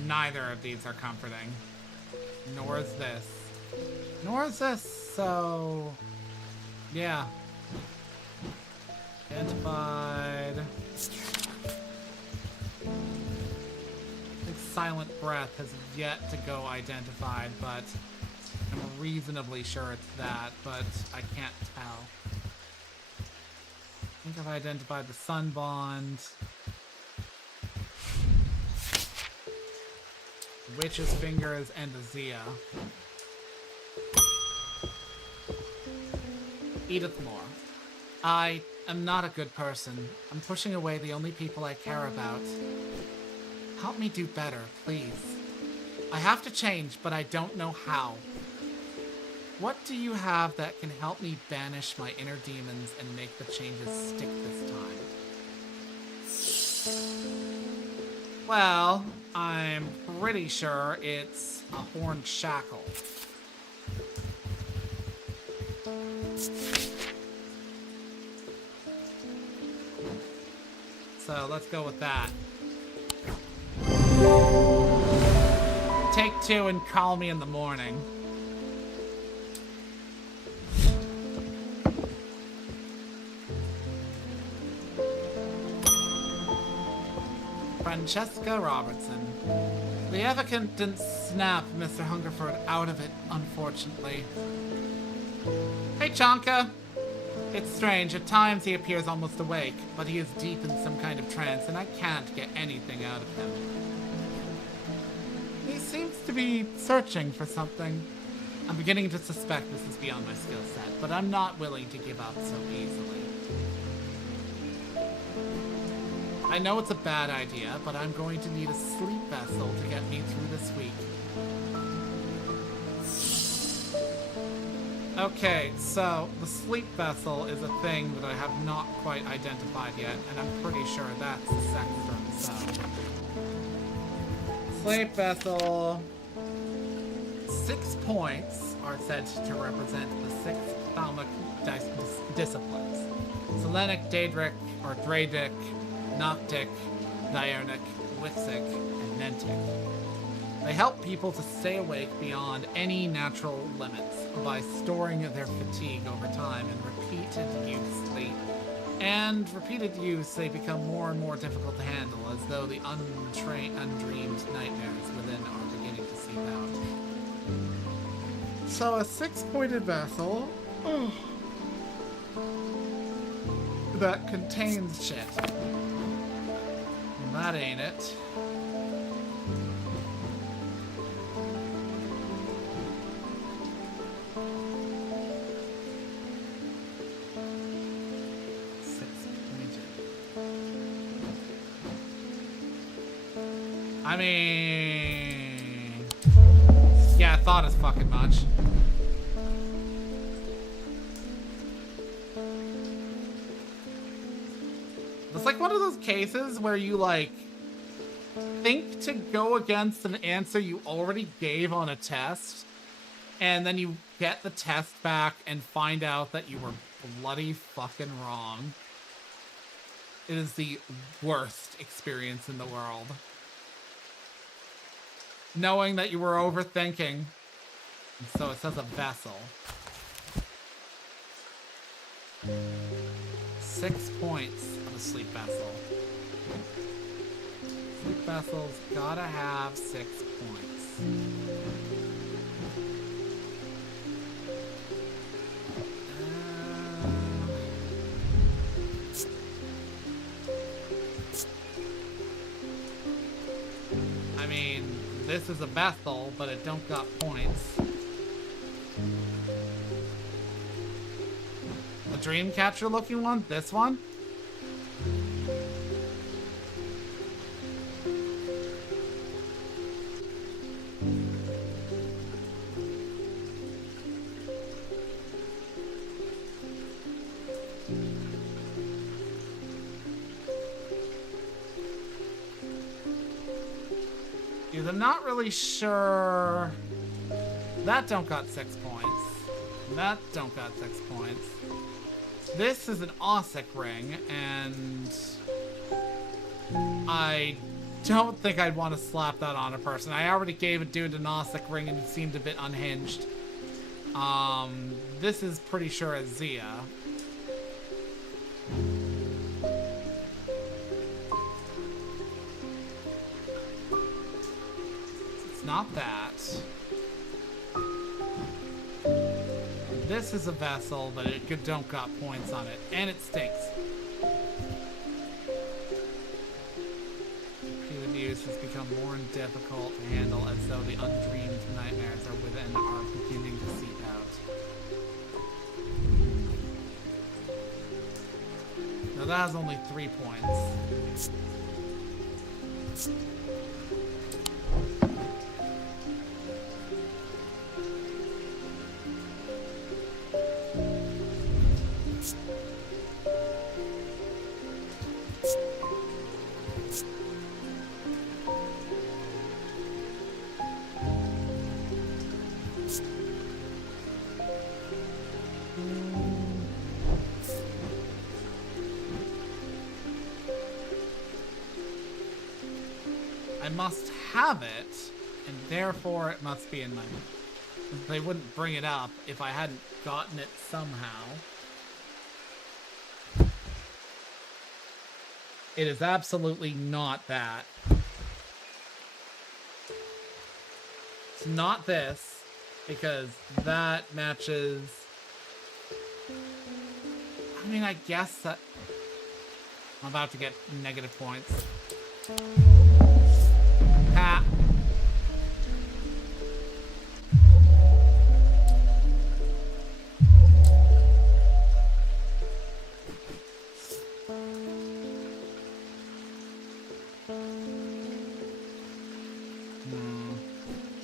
Neither of these are comforting. Nor is this. Nor is this, so... yeah. Identified. I think Silent Breath has yet to go identified, but I'm reasonably sure it's that, but I can't tell. I think I've identified the Sun Bond. Witch's Fingers and the Zia. Edith Moore. I am not a good person. I'm pushing away the only people I care about. Help me do better, please. I have to change, but I don't know how. What do you have that can help me banish my inner demons and make the changes stick this time? Well, I'm pretty sure it's a horned shackle. so let's go with that. Take 2 and call me in the morning. Francesca Robertson. The advocate didn't snap Mr. Hungerford out of it, unfortunately. Hey, Chonka. It's strange. At times he appears almost awake, but he is deep in some kind of trance, and I can't get anything out of him. He seems to be searching for something. I'm beginning to suspect this is beyond my skill set, but I'm not willing to give up so easily. I know it's a bad idea, but I'm going to need a sleep vessel to get me through this week. Okay, so the sleep vessel is a thing that I have not quite identified yet, and I'm pretty sure that's the Sextrum, so... Sleep vessel... 6 points are said to represent the 6 thalamic disciplines. Selenic, Daedric, or Dradic, Noctic, Diurnic, Wixic, and Nentic. They help people to stay awake beyond any natural limits by storing their fatigue over time in repeated use. And repeated use, they become more and more difficult to handle, as though the undreamed nightmares within are beginning to seep out. So a 6-pointed vessel that contains shit. That ain't it. I mean... yeah, I thought as fucking much. It's like one of those cases where you, like, think to go against an answer you already gave on a test, and then you get the test back and find out that you were bloody fucking wrong. It is the worst experience in the world. Knowing that you were overthinking. And so it says a vessel. 6 points of a sleep vessel. Sleep vessel's gotta have 6 points. I mean, this is a vessel, but it don't got points. The dream catcher looking one? This one? Because I'm not really sure. That don't got 6 points. That don't got 6 points. This is an Ossic ring, and I don't think I'd want to slap that on a person. I already gave a dude an Ossic ring and he seemed a bit unhinged. This is pretty sure a Zia. It's not that. This is a vessel, but it don't got points on it, and it stinks. Human use has become more difficult to handle, as though the undreamed nightmares are within are beginning to seep out. Now that has only 3 points. I must have it, and therefore it must be in my mouth. They wouldn't bring it up if I hadn't gotten it somehow. It is absolutely not that. It's not this, because that matches... I mean, I guess that... I'm about to get negative points. Ha!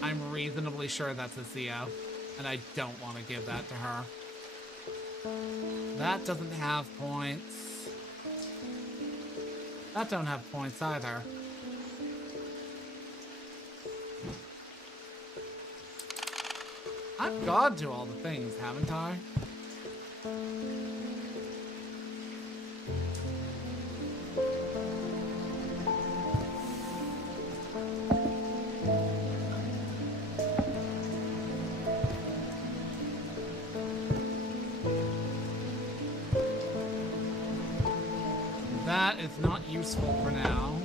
I'm reasonably sure that's a Zia, and I don't want to give that to her. That doesn't have points. That don't have points either. I've gone to all the things, haven't I? That is not useful for now.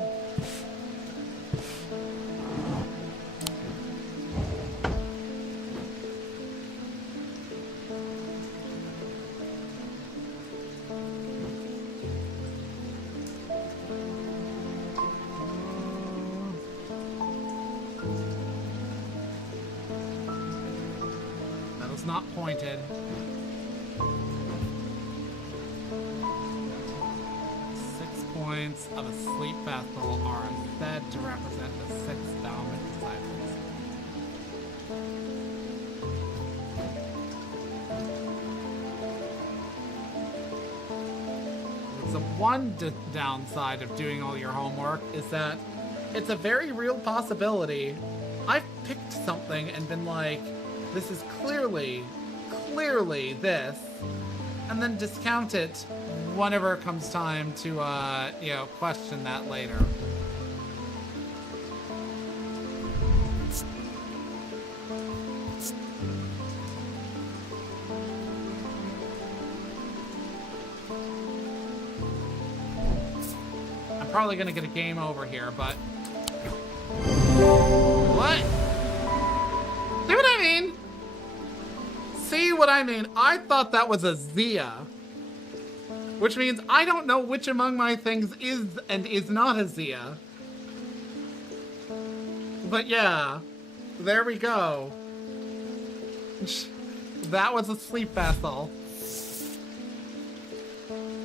That was not pointed. Points of a sleep vessel are said to represent the 6 Thalamic disciples. The one downside of doing all your homework is that it's a very real possibility. I've picked something and been like, this is clearly this, and then discount it whenever it comes time to, you know, question that later. I'm probably gonna get a game over here, but... What? See what I mean? See what I mean? I thought that was a Zia. Which means I don't know which among my things is and is not a Zia. But yeah, there we go. That was a sleep vessel.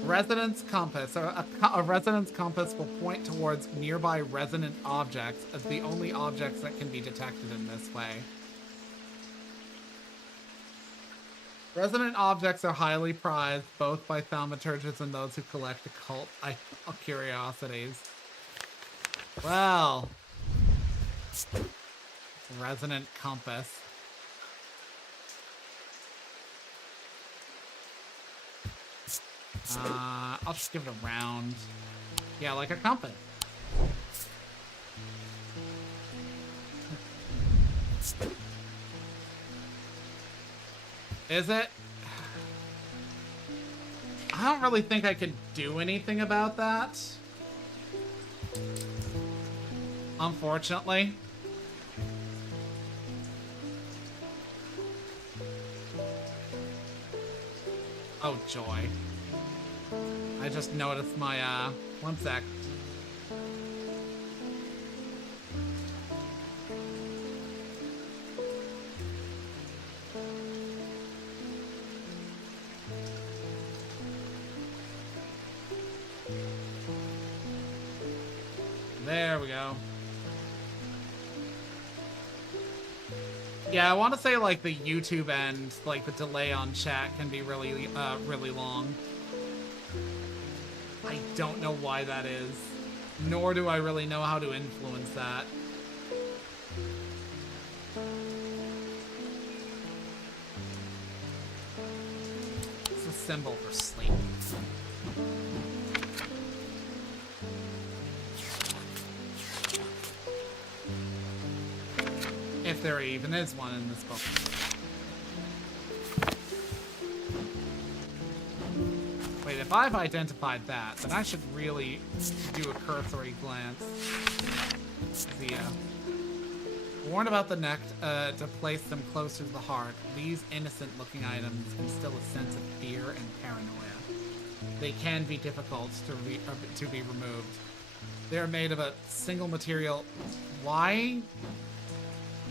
Resonance compass. A resonance compass will point towards nearby resonant objects as the only objects that can be detected in this way. Resonant objects are highly prized, both by thaumaturges and those who collect occult curiosities. Well, resonant compass. I'll just give it a round. Yeah, like a compass. Is it? I don't really think I can do anything about that. Unfortunately. Oh, joy. I just noticed my, one sec. There we go. Yeah, I want to say, like, the YouTube end, like, the delay on chat can be really, really long. I don't know why that is. Nor do I really know how to influence that. It's a symbol for sleep. if there even is one in this book. Wait, if I've identified that, then I should really do a cursory glance. Zia. Warned about the neck to place them closer to the heart, these innocent-looking items instill a sense of fear and paranoia. They can be difficult to be removed. They are made of a single material. Why?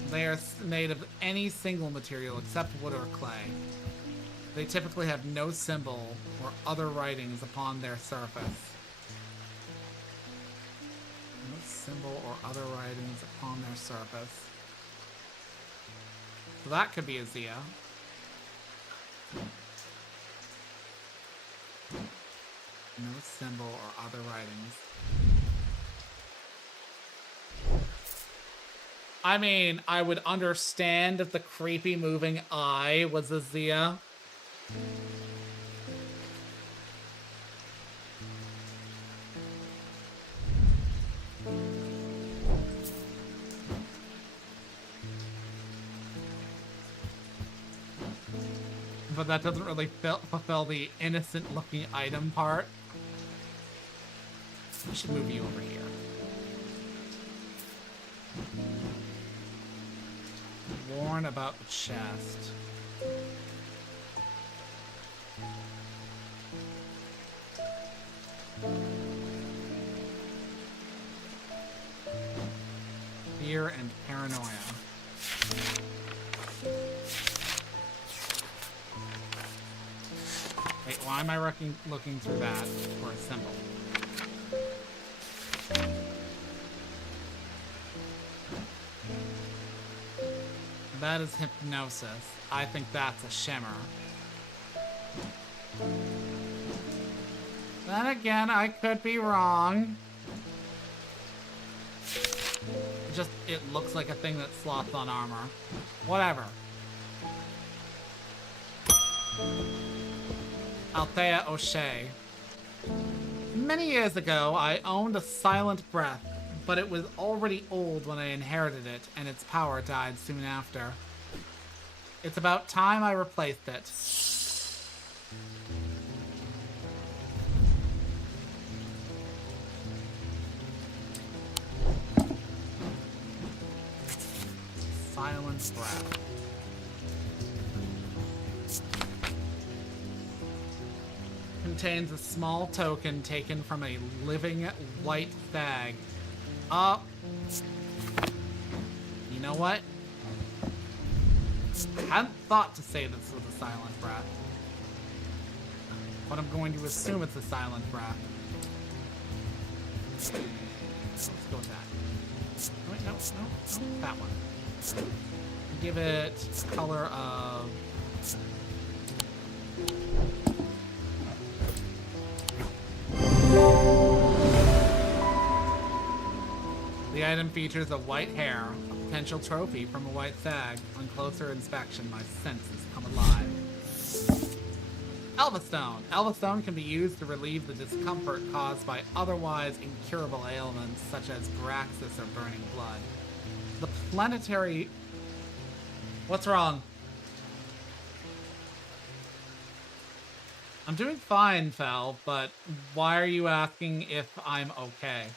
They are made of any single material except wood or clay. They typically have no symbol or other writings upon their surface. No symbol or other writings upon their surface. So that could be a Zia. No symbol or other writings. I mean, I would understand if the creepy moving eye was a Zia. But that doesn't really fulfill the innocent-looking item part. I should move you over here. Worn about the chest. Fear and paranoia. Wait, why am I looking through that for a symbol? That is hypnosis. I think that's a shimmer. Then again, I could be wrong. It looks like a thing that slots on armor. Whatever. Althea O'Shea. Many years ago, I owned a silent breath, but it was already old when I inherited it, and its power died soon after. It's about time I replaced it. Silent breath. Contains a small token taken from a living white stag. You know what? I hadn't thought to say this was a silent breath, but I'm going to assume it's a silent breath. Let's go with that. Wait, no, that one. Give it a color of... The item features a white hair, a potential trophy from a white stag. On closer inspection, my senses come alive. Elvastone. Elvastone can be used to relieve the discomfort caused by otherwise incurable ailments such as paralysis or burning blood. The planetary... What's wrong? I'm doing fine, Fel, but why are you asking if I'm okay?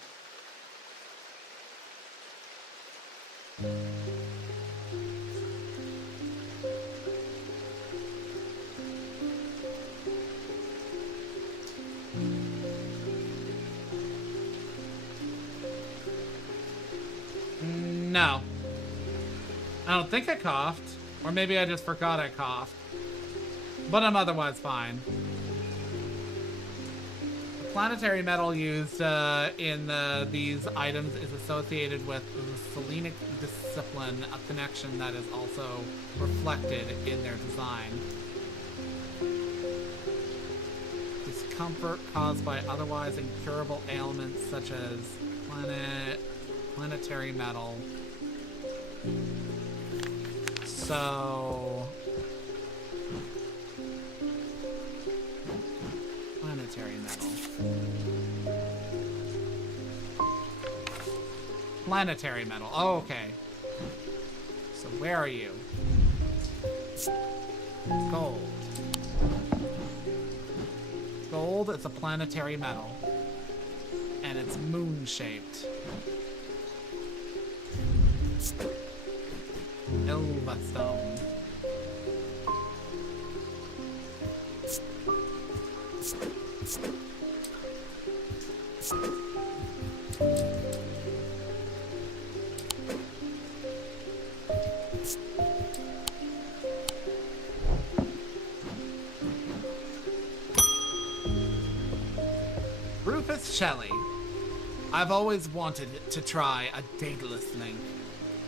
No. I don't think I coughed. Or maybe I just forgot I coughed. But I'm otherwise fine. The planetary metal used in these items is associated with the Selenic discipline, a connection that is also reflected in their design. Discomfort caused by otherwise incurable ailments such as planetary metal. So... planetary metal. Planetary metal. Oh, okay. So where are you? Gold. Gold is a planetary metal. And it's moon-shaped. Elva stone. Rufus Shelley. I've always wanted to try a Daedalus link.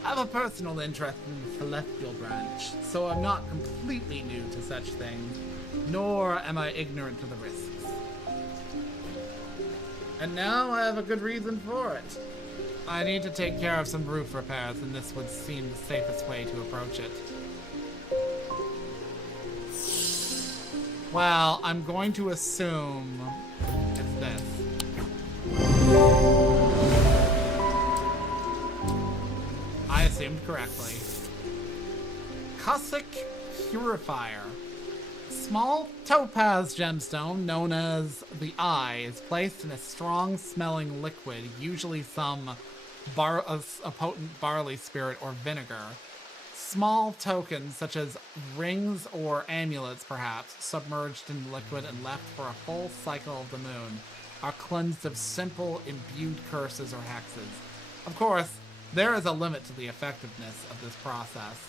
I have a personal interest in the celestial branch, so I'm not completely new to such things, nor am I ignorant to the risks. And now I have a good reason for it. I need to take care of some roof repairs, and this would seem the safest way to approach it. Well, I'm going to assume it's this. I assumed correctly. Cossack Purifier. Small topaz gemstone known as the Eye is placed in a strong-smelling liquid, usually a potent barley spirit or vinegar. Small tokens, such as rings or amulets perhaps, submerged in liquid and left for a full cycle of the moon, are cleansed of simple, imbued curses or hexes. Of course, there is a limit to the effectiveness of this process.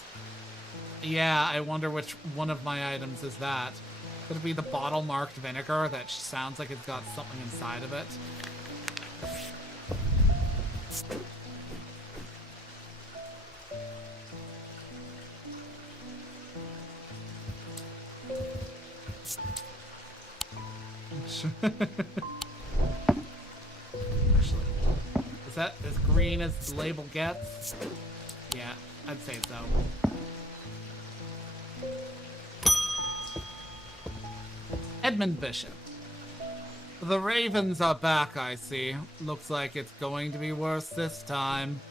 Yeah, I wonder which one of my items is that. Could it be the bottle-marked vinegar that sounds like it's got something inside of it? Actually, is that as green as the label gets? Yeah, I'd say so. Edmund Bishop. The Ravens are back, I see. Looks like it's going to be worse this time.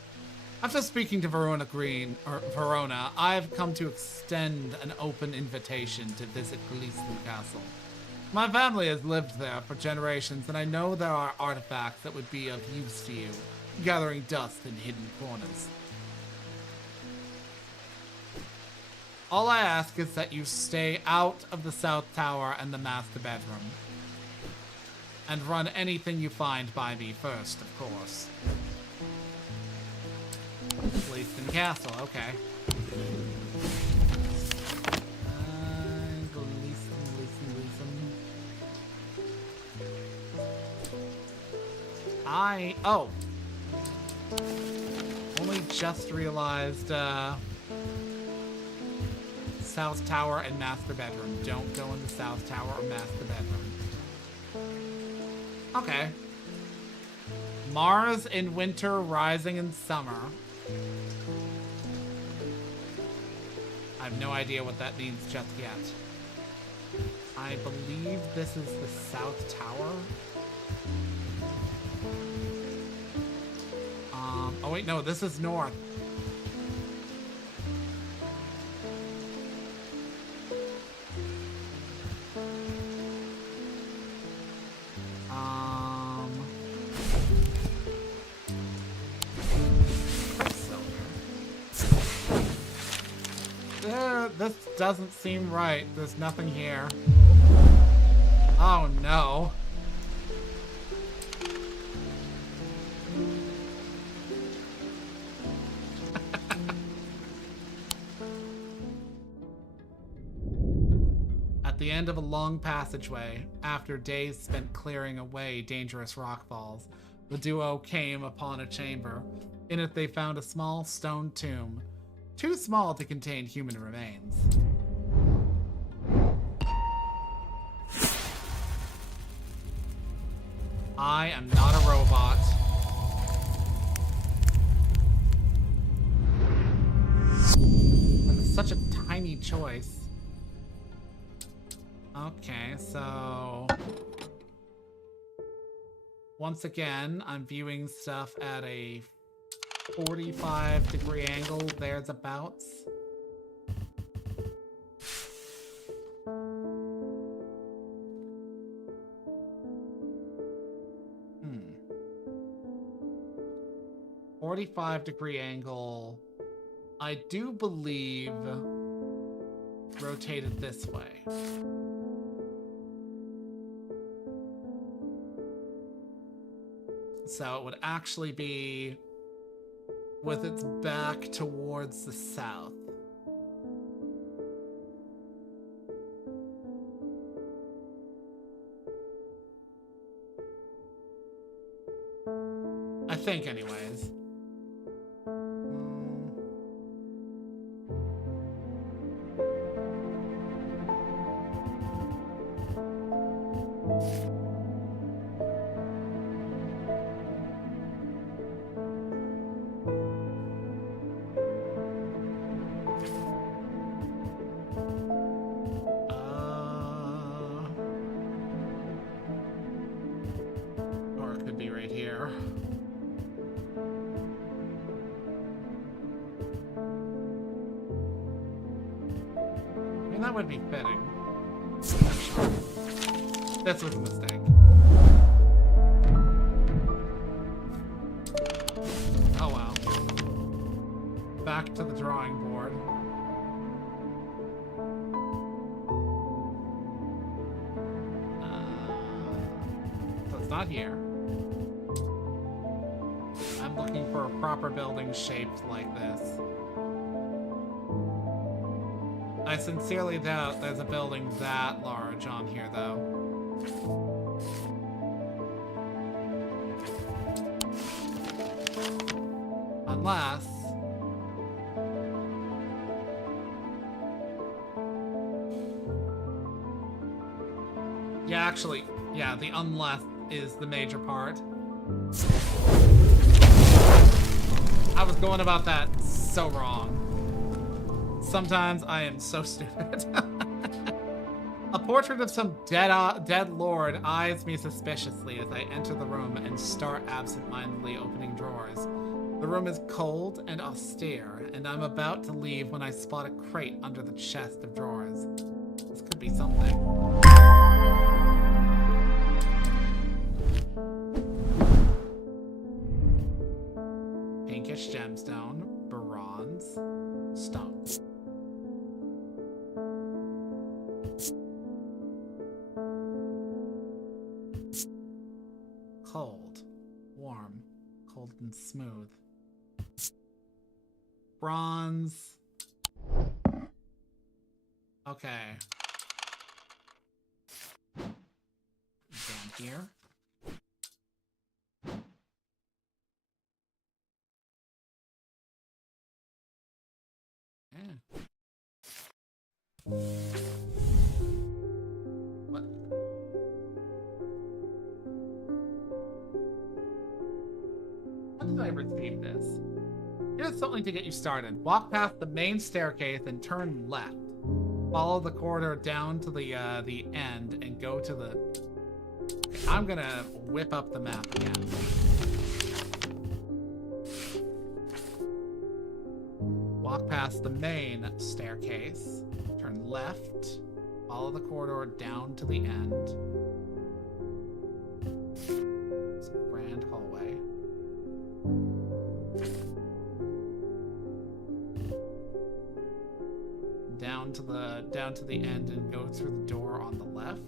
After speaking to Verona, I've come to extend an open invitation to visit Gleeson Castle. My family has lived there for generations, and I know there are artifacts that would be of use to you, gathering dust in hidden corners. All I ask is that you stay out of the South Tower and the master bedroom. And run anything you find by me first, of course. Gleeson Castle, okay. Oh. Only just realized, South Tower and master bedroom. Don't go in the South Tower or master bedroom. Okay. Mars in winter, rising in summer. I have no idea what that means just yet. I believe this is the South Tower. Oh wait, no, this is north. This doesn't seem right. There's nothing here. Oh no. At the end of a long passageway, after days spent clearing away dangerous rockfalls, the duo came upon a chamber. In it they found a small stone tomb, too small to contain human remains. I am not a robot. And it's such a tiny choice. Okay, so once again, I'm viewing stuff at a 45-degree angle, there's abouts. Hmm. 45-degree angle, I do believe rotated this way. So it would actually be with its back towards the south. I think, anyways. That would be fitting. This was a mistake. Oh well. Back to the drawing board. So it's not here. I'm looking for a proper building shaped like this. I sincerely doubt there's a building that large on here, though. Unless... Yeah, actually, yeah, the unless is the major part. I was going about that so wrong. Sometimes I am so stupid. A portrait of some dead lord eyes me suspiciously as I enter the room and start absent-mindedly opening drawers. The room is cold and austere, and I'm about to leave when I spot a crate under the chest of drawers. This could be something. Pinkish gemstone, bronze, stone. Cold, warm, cold and smooth. Bronze. Okay. Down here. Yeah. What? When did I receive this? Here's something to get you started. Walk past the main staircase and turn left. Follow the corridor down to the end and go to the... Okay, I'm gonna whip up the map again. Walk past the main staircase, turn left, follow the corridor down to the end. It's a grand hallway. Down to the end and go through the door on the left.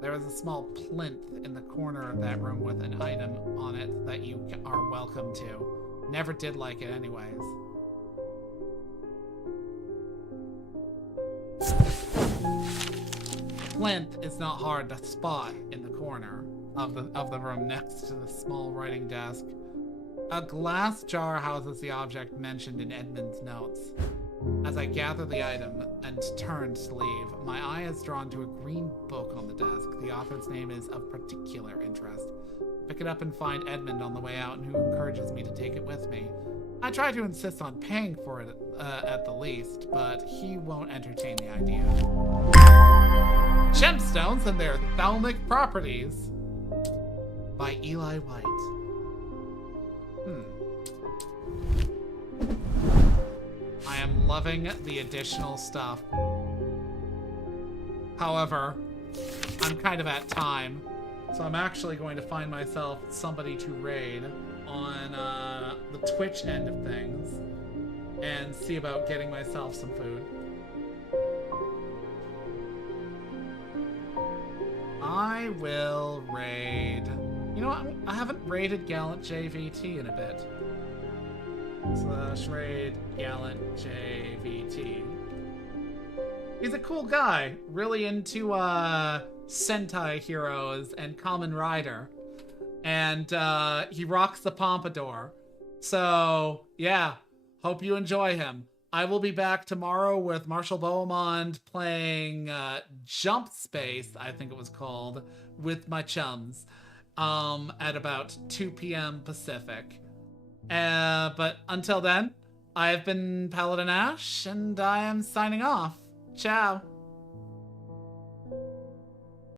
There is a small plinth in the corner of that room with an item on it that you are welcome to. Never did like it anyways. Plinth is not hard to spot in the corner of the room next to the small writing desk. A glass jar houses the object mentioned in Edmund's notes. As I gather the item and turn to leave, my eye is drawn to a green book on the desk. The author's name is of particular interest. Pick it up and find Edmund on the way out, and who encourages me to take it with me. I try to insist on paying for it at the least, but he won't entertain the idea. Gemstones and their thalmic properties. by Eli White. I am loving the additional stuff. However, I'm kind of at time, so I'm actually going to find myself somebody to raid on the Twitch end of things and see about getting myself some food. I will raid. You know what? I haven't raided Gallant JVT in a bit. / raid Gallant JVT. He's a cool guy, really into Sentai heroes and Kamen Rider, and he rocks the pompadour. So yeah, hope you enjoy him. I will be back tomorrow with Marshall Beaumont playing Jump Space, I think it was called, with my chums at about 2 p.m. Pacific. But until then, I've been Paladin Ashe, and I am signing off. Ciao.